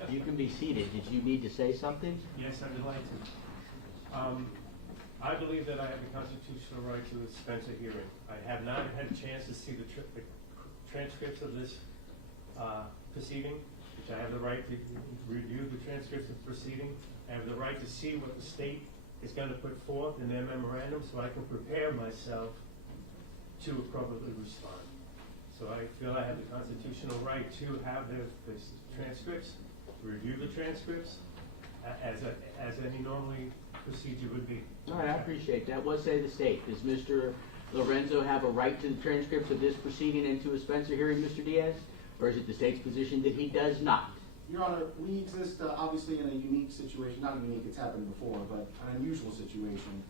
You can be seated. Did you need to say something? Yes, I would like to. I believe that I have the constitutional right to a Spencer hearing. I have not had a chance to see the transcripts of this proceeding, which I have the right to review the transcripts of the proceeding. I have the right to see what the state is going to put forth in their memorandum so I can prepare myself to appropriately respond. So I feel I have the constitutional right to have the transcripts, to review the transcripts as any normally procedure would be. All right, I appreciate that. What say the state? Does Mr. Lorenzo have a right to the transcripts of this proceeding and to a Spencer hearing, Mr. Diaz? Or is it the state's position that he does not? Your Honor, we exist obviously in a unique situation, not unique, it's happened before, but an unusual situation.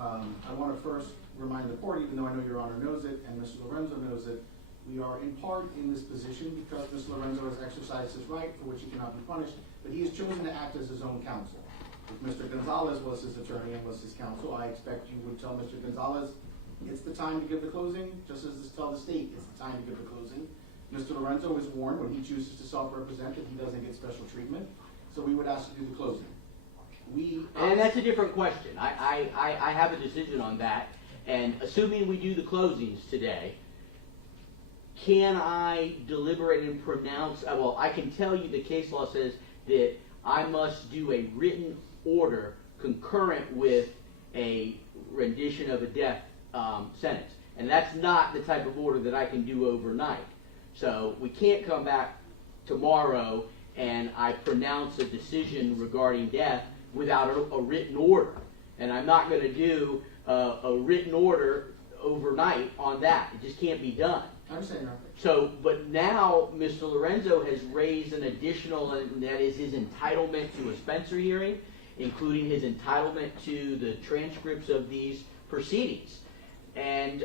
I want to first remind the court, even though I know Your Honor knows it and Mr. Lorenzo knows it, we are in part in this position because Mr. Lorenzo has exercised his right for which he cannot be punished, but he has chosen to act as his own counsel. If Mr. Gonzalez was his attorney and was his counsel, I expect you would tell Mr. Gonzalez, it's the time to give the closing, just as this tell the state, it's the time to give the closing. Mr. Lorenzo is warned when he chooses to self-represent that he doesn't get special treatment, so we would ask to do the closing. And that's a different question. I have a decision on that, and assuming we do the closings today, can I deliberate and pronounce, well, I can tell you the case law says that I must do a written order concurrent with a rendition of a death sentence. And that's not the type of order that I can do overnight. So we can't come back tomorrow and I pronounce a decision regarding death without a written order. And I'm not going to do a written order overnight on that. It just can't be done. I understand, Your Honor. So, but now Mr. Lorenzo has raised an additional, and that is his entitlement to a Spencer hearing, including his entitlement to the transcripts of these proceedings. And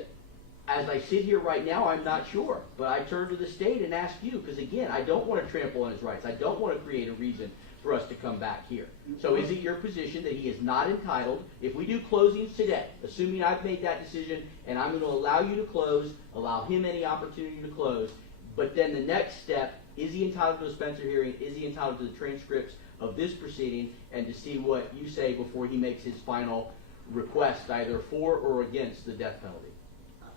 as I sit here right now, I'm not sure. But I turn to the state and ask you, because again, I don't want to trample on his rights. I don't want to create a reason for us to come back here. So is it your position that he is not entitled, if we do closings today, assuming I've made that decision and I'm going to allow you to close, allow him any opportunity to close, but then the next step, is he entitled to a Spencer hearing, is he entitled to the transcripts of this proceeding, and to see what you say before he makes his final request either for or against the death penalty?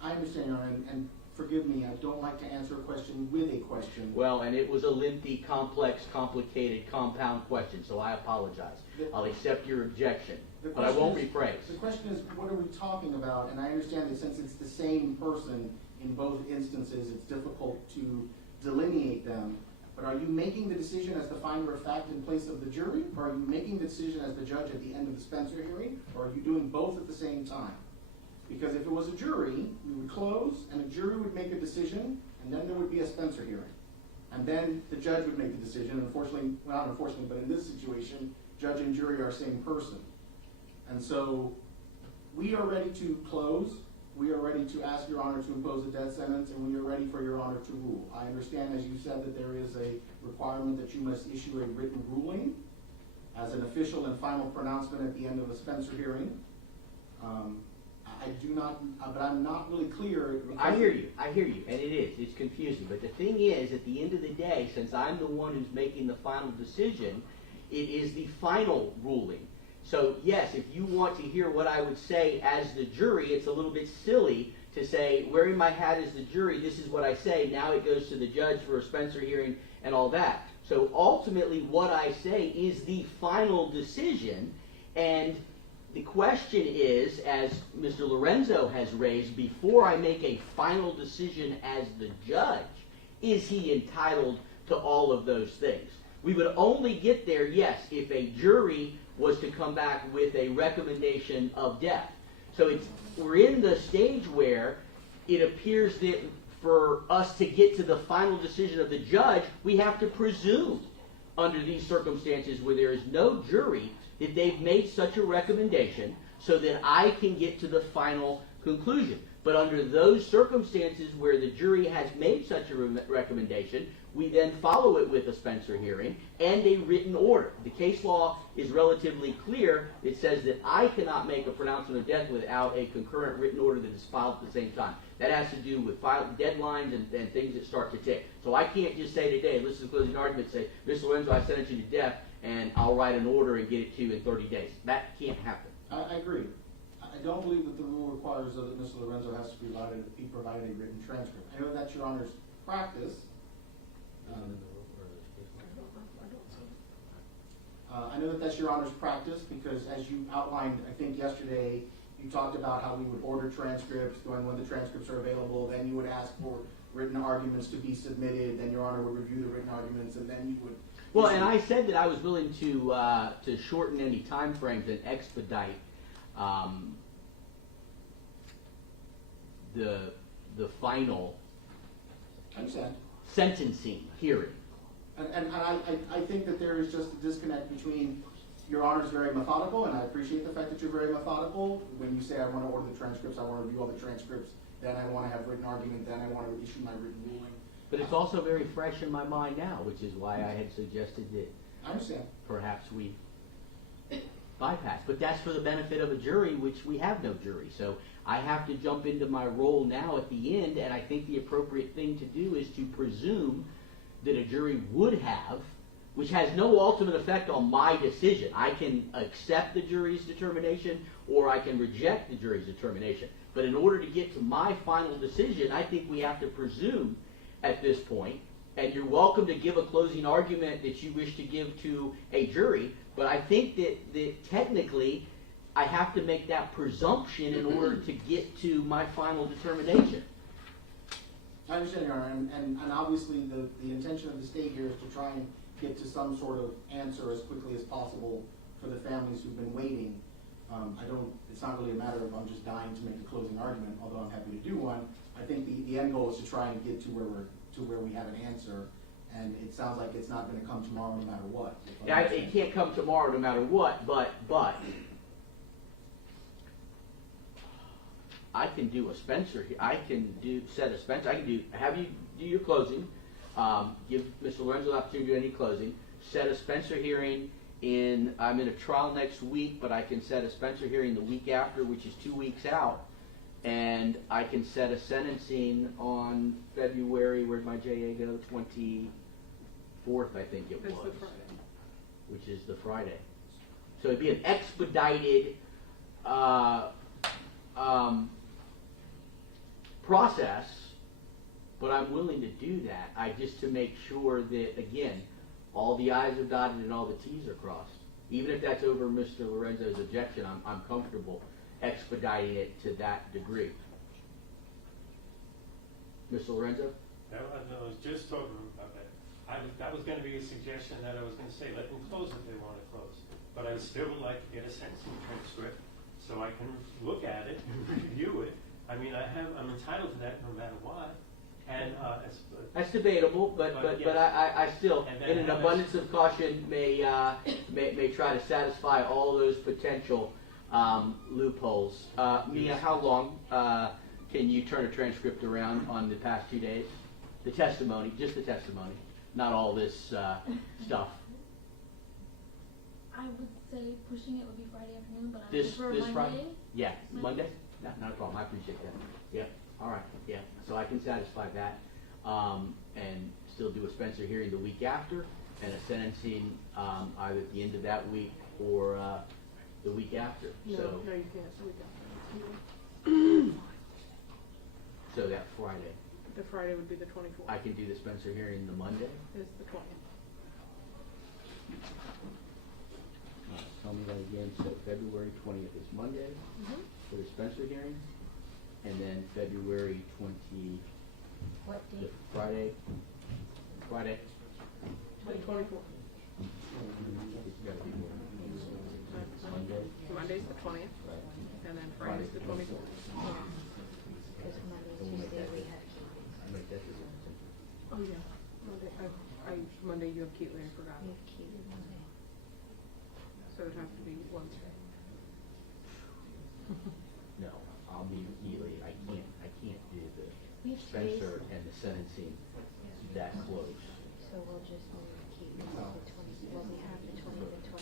I understand, Your Honor, and forgive me, I don't like to answer a question with a question. Well, and it was a lengthy, complex, complicated, compound question, so I apologize. I'll accept your objection, but I won't rephrase. The question is, what are we talking about? And I understand that since it's the same person in both instances, it's difficult to delineate them. But are you making the decision as the finder of fact in place of the jury? Or are you making the decision as the judge at the end of the Spencer hearing? Or are you doing both at the same time? Because if it was a jury, we would close, and a jury would make a decision, and then there would be a Spencer hearing. And then the judge would make the decision. Unfortunately, well, not unfortunately, but in this situation, judge and jury are the same person. And so we are ready to close. We are ready to ask Your Honor to impose a death sentence, and we are ready for Your Honor to rule. I understand, as you said, that there is a requirement that you must issue a written ruling as an official and final pronouncement at the end of a Spencer hearing. I do not, but I'm not really clear. I hear you, and it's confusing. But the thing is, at the end of the day, since I'm the one who's making the final decision, it is the final ruling. So yes, if you want to hear what I would say as the jury, it's a little bit silly to say, wearing my hat as the jury, this is what I say, now it goes to the judge for a Spencer hearing and all that. So ultimately what I say is the final decision, and the question is, as Mr. Lorenzo has raised, before I make a final decision as the judge, is he entitled to all of those things? We would only get there, yes, if a jury was to come back with a recommendation of death. So we're in the stage where it appears that for us to get to the final decision of the judge, we have to presume under these circumstances where there is no jury that they've made such a recommendation so that I can get to the final conclusion. But under those circumstances where the jury has made such a recommendation, we then follow it with a Spencer hearing and a written order. The case law is relatively clear. It says that I cannot make a pronouncement of death without a concurrent written order that is filed at the same time. That has to do with deadlines and things that start to tick. So I can't just say today, listen to the closing argument, say, Mr. Lorenzo, I sentenced you to death, and I'll write an order and get it to you in 30 days. That can't happen. I agree. I don't believe that the rule requires though that Mr. Lorenzo has to be provided a written transcript. I know that's Your Honor's practice. I know that that's Your Honor's practice because as you outlined, I think yesterday, you talked about how we would order transcripts, when the transcripts are available, then you would ask for written arguments to be submitted, then Your Honor would review the written arguments, and then you would... Well, and I said that I was willing to shorten any time frames and expedite the final I understand. sentencing hearing. And I think that there is just a disconnect between Your Honor's very methodical, and I appreciate the fact that you're very methodical. When you say I want to order the transcripts, I want to review all the transcripts, then I want to have written argument, then I want to issue my written ruling. But it's also very fresh in my mind now, which is why I had suggested that I understand. perhaps we bypass. But that's for the benefit of a jury, which we have no jury. So I have to jump into my role now at the end, and I think the appropriate thing to do is to presume that a jury would have, which has no ultimate effect on my decision. I can accept the jury's determination or I can reject the jury's determination. But in order to get to my final decision, I think we have to presume at this point, and you're welcome to give a closing argument that you wish to give to a jury, but I think that technically I have to make that presumption in order to get to my final determination. I understand, Your Honor, and obviously the intention of the state here is to try and get to some sort of answer as quickly as possible for the families who've been waiting. It's not really a matter of I'm just dying to make a closing argument, although I'm happy to do one. I think the end goal is to try and get to where we have an answer, and it sounds like it's not going to come tomorrow no matter what. Yeah, it can't come tomorrow no matter what, but I can do a Spencer. I can have you do your closing, give Mr. Lorenzo the opportunity to do any closing, set a Spencer hearing I'm in a trial next week, but I can set a Spencer hearing the week after, which is 2 weeks out, and I can set a sentencing on February, where'd my JA go? 24th, I think it was. It's the Friday. Which is the Friday. So it'd be an expedited process, but I'm willing to do that. Just to make sure that, again, all the I's are dotted and all the T's are crossed. Even if that's over Mr. Lorenzo's objection, I'm comfortable expediting it to that degree. Mr. Lorenzo? I was just talking about that. That was going to be a suggestion that I was going to say, let them close if they want to close. But I still would like to get a sentencing transcript so I can look at it and review it. I mean, I'm entitled to that no matter what. And that's debatable, but yes. I still, in an abundance of caution, may try to satisfy all those potential loopholes. Mia, how long can you turn a transcript around on the past 2 days? The testimony, just the testimony, not all this stuff. I would say pushing it would be Friday afternoon, but I This prefer Monday. Friday? Yeah, Monday? Not a problem, I appreciate that. Yeah, all right, yeah, so I can satisfy that, and still do a Spencer hearing the week after, and a sentencing either at the end of that week or the week after. No, So, no, you can't. The week after. so that Friday. The Friday would be the 24th. I can do the Spencer hearing the Monday. Is the 20th. Tell me that again, so February 20th is Monday for the Spencer hearing, and then February 20, What the date? Friday? 24th. It's gotta be more. Monday? Monday's the 20th, Right. and then Friday's the 24th. Because Monday, Tuesday, we have I make that decision. Oh, yeah. Monday you have Keatley, I forgot. we have Keaton Monday. So it'd have to be Wednesday. No, I'll be Ely. I can't do We the have today's- Spencer and the sentencing that close. So we'll just keep the 20, well, we have the 20 and the 21st.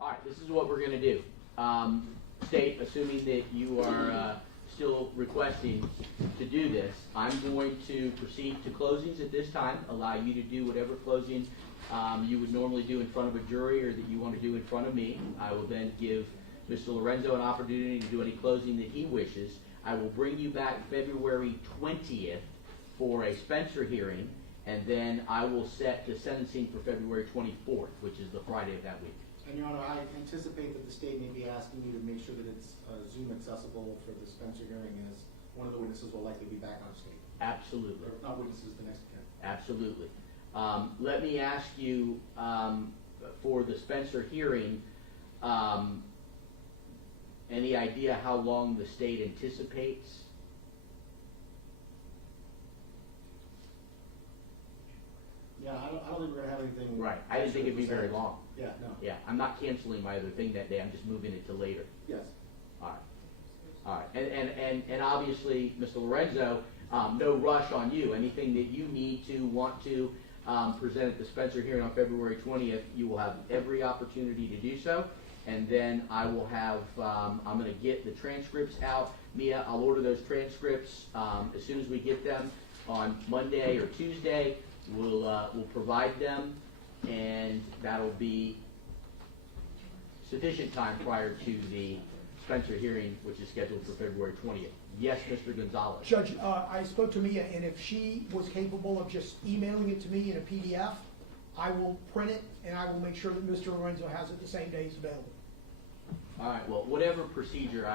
All right, this is what we're going to do. State, assuming that you are still requesting to do this, I'm going to proceed to closings at this time, allow you to do whatever closing you would normally do in front of a jury or that you want to do in front of me. I will then give Mr. Lorenzo an opportunity to do any closing that he wishes. I will bring you back February 20th for a Spencer hearing, and then I will set the sentencing for February 24th, which is the Friday of that week. And Your Honor, I anticipate that the state may be asking you to make sure that it's Zoom accessible for the Spencer hearing, as one of the witnesses will likely be back on state. Absolutely. Or if not witnesses, the next again. Absolutely. Let me ask you, for the Spencer hearing, any idea how long the state anticipates? Yeah, I don't think we're gonna have anything. Right, I didn't think it'd be very long. Yeah, no. Yeah, I'm not canceling my other thing that day, I'm just moving it to later. Yes. All right. All right, and obviously, Mr. Lorenzo, no rush on you. Anything that you need to, want to present at the Spencer hearing on February 20th, you will have every opportunity to do so. And then I will have, I'm going to get the transcripts out. Mia, I'll order those transcripts as soon as we get them on Monday or Tuesday. We'll provide them, and that'll be sufficient time prior to the Spencer hearing, which is scheduled for February 20th. Yes, Mr. Gonzalez. Judge, I spoke to Mia, and if she was capable of just emailing it to me in a PDF, I will print it, and I will make sure that Mr. Lorenzo has it the same day it's available. All right, well, whatever procedure,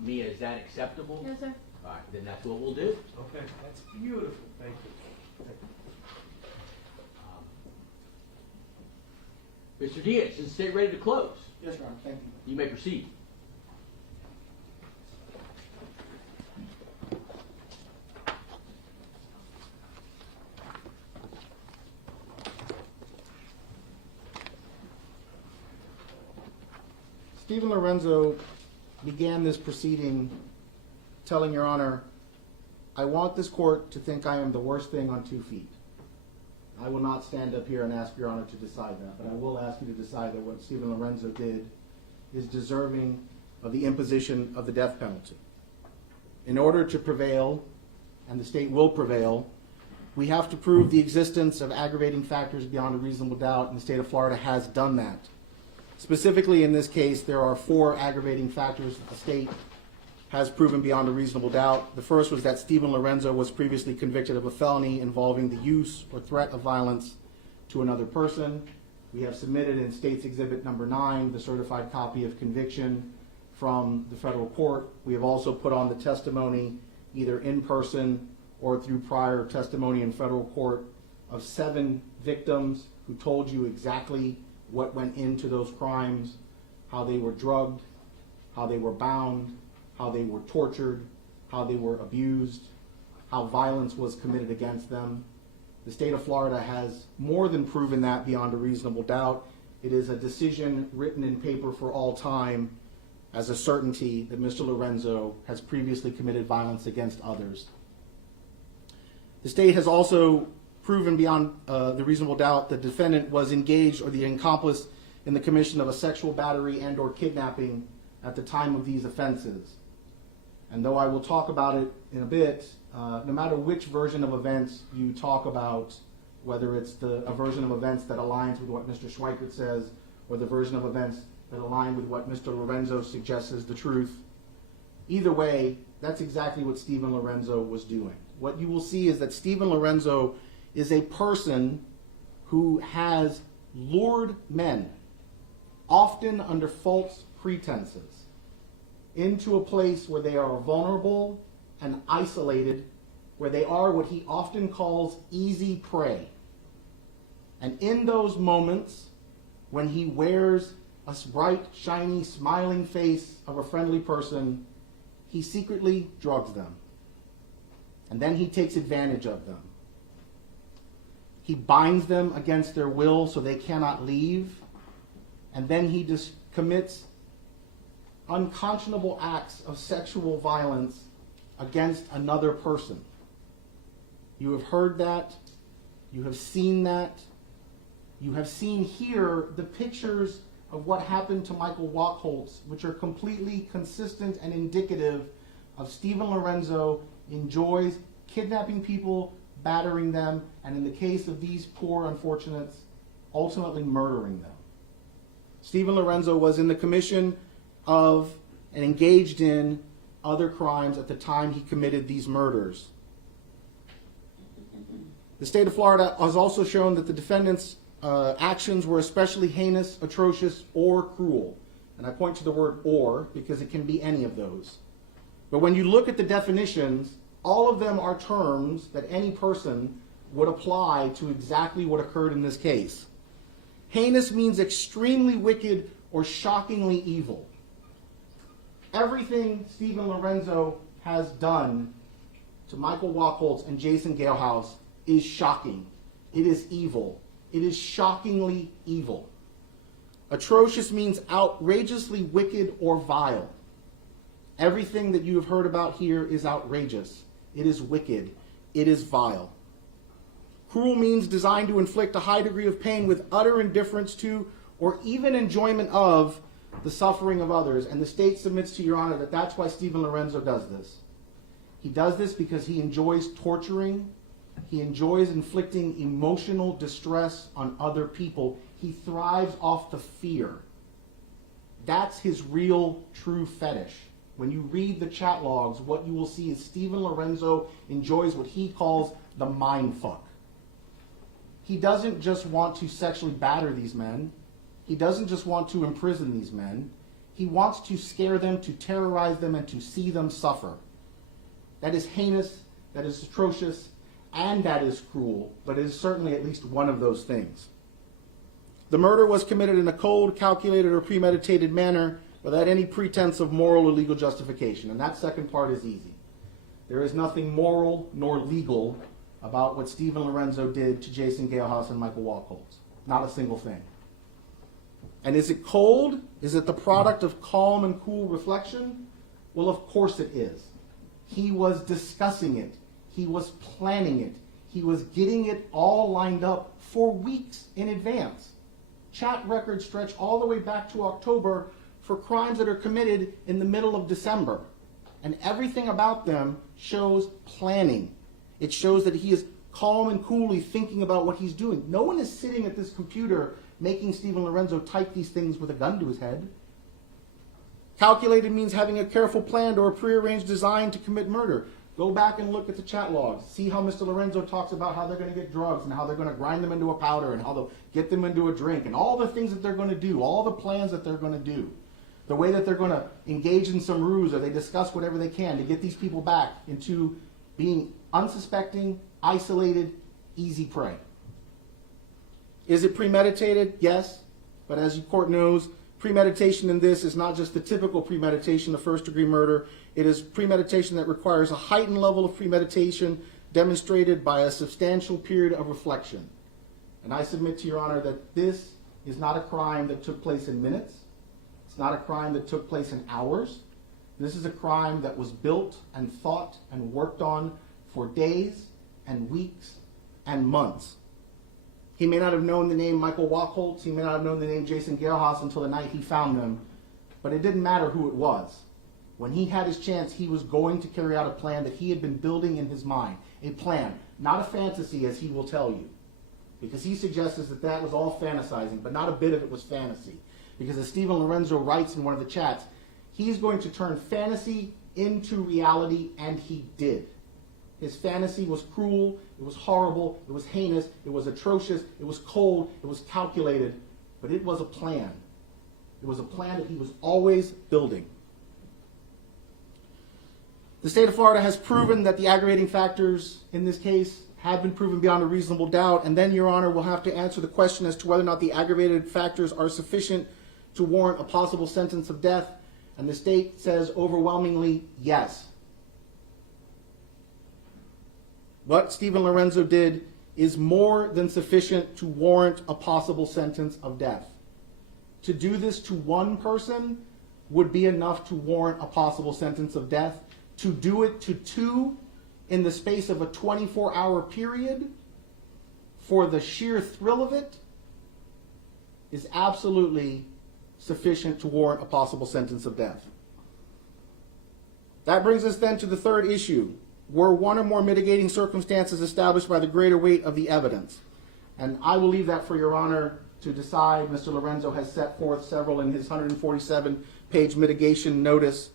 Mia, is that acceptable? Yes, sir. All right, then that's what we'll do. Okay, that's beautiful, thank you. Mr. Diaz, is the state ready to close? Yes, Your Honor, thank you. You may proceed. Stephen Lorenzo began this proceeding telling Your Honor, I want this court to think I am the worst thing on 2 feet. I will not stand up here and ask Your Honor to decide that, but I will ask you to decide that what Stephen Lorenzo did is deserving of the imposition of the death penalty. In order to prevail, and the state will prevail, we have to prove the existence of aggravating factors beyond a reasonable doubt, and the state of Florida has done that. Specifically in this case, there are 4 aggravating factors that the state has proven beyond a reasonable doubt. The first was that Stephen Lorenzo was previously convicted of a felony involving the use or threat of violence to another person. We have submitted in State's Exhibit number 9 the certified copy of conviction from the federal court. We have also put on the testimony, either in person or through prior testimony in federal court, of 7 victims who told you exactly what went into those crimes, how they were drugged, how they were bound, how they were tortured, how they were abused, how violence was committed against them. The state of Florida has more than proven that beyond a reasonable doubt. It is a decision written in paper for all time as a certainty that Mr. Lorenzo has previously committed violence against others. The state has also proven beyond the reasonable doubt the defendant was engaged or the accomplice in the commission of a sexual battery and or kidnapping at the time of these offenses. And though I will talk about it in a bit, no matter which version of events you talk about, whether it's a version of events that aligns with what Mr. Schweickert says, or the version of events that align with what Mr. Lorenzo suggests is the truth, either way, that's exactly what Stephen Lorenzo was doing. What you will see is that Stephen Lorenzo is a person who has lured men, often under false pretenses, into a place where they are vulnerable and isolated, where they are what he often calls easy prey. And in those moments, when he wears a bright, shiny, smiling face of a friendly person, he secretly drugs them. And then he takes advantage of them. He binds them against their will so they cannot leave. And then he just commits unconscionable acts of sexual violence against another person. You have heard that. You have seen that. You have seen here the pictures of what happened to Michael Wachholtz, which are completely consistent and indicative of Stephen Lorenzo enjoys kidnapping people, battering them, and in the case of these poor unfortunates, ultimately murdering them. Stephen Lorenzo was in the commission of and engaged in other crimes at the time he committed these murders. The state of Florida has also shown that the defendant's actions were especially heinous, atrocious, or cruel. And I point to the word or because it can be any of those. But when you look at the definitions, all of them are terms that any person would apply to exactly what occurred in this case. Heinous means extremely wicked or shockingly evil. Everything Stephen Lorenzo has done to Michael Wachholtz and Jason Galehouse is shocking. It is evil. It is shockingly evil. Atrocious means outrageously wicked or vile. Everything that you have heard about here is outrageous. It is wicked. It is vile. Cruel means designed to inflict a high degree of pain with utter indifference to or even enjoyment of the suffering of others. And the state submits to Your Honor that that's why Stephen Lorenzo does this. He does this because he enjoys torturing. He enjoys inflicting emotional distress on other people. He thrives off the fear. That's his real, true fetish. When you read the chat logs, what you will see is Stephen Lorenzo enjoys what he calls the mind fuck. He doesn't just want to sexually batter these men. He doesn't just want to imprison these men. He wants to scare them, to terrorize them, and to see them suffer. That is heinous, that is atrocious, and that is cruel, but it is certainly at least one of those things. The murder was committed in a cold, calculated, or premeditated manner without any pretense of moral or legal justification, and that second part is easy. There is nothing moral nor legal about what Stephen Lorenzo did to Jason Galehouse and Michael Wachholtz. Not a single thing. And is it cold? Is it the product of calm and cool reflection? Well, of course it is. He was discussing it. He was planning it. He was getting it all lined up for weeks in advance. Chat records stretch all the way back to October for crimes that are committed in the middle of December. And everything about them shows planning. It shows that he is calm and coolly thinking about what he's doing. No one is sitting at this computer making Stephen Lorenzo type these things with a gun to his head. Calculated means having a careful plan or a prearranged design to commit murder. Go back and look at the chat logs. See how Mr. Lorenzo talks about how they're going to get drugs and how they're going to grind them into a powder and how they'll get them into a drink and all the things that they're going to do, all the plans that they're going to do. The way that they're going to engage in some ruse or they discuss whatever they can to get these people back into being unsuspecting, isolated, easy prey. Is it premeditated? Yes. But as the court knows, premeditation in this is not just the typical premeditation of first-degree murder. It is premeditation that requires a heightened level of premeditation demonstrated by a substantial period of reflection. And I submit to Your Honor that this is not a crime that took place in minutes. It's not a crime that took place in hours. This is a crime that was built and thought and worked on for days and weeks and months. He may not have known the name Michael Wachholtz. He may not have known the name Jason Galehouse until the night he found them. But it didn't matter who it was. When he had his chance, he was going to carry out a plan that he had been building in his mind. A plan, not a fantasy, as he will tell you. Because he suggests that that was all fantasizing, but not a bit of it was fantasy. Because as Stephen Lorenzo writes in one of the chats, he's going to turn fantasy into reality, and he did. His fantasy was cruel, it was horrible, it was heinous, it was atrocious, it was cold, it was calculated, but it was a plan. It was a plan that he was always building. The state of Florida has proven that the aggravating factors in this case have been proven beyond a reasonable doubt, and then, Your Honor, will have to answer the question as to whether or not the aggravated factors are sufficient to warrant a possible sentence of death? And the state says overwhelmingly yes. What Stephen Lorenzo did is more than sufficient to warrant a possible sentence of death. To do this to one person would be enough to warrant a possible sentence of death. To do it to two in the space of a 24-hour period for the sheer thrill of it is absolutely sufficient to warrant a possible sentence of death. That brings us then to the third issue. Were one or more mitigating circumstances established by the greater weight of the evidence? And I will leave that for Your Honor to decide. Mr. Lorenzo has set forth several in his 147-page mitigation notice.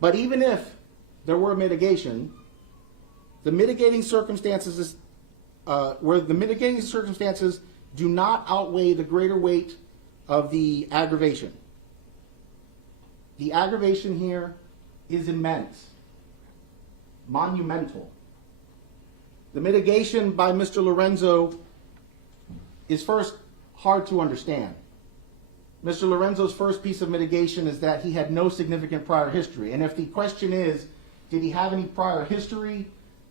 But even if there were mitigation, the mitigating circumstances where the mitigating circumstances do not outweigh the greater weight of the aggravation. The aggravation here is immense, monumental. The mitigation by Mr. Lorenzo is first hard to understand. Mr. Lorenzo's first piece of mitigation is that he had no significant prior history. And if the question is, did he have any prior history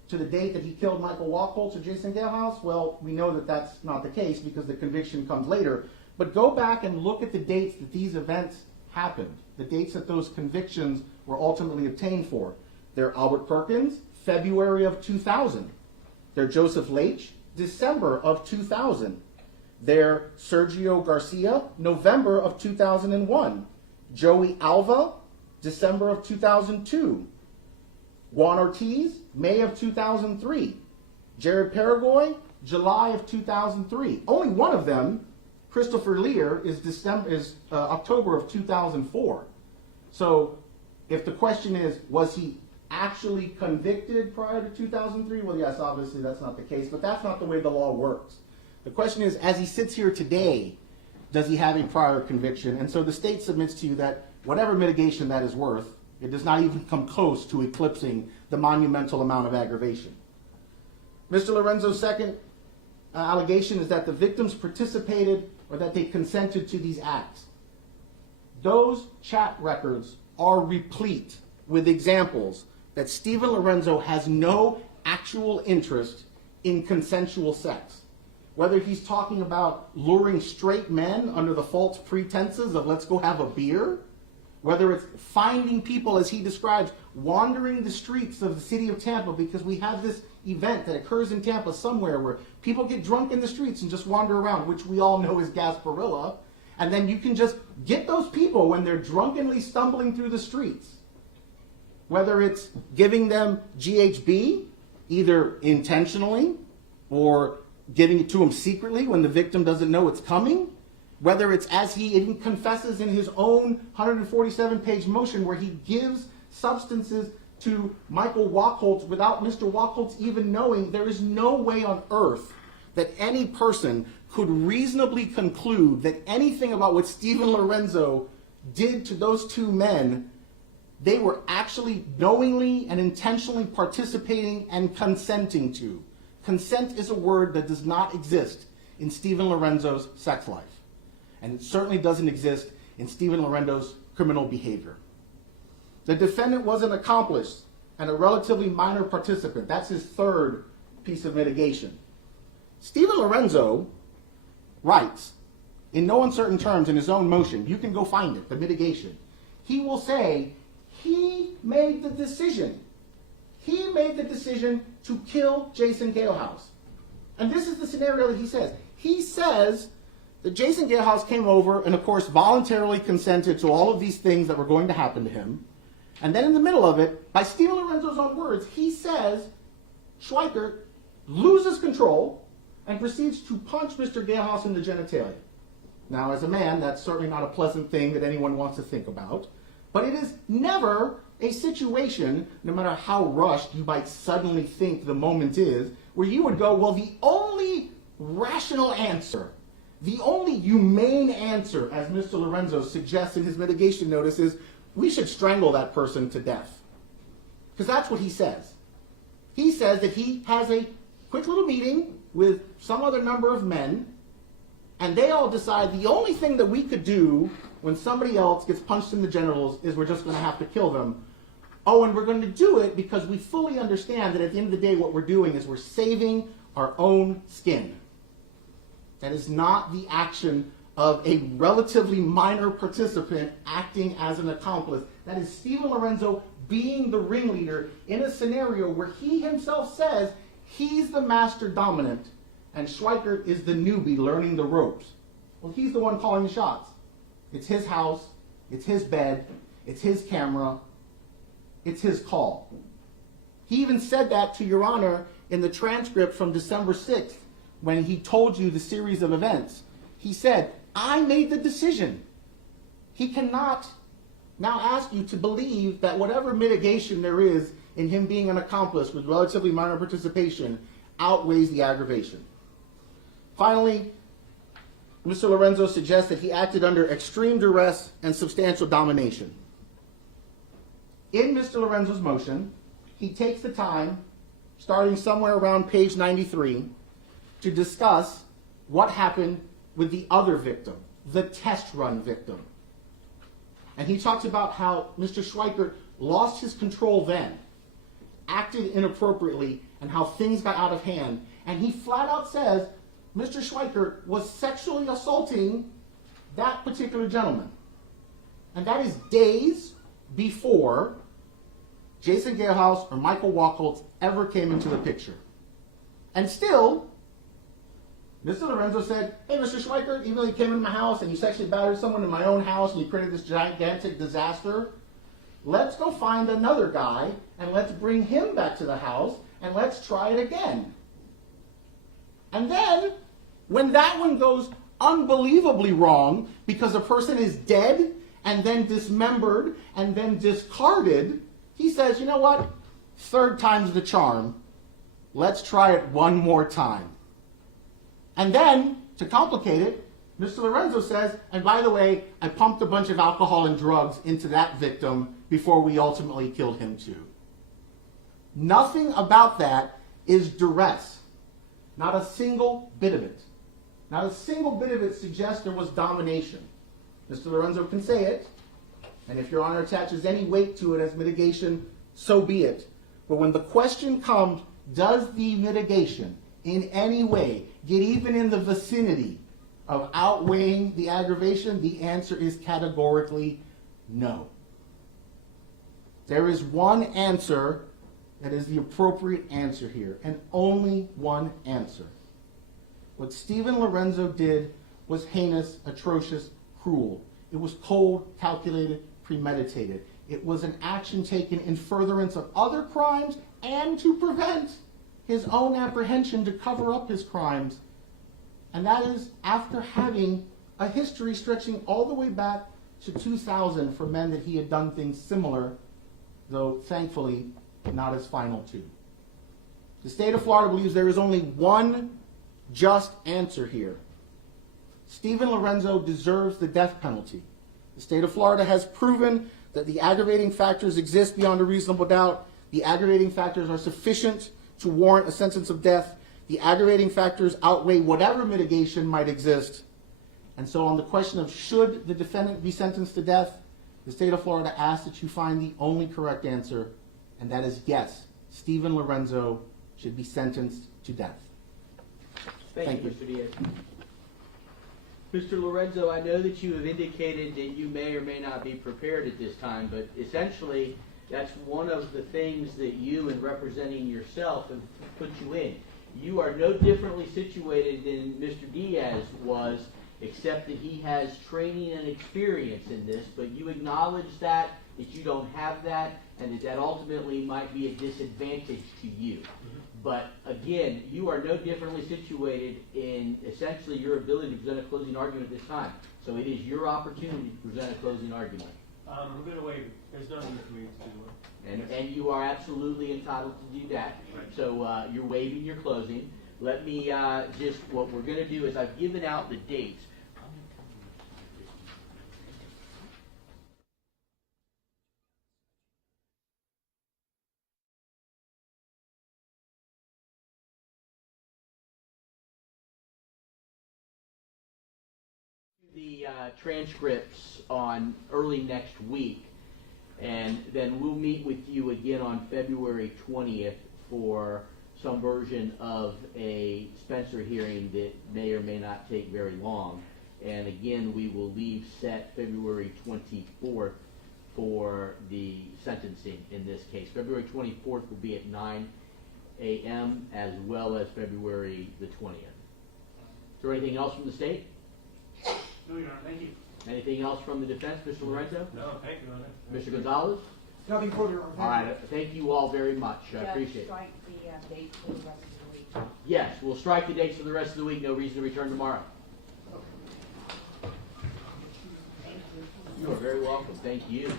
to the date that he killed Michael Wachholtz or Jason Galehouse? Well, we know that that's not the case because the conviction comes later. But go back and look at the dates that these events happened, the dates that those convictions were ultimately obtained for. They're Albert Perkins, February of 2000. They're Joseph Leach, December of 2000. They're Sergio Garcia, November of 2001. Joey Alba, December of 2002. Juan Ortiz, May of 2003. Jared Paraguay, July of 2003. Only one of them, Christopher Lear, is October of 2004. So if the question is, was he actually convicted prior to 2003? Well, yes, obviously that's not the case, but that's not the way the law works. The question is, as he sits here today, does he have a prior conviction? And so the state submits to you that whatever mitigation that is worth, it does not even come close to eclipsing the monumental amount of aggravation. Mr. Lorenzo's second allegation is that the victims participated or that they consented to these acts. Those chat records are replete with examples that Stephen Lorenzo has no actual interest in consensual sex. Whether he's talking about luring straight men under the false pretenses of let's go have a beer, whether it's finding people, as he describes, wandering the streets of the city of Tampa because we have this event that occurs in Tampa somewhere where people get drunk in the streets and just wander around, which we all know is Gasparilla, and then you can just get those people when they're drunkenly stumbling through the streets. Whether it's giving them GHB, either intentionally or giving it to them secretly when the victim doesn't know it's coming, whether it's as he even confesses in his own 147-page motion where he gives substances to Michael Wachholtz without Mr. Wachholtz even knowing, there is no way on earth that any person could reasonably conclude that anything about what Stephen Lorenzo did to those two men, they were actually knowingly and intentionally participating and consenting to. Consent is a word that does not exist in Stephen Lorenzo's sex life. And it certainly doesn't exist in Stephen Lorenzo's criminal behavior. The defendant was an accomplice and a relatively minor participant. That's his third piece of mitigation. Stephen Lorenzo writes, in no uncertain terms in his own motion, you can go find it, the mitigation. He will say, he made the decision. He made the decision to kill Jason Galehouse. And this is the scenario that he says. He says that Jason Galehouse came over and, of course, voluntarily consented to all of these things that were going to happen to him. And then in the middle of it, by Stephen Lorenzo's own words, he says Schweickert loses control and proceeds to punch Mr. Galehouse in the genitalia. Now, as a man, that's certainly not a pleasant thing that anyone wants to think about. But it is never a situation, no matter how rushed you might suddenly think the moment is, where you would go, well, the only rational answer, the only humane answer, as Mr. Lorenzo suggests in his mitigation notice, is we should strangle that person to death. Because that's what he says. He says that he has a quick little meeting with some other number of men, And they all decide the only thing that we could do when somebody else gets punched in the genitals is we're just going to have to kill them. Oh, and we're going to do it because we fully understand that at the end of the day what we're doing is we're saving our own skin. That is not the action of a relatively minor participant acting as an accomplice. That is Stephen Lorenzo being the ringleader in a scenario where he himself says he's the master dominant and Schweickert is the newbie learning the ropes. Well, he's the one calling the shots. It's his house, it's his bed, it's his camera, it's his call. He even said that, to Your Honor, in the transcript from December 6th when he told you the series of events. He said, I made the decision. He cannot now ask you to believe that whatever mitigation there is in him being an accomplice with relatively minor participation outweighs the aggravation. Finally, Mr. Lorenzo suggests that he acted under extreme duress and substantial domination. In Mr. Lorenzo's motion, he takes the time, starting somewhere around page 93, to discuss what happened with the other victim, the test run victim. And he talks about how Mr. Schweickert lost his control then, acted inappropriately, and how things got out of hand. And he flat out says Mr. Schweickert was sexually assaulting that particular gentleman. And that is days before Jason Galehouse or Michael Wachholtz ever came into the picture. And still, Mr. Lorenzo said, hey, Mr. Schweickert, even though you came into my house and you sexually battered someone in my own house and you created this gigantic disaster, let's go find another guy and let's bring him back to the house and let's try it again. And then, when that one goes unbelievably wrong because a person is dead and then dismembered and then discarded, he says, you know what? Third time's the charm. Let's try it one more time. And then, to complicate it, Mr. Lorenzo says, and by the way, I pumped a bunch of alcohol and drugs into that victim before we ultimately killed him too. Nothing about that is duress. Not a single bit of it. Not a single bit of it suggests there was domination. Mr. Lorenzo can say it, and if Your Honor attaches any weight to it as mitigation, so be it. But when the question comes, does the mitigation in any way get even in the vicinity of outweighing the aggravation, the answer is categorically no. There is one answer that is the appropriate answer here, and only one answer. What Stephen Lorenzo did was heinous, atrocious, cruel. It was cold, calculated, premeditated. It was an action taken in furtherance of other crimes and to prevent his own apprehension to cover up his crimes. And that is after having a history stretching all the way back to 2000 for men that he had done things similar, though thankfully not as final to. The state of Florida believes there is only one just answer here. Stephen Lorenzo deserves the death penalty. The state of Florida has proven that the aggravating factors exist beyond a reasonable doubt. The aggravating factors are sufficient to warrant a sentence of death. The aggravating factors outweigh whatever mitigation might exist. And so on the question of should the defendant be sentenced to death, the state of Florida asks that you find the only correct answer, and that is yes, Stephen Lorenzo should be sentenced to death. Thank you, Mr. Diaz. Mr. Lorenzo, I know that you have indicated that you may or may not be prepared at this time, but essentially that's one of the things that you, in representing yourself, have put you in. You are no differently situated than Mr. Diaz was, except that he has training and experience in this, but you acknowledge that you don't have that, and that ultimately might be a disadvantage to you. But again, you are no differently situated in essentially your ability to present a closing argument at this time. So it is your opportunity to present a closing argument. I'm going to waive it. There's no need for me to do it. And you are absolutely entitled to do that. Right. So you're waiving your closing. Let me what we're going to do is I've given out the dates. the transcripts on early next week, and then we'll meet with you again on February 20th for some version of a Spencer hearing that may or may not take very long. And again, we will leave set February 24th for the sentencing in this case. February 24th will be at 9 a.m. as well as February the 20th. Is there anything else from the state? No, Your Honor, thank you. Anything else from the defense, Mr. Lorenzo? No, thank you, Honor. Mr. Gonzalez? Nothing further, Your Honor. All right, thank you all very much. I Judge, appreciate it. strike the date for the rest of the week. Yes, we'll strike the dates for the rest of the week. No reason to return tomorrow. Thank you. You are very welcome. Thank you.